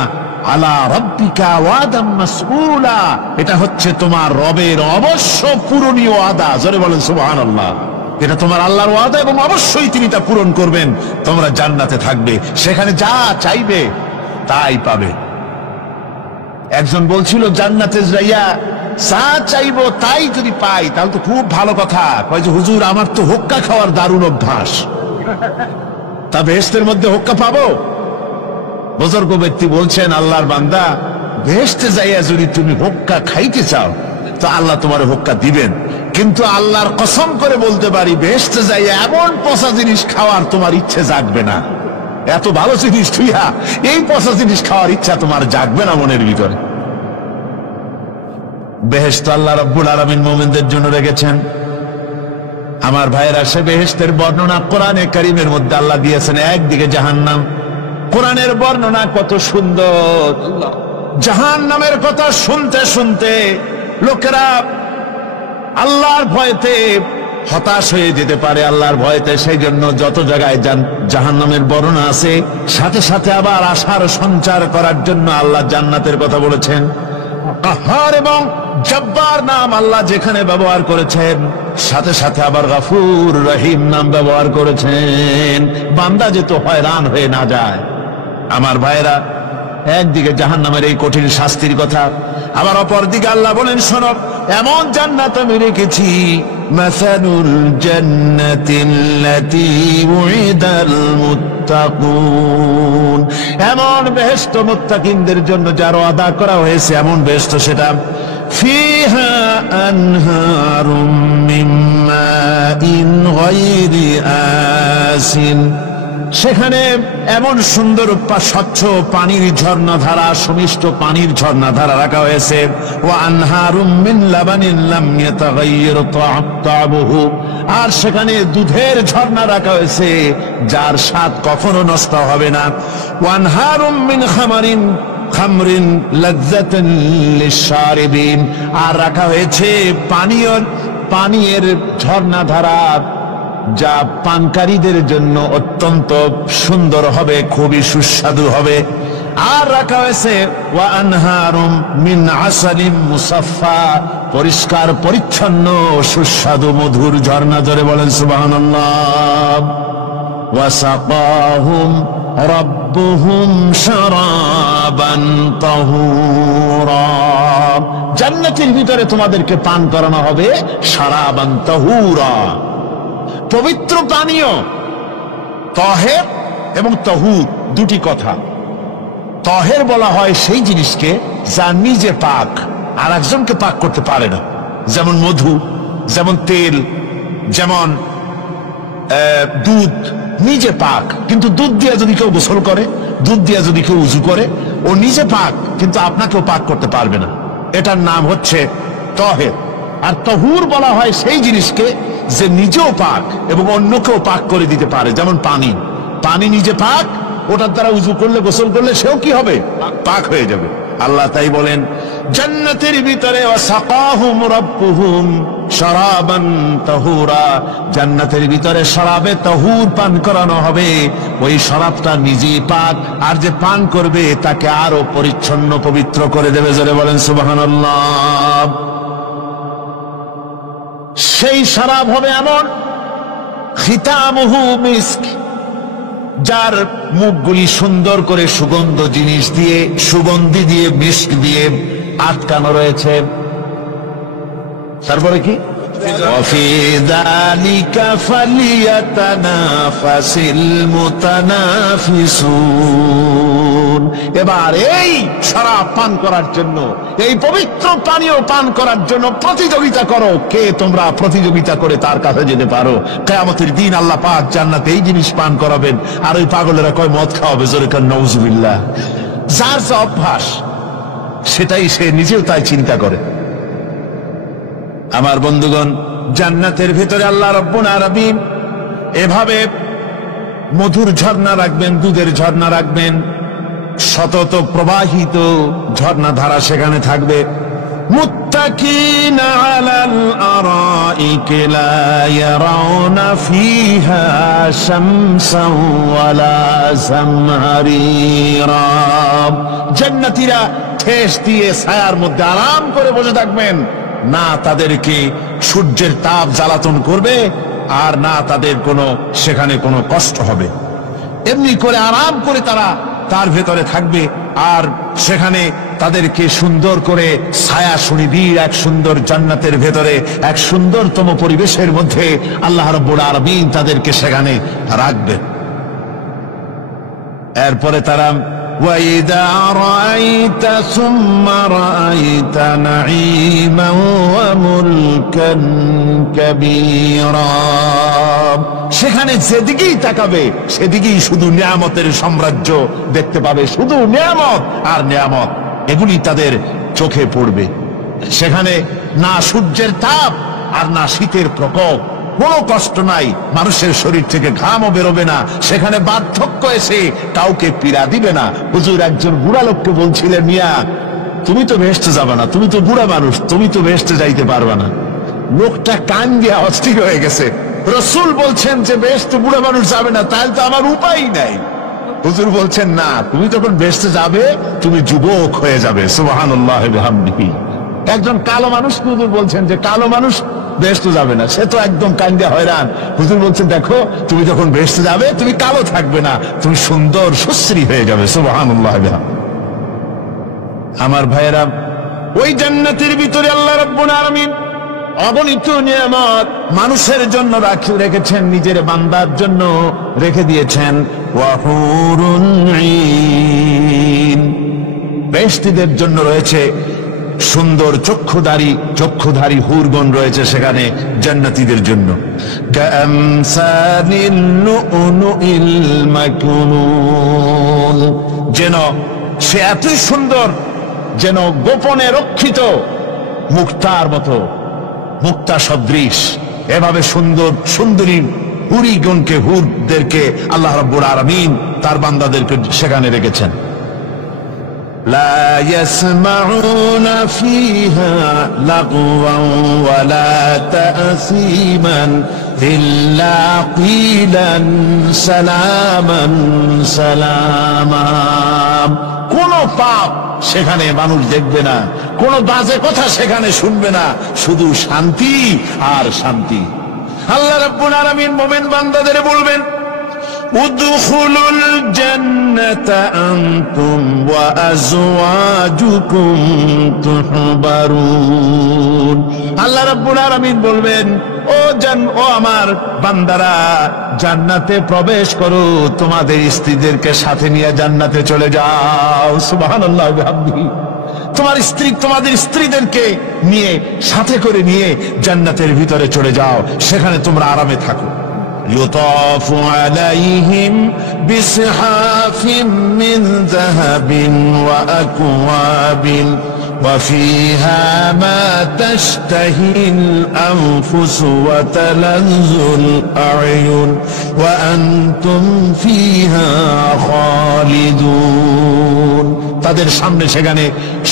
আলা রাব্বিকা ওয়াদাম মাসউলা, এটা হচ্ছে তোমার রবের অবশ্য পূরণীয় ওয়াদা। জোরে বলেন সুবহানাল্লাহ। এটা তোমার আল্লাহর ওয়াদা এবং অবশ্যই তিনি তা পূরণ করবেন। তোমরা জান্নাতে থাকবে, সেখানে যা চাইবে তাই পাবে। একজন বলছিল জান্নাতে যাইয়া যা চাইবো তাই যদি পাই তাহলে তো খুব ভালো কথা। কয় যে হুজুর আমার তো হুক্কা খাওয়ার দারুণ অভ্যাস, তা বেহেশতের মধ্যে হুক্কা পাবো? বুজুর্গ ব্যক্তি বলছেন আল্লাহর বান্দা, বেহেশতে যাইয়া যদি তুমি হুক্কা খাইতে চাও তো আল্লাহ তোমার হুক্কা দিবেন, কিন্তু আল্লাহর কসম করে বলতে পারি বেহেশতে যাইয়া এমন পচা জিনিস খাওয়ার তোমার ইচ্ছে জাগবে না। এত ভালো জিনিস তুইয়া এই পচা জিনিস খাওয়ার ইচ্ছা তোমার জাগবে না মনের ভিতরে। বেহেশত আল্লাহ রাব্বুল আলামিন মুমিনদের জন্য রেখেছেন। আমার ভাইয়েরা, সে বেহেশতের বর্ণনা কোরআনে কারীমের মধ্যে আল্লাহ দিয়েছেন। একদিকে জাহান্নাম, কোরআনের বর্ণনা কত সুন্দর। জাহান্নামের কথা শুনতে শুনতে লোকেরা আল্লাহর ভয়তে হতাশ হয়ে যেতে পারে, আল্লাহর ভয়তে। সেই জন্য যত জায়গায় জাহান্নামের বর্ণনা আছে, সাথে সাথে আবার আশার সঞ্চার করার জন্য আল্লাহ জান্নাতের কথা বলেছেন। কাহার এবং জব্বার নাম আল্লাহ যেখানে ব্যবহার করেছেন, সাথে সাথে আবার গফুর রহিম নাম ব্যবহার করেছেন, বান্দা যেত হয়রান হয়ে না যায়। আমার ভাইয়েরা, একদিকে জাহান্নামের এই কঠিন শাস্তির কথা, আবার অপরদিকে আল্লাহ বলেন শোনো, এমন জান্নাত আমি রেখেছি, মাসালুল জান্নাতিল্লাতী উইদাল মুত্তাকুন, এমন বেহেশত মুত্তাকিনদের জন্য যার ওয়াদা করা হয়েছে, এমন বেহেশত সেটা ফিহা আনহারুম মিন মাইন গায়রি আসিন, সেখানে এমন সুন্দর স্বচ্ছ পানির ঝর্ণাধারা, সুমিষ্ট পানির ঝর্ণাধারা রাখা হয়েছে। ওয়া আনহারুম মিন লাবানিন লাম ইয়াতাগায়্যার তা'আমুহু, আর সেখানে দুধের ঝর্ণা রাখা হয়েছে যার স্বাদ কখনো নষ্ট হবে না। ওয়া আনহারুম মিন খামরিন লাযযাতান লিশ-শারিবিন, আর রাখা হয়েছে পানীয়ের ঝর্ণাধারা যা পানকারীদের জন্য অত্যন্ত সুন্দর হবে, খুবই সুস্বাদু হবে। আর রাখা হয়েছে ওয়া আনহারুম মিন আসালিম মুসাফফা, পরিষ্কার পরিচ্ছন্ন সুস্বাদু মধুর ঝর্ণা। জোরে বলেন সুবহানাল্লাহ। ওয়া সাকাহুম রাব্বুহুম শারাবান তাহুরা, জান্নাতের ভিতরে তোমাদেরকে পান করানো হবে শারাবান তাহুরা, পবিত্র পানীয়। তাহের এবং তাহুর দুটি কথা। তাহের বলা হয় সেই জিনিসকে যা নিজে পাক আর একজনকে পাক করতে পারে না, যেমন মধু, যেমন তেল, যেমন দুধ নিজে পাক, কিন্তু দুধ দিয়ে যদি কেউ গোসল করে, দুধ দিয়ে যদি কেউ উযু করে, ও নিজে পাক কিন্তু আপনাকেও পাক করতে পারবে না। এটার নাম হচ্ছে তাহের। আর তাহুর বলা হয় সেই জিনিসকে যে নিজেও পাক এবং অন্যকেও পাক করে দিতে পারে, যেমন পানি নিজে পাক, ওটার দ্বারা উযু করলে, গোসল করলে সেও কি হবে? পাক হয়ে যাবে। আল্লাহ তাই বলেন জান্নাতের ভিতরে ওয়াসাকাহুম রাব্বুহুম শারাবান তাহুরা, জান্নাতের ভিতরে শরাবে তাহুর পান করানো হবে। ওই শরাবটা নিজেই পাক, আর যে পান করবে তাকে আরো পরিচ্ছন্ন পবিত্র করে দেবে। জোরে বলেন সুবহানাল্লাহ। সেই শরাব হবে এমন খিতামুহু মিস্ক, যার মুখগুলি সুন্দর করে সুগন্ধ জিনিস দিয়ে, সুগন্ধি দিয়ে, মিস্ক দিয়ে আটকানো রয়েছে। তারপরে কি ওয়াফি যালিকা ফালিয়াতানাফাসিল মুতানাফিসুন। এবার এই শরাব পান করার জন্য, এই পবিত্র পানীয় পান করার জন্য প্রতিযোগিতা করো, কে তোমরা প্রতিযোগিতা করে তার কাছে যেতে পারো। কিয়ামতের দিন আল্লাহ পাক জান্নাতে এই জিনিস পান করাবেন, আর ওই পাগলেরা কয় মদ খাওয়াবে। জোরে কান নাউযুবিল্লাহ। যার যা অভ্যাস সেটাই সে নিজেও তাই চিন্তা করে। আমার বন্ধুগণ, জান্নাতের ভিতরে আল্লাহ রাব্বুল আলামিন এভাবে মধুর ঝর্ণা রাখবেন, দুধের ঝর্ণা রাখবেন, সতত প্রবাহিত ঝর্ণাধারা সেখানে থাকবে। মুত্তাকিনা আলাল আরাইকি লা ইয়ারাউনা ফিহা শামসান ওয়ালা জামহারিরা, জান্নাতীরা ঠেস দিয়ে ছায়ার মধ্যে আরাম করে বসে থাকবেন। না তাদেরকে সূর্যের তাপ জ্বালাতন করবে, আর না তাদের সেখানে কোনো কষ্ট হবে। এমনি করে আরাম করে তারা তার ভেতরে থাকবে, আর সেখানে তাদেরকে সুন্দর করে ছায়া সুনিবিড় এক সুন্দর জান্নাতের ভেতরে এক সুন্দরতম পরিবেশের মধ্যে আল্লাহ রাব্বুল আলামিন তাদেরকে সেখানে রাখবে। এরপরে তারা وَإِذَا رَأَيْتَ ثُمَّ رَأَيْتَ نَعِيمًا وَمُلْكًا كَبِيرًا, সেখানে যেদিকেই তাকাবে সেদিকেই শুধু নিয়ামতের সাম্রাজ্য দেখতে পাবে, শুধু নিয়ামত আর নিয়ামত, এগুলি তাদের চোখে পড়বে। সেখানে না সূর্যের তাপ আর না শীতের প্রকোপ, কোনো কষ্ট নাই, মানুষের শরীর থেকে ঘামও বেরোবে না, সেখানে বার্ধক্য এসে কাউকে পীড়া দিবে না। হুজুর একজন বুড়া লোককে বলছিলেন, মিয়া তুমি তো বেহেশতে যাবে না, তুমি তো বুড়া মানুষ, তুমি তো বেহেশতে যাইতে পারবে না। লোকটা কান দিয়ে অস্থির হয়ে গেছে। রাসূল বলছেন যে বেহেশতে বুড়া মানুষ যাবে না, তাহলে তো আমার উপায় নাই। হুজুর বলছেন না, তুমি যখন বেহেশতে যাবে তুমি যুবক হয়ে যাবে। সুবহানাল্লাহ ওয়া বিহামদিহি। একজন কালো মানুষ হুজুর বলছেন যে কালো মানুষ বেহেশতে যাবে না, সে তো একদম কান্দে হয়রান। হুজুর বলছেন দেখো, তুমি যখন বেহেশতে যাবে তুমি কালো থাকবে না, তুমি সুন্দর সুশ্রী হয়ে যাবে। সুবহানাল্লাহ। আমার ভাইয়েরা, ওই জান্নাতের ভিতরে আল্লাহ রাব্বুল আলামিন অগণিত নিয়ামত মানুষের জন্য রেখেছেন, নিজের বান্দার জন্য রেখে দিয়েছেন। ওয়া হুরুন ঈন, বেহেশতীদের জন্য রয়েছে সুন্দর চক্ষুধারী হুরগণ রয়েছে সেখানে জান্নাতীদের জন্য। কামসালিল লুউলুইল মাকনুন, যেন সে এতই সুন্দর, যেন গোপনে রক্ষিত মুক্তার মতো, মুক্তা সদৃশ। এভাবে সুন্দরী হুরদেরকে আল্লাহ রাব্বুল আলামিন তার বান্দাদেরকে সেখানে রেখেছেন। লা ইয়াসমাউনা ফিহা লাগওয়ান ওয়ালা তাসীমান ইল্লা কিলান সালামান সালামা। কোন পাপ সেখানে মানুষ দেখবে না, কোন বাজে কথা সেখানে শুনবে না, শুধু শান্তি আর শান্তি। আল্লাহ রাব্বুল আলামিন মুমিন বান্দাদের বলবেন, উদখুলুল জান্নাতা আনতুম ওয়া আজওয়াজুকুম তুহবারুন। আল্লাহ রাব্বুল আলামিন বলবেন, ও আমার বান্দারা, জান্নাতে প্রবেশ করো, তোমাদের স্ত্রীদেরকে সাথে নিয়ে জান্নাতে চলে যাও। সুবহানাল্লাহ ওয়া বিহামদিহি। তোমাদের স্ত্রীদেরকে নিয়ে, সাথে করে নিয়ে জান্নাতের ভিতরে চলে যাও, সেখানে তোমরা আরামে থাকো। ইউতাফু আলাইহিম বিসহাফিম মিন যাহাবিন ওয়া আকওয়াবিন ওয়া ফিহা মা তাশতাহিল আনফুসু ওয়া তালাজ্জুল আ'য়ুন ওয়া আনতুম ফিহা খালিদুন। তাদের সামনে সেখানে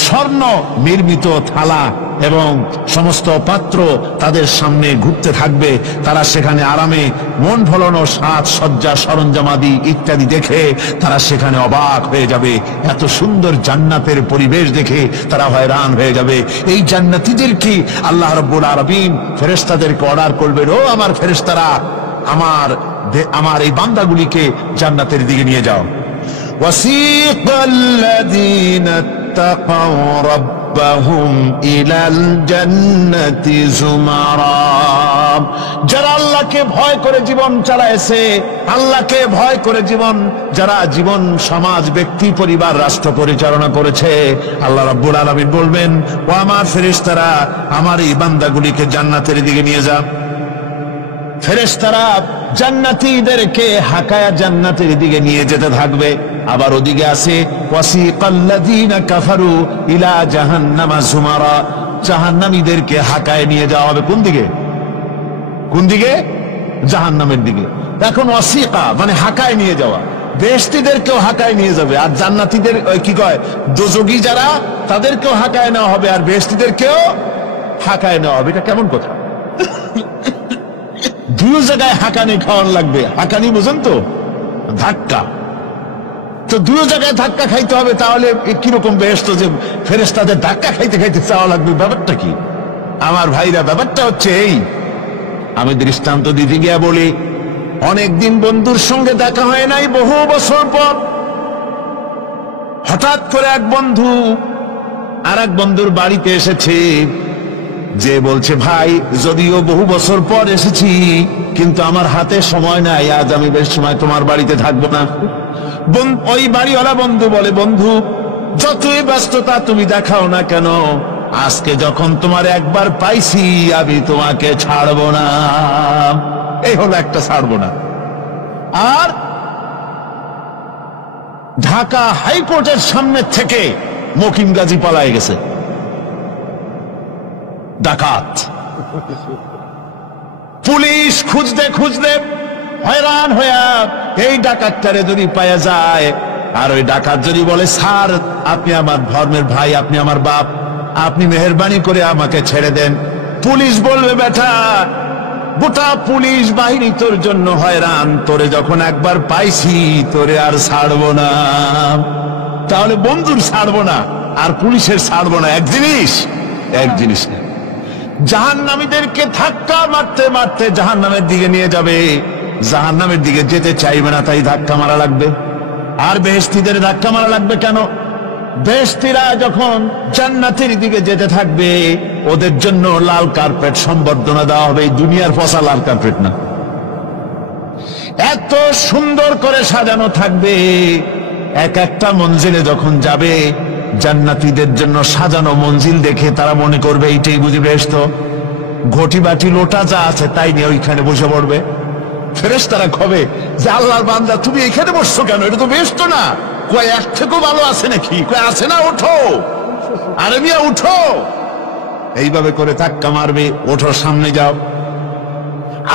স্বর্ণ নির্মিত থালা এবং সমস্ত পাত্র তাদের সামনে ঘুরতে থাকবে। তারা সেখানে আরামে মন ভোলানো সাজ সজ্জা সরঞ্জামাদি ইত্যাদি দেখে তারা সেখানে অবাক হয়ে যাবে। এত সুন্দর জান্নাতের পরিবেশ দেখে তারা হয়রান হয়ে যাবে। এই জান্নাতীদেরকে আল্লাহ রাব্বুল আলামিন ফেরেশতাদেরকে অর্ডার করবেন, ও আমার ফেরেশতারা, আমার এই বান্দাগুলিকে জান্নাতের দিকে নিয়ে যাও। وسيق الذين اتقوا ربهم إلى الجنة زمرا। যারা আল্লাহকে ভয় করে জীবন চালাইছে, আল্লাহকে ভয় করে যারা জীবন সমাজ ব্যক্তি পরিবার রাষ্ট্র পরিচালনা করেছে, আল্লাহ রাব্বুল আলামিন বলবেন, ও আমার ফেরেশতারা, আমার এই বান্দাগুলিকে জান্নাতের দিকে নিয়ে যাও। ফেরেশতারা জান্নাতীদেরকে হাকায়া জান্নাতের দিকে নিয়ে যেতে থাকবে। আবার ওদিকে আছে ওয়াসিকাল্লাযীনা কাফারু ইলা জাহান্নামা যুমারা, জাহান্নামীদেরকে হাকায় নিয়ে যাওয়া হবে কোন দিকে? জাহান্নামের দিকে। এখন ওয়াসিকা মানে হাকায় নিয়ে যাওয়া, বেহেশতীদেরকেও হাকায় নিয়ে যাবে, আর জান্নাতীদের কি কয় দোজখী যারা তাদেরকেও হাকায় নেওয়া হবে, আর বেহেশতীদেরকেও হাকায় নেওয়া হবে। এটা কেমন কথা? দুই জায়গায় হাকানি খাওয়ান লাগবে। হাকানি বুঝেন তো? ধাক্কা। তো দুই জায়গায় ধাক্কা খাইতে হবে, তাহলে কিরকম বেহেশত যে ফেরেশতাদের ধাক্কা খাইতে খাইতে চাওয়া লাগবে? ব্যাপারটা কি আমার ভাইরা? ব্যাপারটা হচ্ছে এই, আমি দৃষ্টান্ত দিতে গিয়া বলি, অনেকদিন বন্ধুর সঙ্গে দেখা হয় নাই, বহু বছর পর হঠাৎ করে এক বন্ধু আর এক বন্ধুর বাড়িতে এসেছে, যে বলছে, ভাই যদিও বহু বছর পর এসেছি, কিন্তু আমার হাতে সময় নাই, আজ আমি বেশ সময় তোমার বাড়িতে থাকবো না। ওই বাড়িওয়ালা বন্ধু বলে, বন্ধু যতই ব্যস্ততা তুমি দেখাও না কেন, আজকে যখন তোমার একবার পাইছি, আমি তোমাকে ছাড়বো না। এই হলো একটা ছাড়বো না। আর ঢাকা হাইকোর্টের সামনে থেকে মকিম গাজী পালায় গেছে, ডাকাত। পুলিশ খুঁজতে খুঁজতে হয়রান হইয়া এই ডাকাতটারে যদি পাওয়া যায়, আর ওই ডাকাত যদি বলে, স্যার আপনি আমার ধর্মের ভাই, আপনি আমার বাপ, আপনি মেহেরবানি করে আমাকে ছেড়ে দেন, পুলিশ বলবে, বেটা গোটা পুলিশ বাহিনী তোর জন্য হয়রান, তোরে যখন একবার পাইছি তোরে আর ছাড়বো না। তাহলে বন্ধুর ছাড়বো না আর পুলিশের ছাড়বো না এক জিনিস না। জাহান্নামীদেরকে ধাক্কা মারতে মারতে জাহান্নামের দিকে নিয়ে যাবে, জাহান্নামের দিকে যেতে চাইবে না, তাই ধাক্কা মারা লাগবে। আর বেহেশতীদের ধাক্কা মারা লাগবে কেন? বেহেশতীরা যখন জান্নাতের দিকে যেতে থাকবে, ওদের জন্য লাল কার্পেট সম্বর্ধনা দেওয়া হবে। দুনিয়ার পচা লাল কার্পেট না, এত সুন্দর করে সাজানো থাকবে। এক একটা মঞ্জিলে যখন যাবে, জান্নাতীদের জন্য সাজানো মঞ্জিল দেখে তারা মনে করবে এইটাই বুঝি বেহেশত। ঘটি বাটি লোটা যা আছে তাই নিয়ে ওইখানে বসে পড়বে। ফেরেশতারা কবে যে আল্লাহর বান্দা তুমি এখানে বসছো কেন, এটা তো বেহেশত না। কয় এক থেকেও ভালো আছে নাকি? কয় আছে না, ওঠো আরে মিয়া উঠো। এইভাবে করে ধাক্কা মারবে, ওঠো সামনে যাও।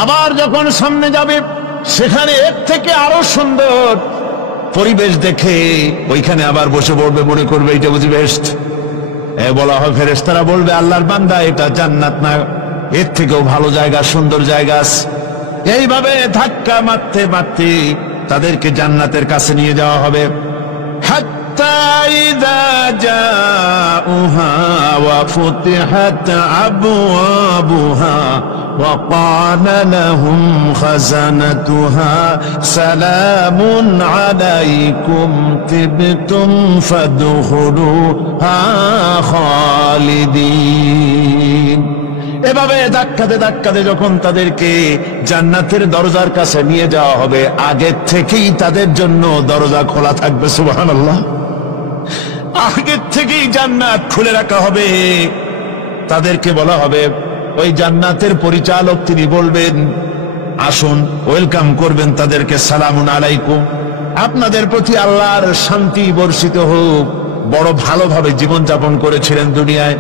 আবার যখন সামনে যাবে সেখানে এর থেকে আরো সুন্দর পরিবেশ দেখে ওইখানে আবার বসে পড়বে, মনে করবে এটা বুঝি বেহেশত। বলা হয় ফেরেশতারা বলবে আল্লাহর বান্দা এটা জান্নাত না, এর থেকেও ভালো জায়গা, সুন্দর জায়গা আছে। এইভাবে ধাক্কা মারতে মারতে তাদেরকে জান্নাতের কাছে নিয়ে যাওয়া হবে। হাত্তা ইযা জাউহা ওয়া ফুতিহাত আবওয়াবুহা ওয়া ক্বালা লাহুম খাযানাতুহা সালামুন আলাইকুম তিবতুম ফাদখুলুহা খালিদিন। এভাবে ধাক্কাতে ধাক্কাতে যখন তাদেরকে জান্নাতের দরজার কাছে নিয়ে যাওয়া হবে, আগের থেকেই তাদের জন্য দরজা খোলা থাকবে। সুবহানাল্লাহ, আগের থেকেই জান্নাত খুলে রাখা হবে। তাদেরকে বলা হবে, ওই জান্নাতের পরিচালক তিনি বলবেন আসুন, ওয়েলকাম করবেন তাদেরকে, সালামুন আলাইকুম, আপনাদের প্রতি আল্লাহর শান্তি বর্ষিত হোক। বড় ভালোভাবে জীবনযাপন করেছিলেন দুনিয়ায়,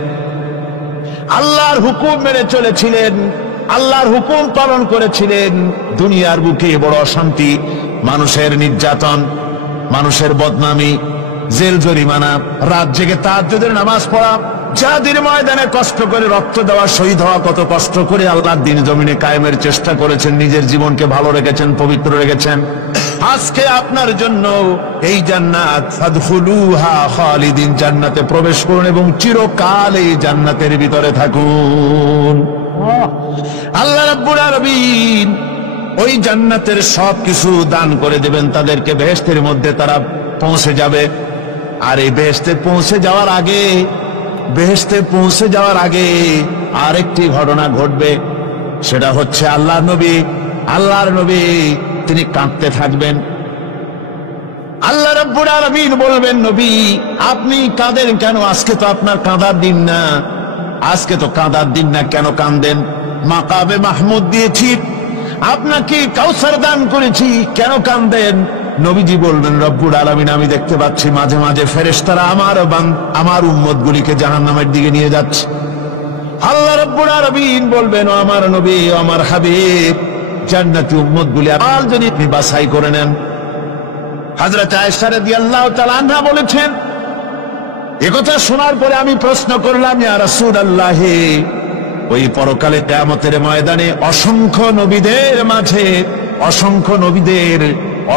আল্লাহর হুকুম মেনে চলেছিলেন, আল্লাহর হুকুম পালন করেছিলেন। দুনিয়ার বুকে বড় অশান্তি, মানুষের নির্যাতন, মানুষের বদনামি, জেল জরিমানা, রাত জেগে তাহাজ্জুদের নামাজ পড়া, জিহাদের ময়দানে কষ্ট করে রক্ত দেওয়া, শহীদ হওয়া, কত কষ্ট করে আল্লাহর দ্বীন জমিনে কায়েমের চেষ্টা করেছেন, নিজের জীবনকে ভালো রেখেছেন, পবিত্র রেখেছেন। আজকে আপনার জন্য এই জান্নাত, ফাদখুলুহা খালিদিন, জান্নাতে প্রবেশ করুন এবং চিরকাল এই জান্নাতের ভিতরে থাকুন। আল্লাহ রাব্বুল আলামিন ওই জান্নাতের সবকিছু দান করে দেবেন তাদেরকে, বেহেশতের মধ্যে তারা পৌঁছে যাবে। আর এই বেহেশতে পৌঁছে যাওয়ার আগে আরেকটি ঘটনা ঘটবে, সেটা হচ্ছে আল্লাহর নবী তিনি কাঁদতে থাকবেন। আল্লাহ রাব্বুল আলামিন বলবেন, নবী আপনি কাঁদেন কেন? আজকে তো আপনার কাঁদার দিন না, আজকে তো কাঁদার দিন না, কেন কাঁদেন? মাকামে মাহমুদ দিয়েছি, আপনাকে কাউসার দান করেছি, কেন কাঁদেন? নবীজি বলবেন, রব্বুল আলামিন আমি দেখতে পাচ্ছি মাঝে মাঝে ফেরেশতারা আমার উম্মত গুলিকে জাহান্নামের দিকে নিয়ে যাচ্ছে। আল্লাহ রাব্বুল আলামিন বলবেন, ও আমার নবী, ও আমার হাবিব, জান্নাতি উম্মত গুলি আর যদি আপনি বাছাই করে নেন। হযরত আয়েশা রাদিয়াল্লাহু তাআলা আনহা বলেছেন, একথা শোনার পরে আমি প্রশ্ন করলাম, ইয়া রাসূলুল্লাহ, ওই পরকালে কিয়ামতের ময়দানে অসংখ্য নবীদের মাঝে,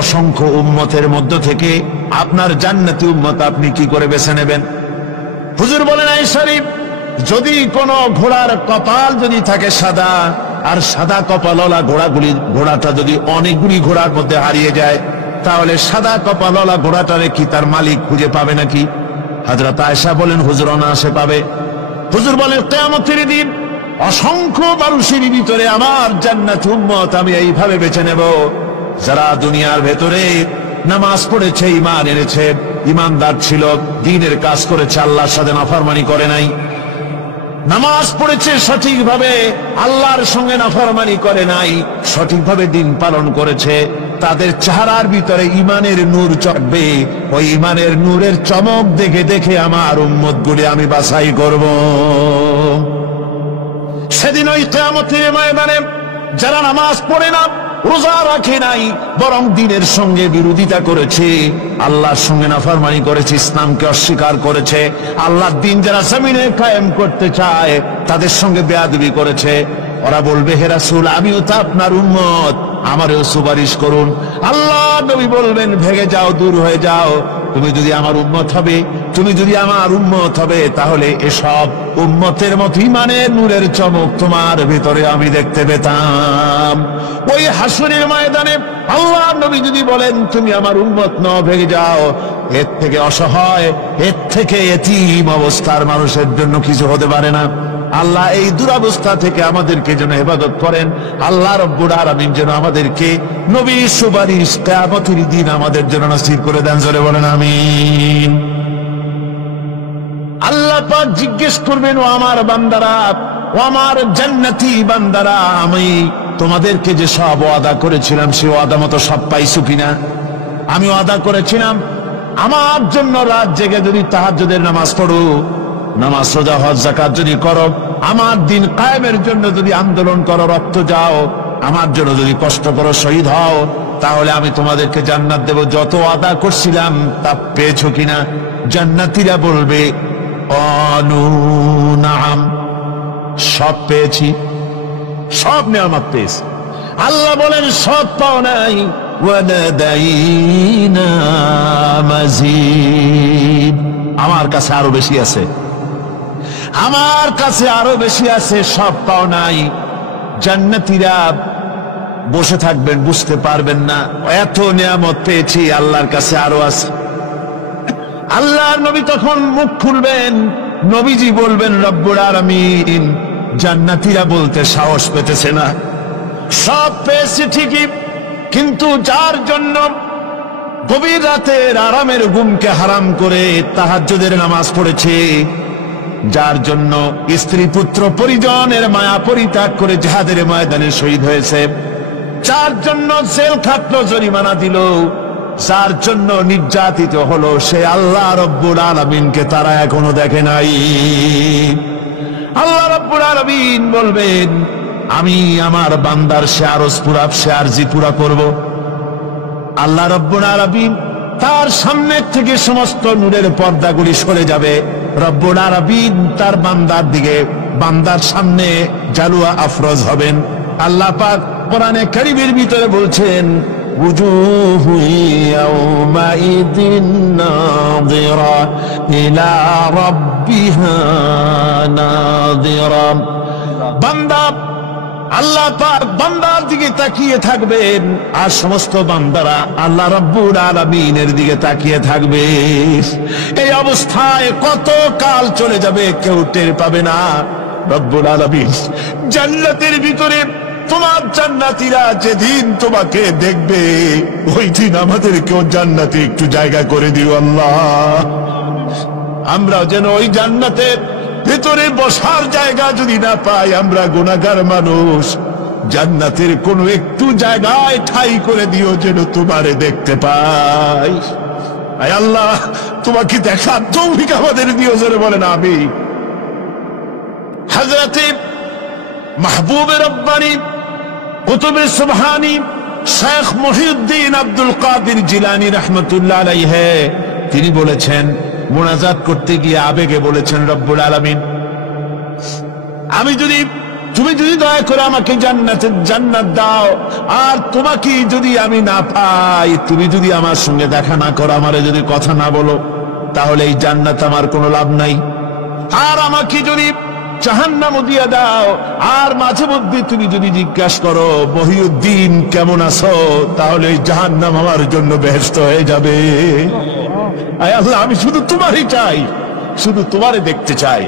অসংখ্য উম্মতের মধ্য থেকে আপনার জান্নাতি উম্মত আপনি কি করে বেছে নেবেন? হুজুর বলেন, আয়েশা, যদি কোনো ঘোড়ার কপাল যদি থাকে সাদা, আর সাদা কপালওয়ালা ঘোড়াটা যদি অনেকগুলি ঘোড়ার মধ্যে হারিয়ে যায়, তাহলে সাদা কপালওয়ালা ঘোড়াটারে কি তার মালিক খুঁজে পাবে নাকি? হযরত আয়েশা বলেন, হুজুর অনায়াসে পাবে। হুজুর বলেন, কিয়ামতের দিন অসংখ্য মানুষের ভিতরে আমার জান্নাতি উম্মত আমি এইভাবে বেছে নেব, যারা দুনিয়ার ভেতরে নামাজ পড়েছে, ঈমান এনেছে, ঈমানদার ছিল, দ্বীনের কাজ করেছে, আল্লাহর সাথে নাফরমানি করে নাই, নামাজ পড়েছে সঠিকভাবে, আল্লাহর সঙ্গে নাফরমানি করে নাই, সঠিকভাবে দ্বীন পালন করেছে, তাদের চেহারার ভিতরে ঈমানের নূর চড়বে। ওই ঈমানের নূরের চমক দেখে দেখে আমার উম্মত গুলি আমি বাছাই করব। সেদিন ওই কিয়ামতের ময়দানে যারা নামাজ পড়ে না, রোজা রাখে নাই, বরং দ্বীনের সঙ্গে বিরোধিতা করেছে, আল্লাহর সঙ্গে নাফরমানি করেছে, ইসলামকে অস্বীকার করেছে, আল্লাহর দ্বীন যারা জমিনে কায়েম করতে চায় তাদের সঙ্গে বেয়াদবি করেছে, ওরা বলবে, হে রাসূল আমিও তো আপনার উম্মত, আমারও সুপারিশ করুন। আল্লাহ নবী বলবেন, ভেগে যাও, দূর হয়ে যাও, তুমি যদি আমার উম্মত হবে তাহলে এসব উম্মতের মতো ঈমানের নূরের চমক তোমার ভিতরে আমি দেখতে পেতাম। ওই হাসরের ময়দানে আল্লাহ নবী যদি বলেন, তুমি আমার উম্মত নও, ভেগে যাও, এর থেকে অসহায়, এর থেকে এতিম অবস্থার মানুষের জন্য কিছু হতে পারে না। আল্লাহ এই দুরবস্থা থেকে আমাদেরকে যেন হেফাজত করেন। আল্লাহ রব্বুল আলামিন যেন আমাদেরকে নবীর সুপারিশ কিয়ামতের দিন আমাদের জন্য নসিব করে দেন। জোরে বলেন আমিন। আল্লাহ পাক জিজ্ঞেস করবেন, ও আমার বান্দারা, ও আমার জান্নাতি বান্দারা, আমি তোমাদেরকে যে সব ওয়াদা করেছিলাম সে ওয়াদা মতো সব পাইছো কিনা? আমি ওয়াদা করেছিলাম আমার জন্য রাত জেগে যদি তাহাজ্জুদের নামাজ পড়ো, নামাজ রোজা হজ যাকাত যদি করো, আমার দিন কায়েমের জন্য যদি আন্দোলন করো, রক্ত যাও, আমার জন্য যদি কষ্ট করো, শহীদ হও, তাহলে আমি তোমাদেরকে জান্নাত দেব। যত ওয়াদা করছিলাম তা পেয়েছো কিনা? জান্নাতীরা বলবে ক্বালু নাআম, সব পেয়েছি, সব নেয়ামত পেয়েছি। আল্লাহ বলেন সব পাও নাই, ওয়ালাদাইনা মাজিদ, আমার কাছে আরো বেশি আছে, আমার কাছে আরো বেশি আছে, সব পাও নাই। জান্নাতীরা বসে থাকবেন, বুঝতে পারবেন না এত নিয়ামত পেয়েছি, আল্লাহর কাছে আরো আছে। আল্লাহর নবী তখন মুখ খুলবেন, নবীজি বলবেন রব্বুল আলামিন, জান্নাতীরা বলতে সাহস পেতেছে না, সব পেয়েছে ঠিকই, কিন্তু যার জন্য গভীর রাতের আরামের ঘুমকে হারাম করে তাহাজ্জুদের নামাজ পড়েছে, যার জন্য স্ত্রী পুত্র পরিজনের মায়া পরিত্যাগ করে জিহাদের ময়দানে শহীদ হয়েছে, যার জন্য জেল খাটলো, জরিমানা দিল, যার জন্য নির্যাতিত হলো, সে আল্লাহ রব্বুল আলামিনকে তারা এখনো দেখে নাই। আল্লাহ রব্বুল আলামিন বলবেন, আমি আমার বান্দার সে আরজ পুরা, সে আরজি পুরা করব। আল্লাহ রব্বুল আলামিন তার সামনে থেকে সমস্ত নূরের পর্দাগুলি সরে যাবে, রব্বুল আলামিন তার বান্দার দিকে, বান্দার সামনে জালুয়া আফরোজ হবেন। আল্লাহ পাক কোরআনে কারীমের ভিতরে বলছেন, উজুহু ইয়াওমাইদিন নাযিরা ইলা রাব্বিহা নাযিরা। বান্দা, আল্লাহ পাক বান্দার দিকে তাকিয়ে থাকবেন, আর সমস্ত বান্দারা আল্লাহ রাব্বুল আলামিনের দিকে তাকিয়ে থাকবে। এই অবস্থায় কত কাল চলে যাবে কেউ টের পাবে না। রব্বুল আলামিন জান্নাতের ভিতরে তোমার জান্নাতীরা যেদিন তোমাকে দেখবে, ওই দিন আমাদেরকেও জান্নাতে একটু জায়গা করে দিও আল্লাহ। আমরা যেন ওই জান্নাতের ভেতরে বসার জায়গা যদি না পাই, আমরা গুনাহগার মানুষ, জান্নাতের কোনো একটু জায়গায় ঠাঁই করে দিও যেন তোমারে দেখতে পাই। আয় আল্লাহ, তোমাকে দেখার তৌফিক আমাদের দিও, জোরে বলেন আমিন। হযরতে মাহবুবে রব্বানী কুতুবে সুবহানী শেখ মহিউদ্দিন আব্দুল কাদের জিলানী রাহমাতুল্লাহ আলাইহি তিনি বলেছেন, মুনাজাত করতে গিয়ে আবেগে বলেছেন, রব্বুল আলামিন, তুমি যদি দয়া করে আমাকে জান্নাত দাও, আর তোমাকে যদি আমি না পাই, তুমি যদি আমার সঙ্গে দেখা না করো, আমারে যদি কথা না বলো, তাহলে এই জান্নাত আমার কোনো লাভ নাই। আর আমাকে যদি জাহান্নাম দিয়া দাও, আর মাঝে মধ্যে তুমি যদি জিজ্ঞাসা করো মহিউদ্দিন কেমন আছো, তাহলে এই জাহান্নাম আমার জন্য বেহেশত হয়ে যাবে। আয় আল্লাহ, আমি শুধু তোমারই চাই, শুধু তোমারে দেখতে চাই।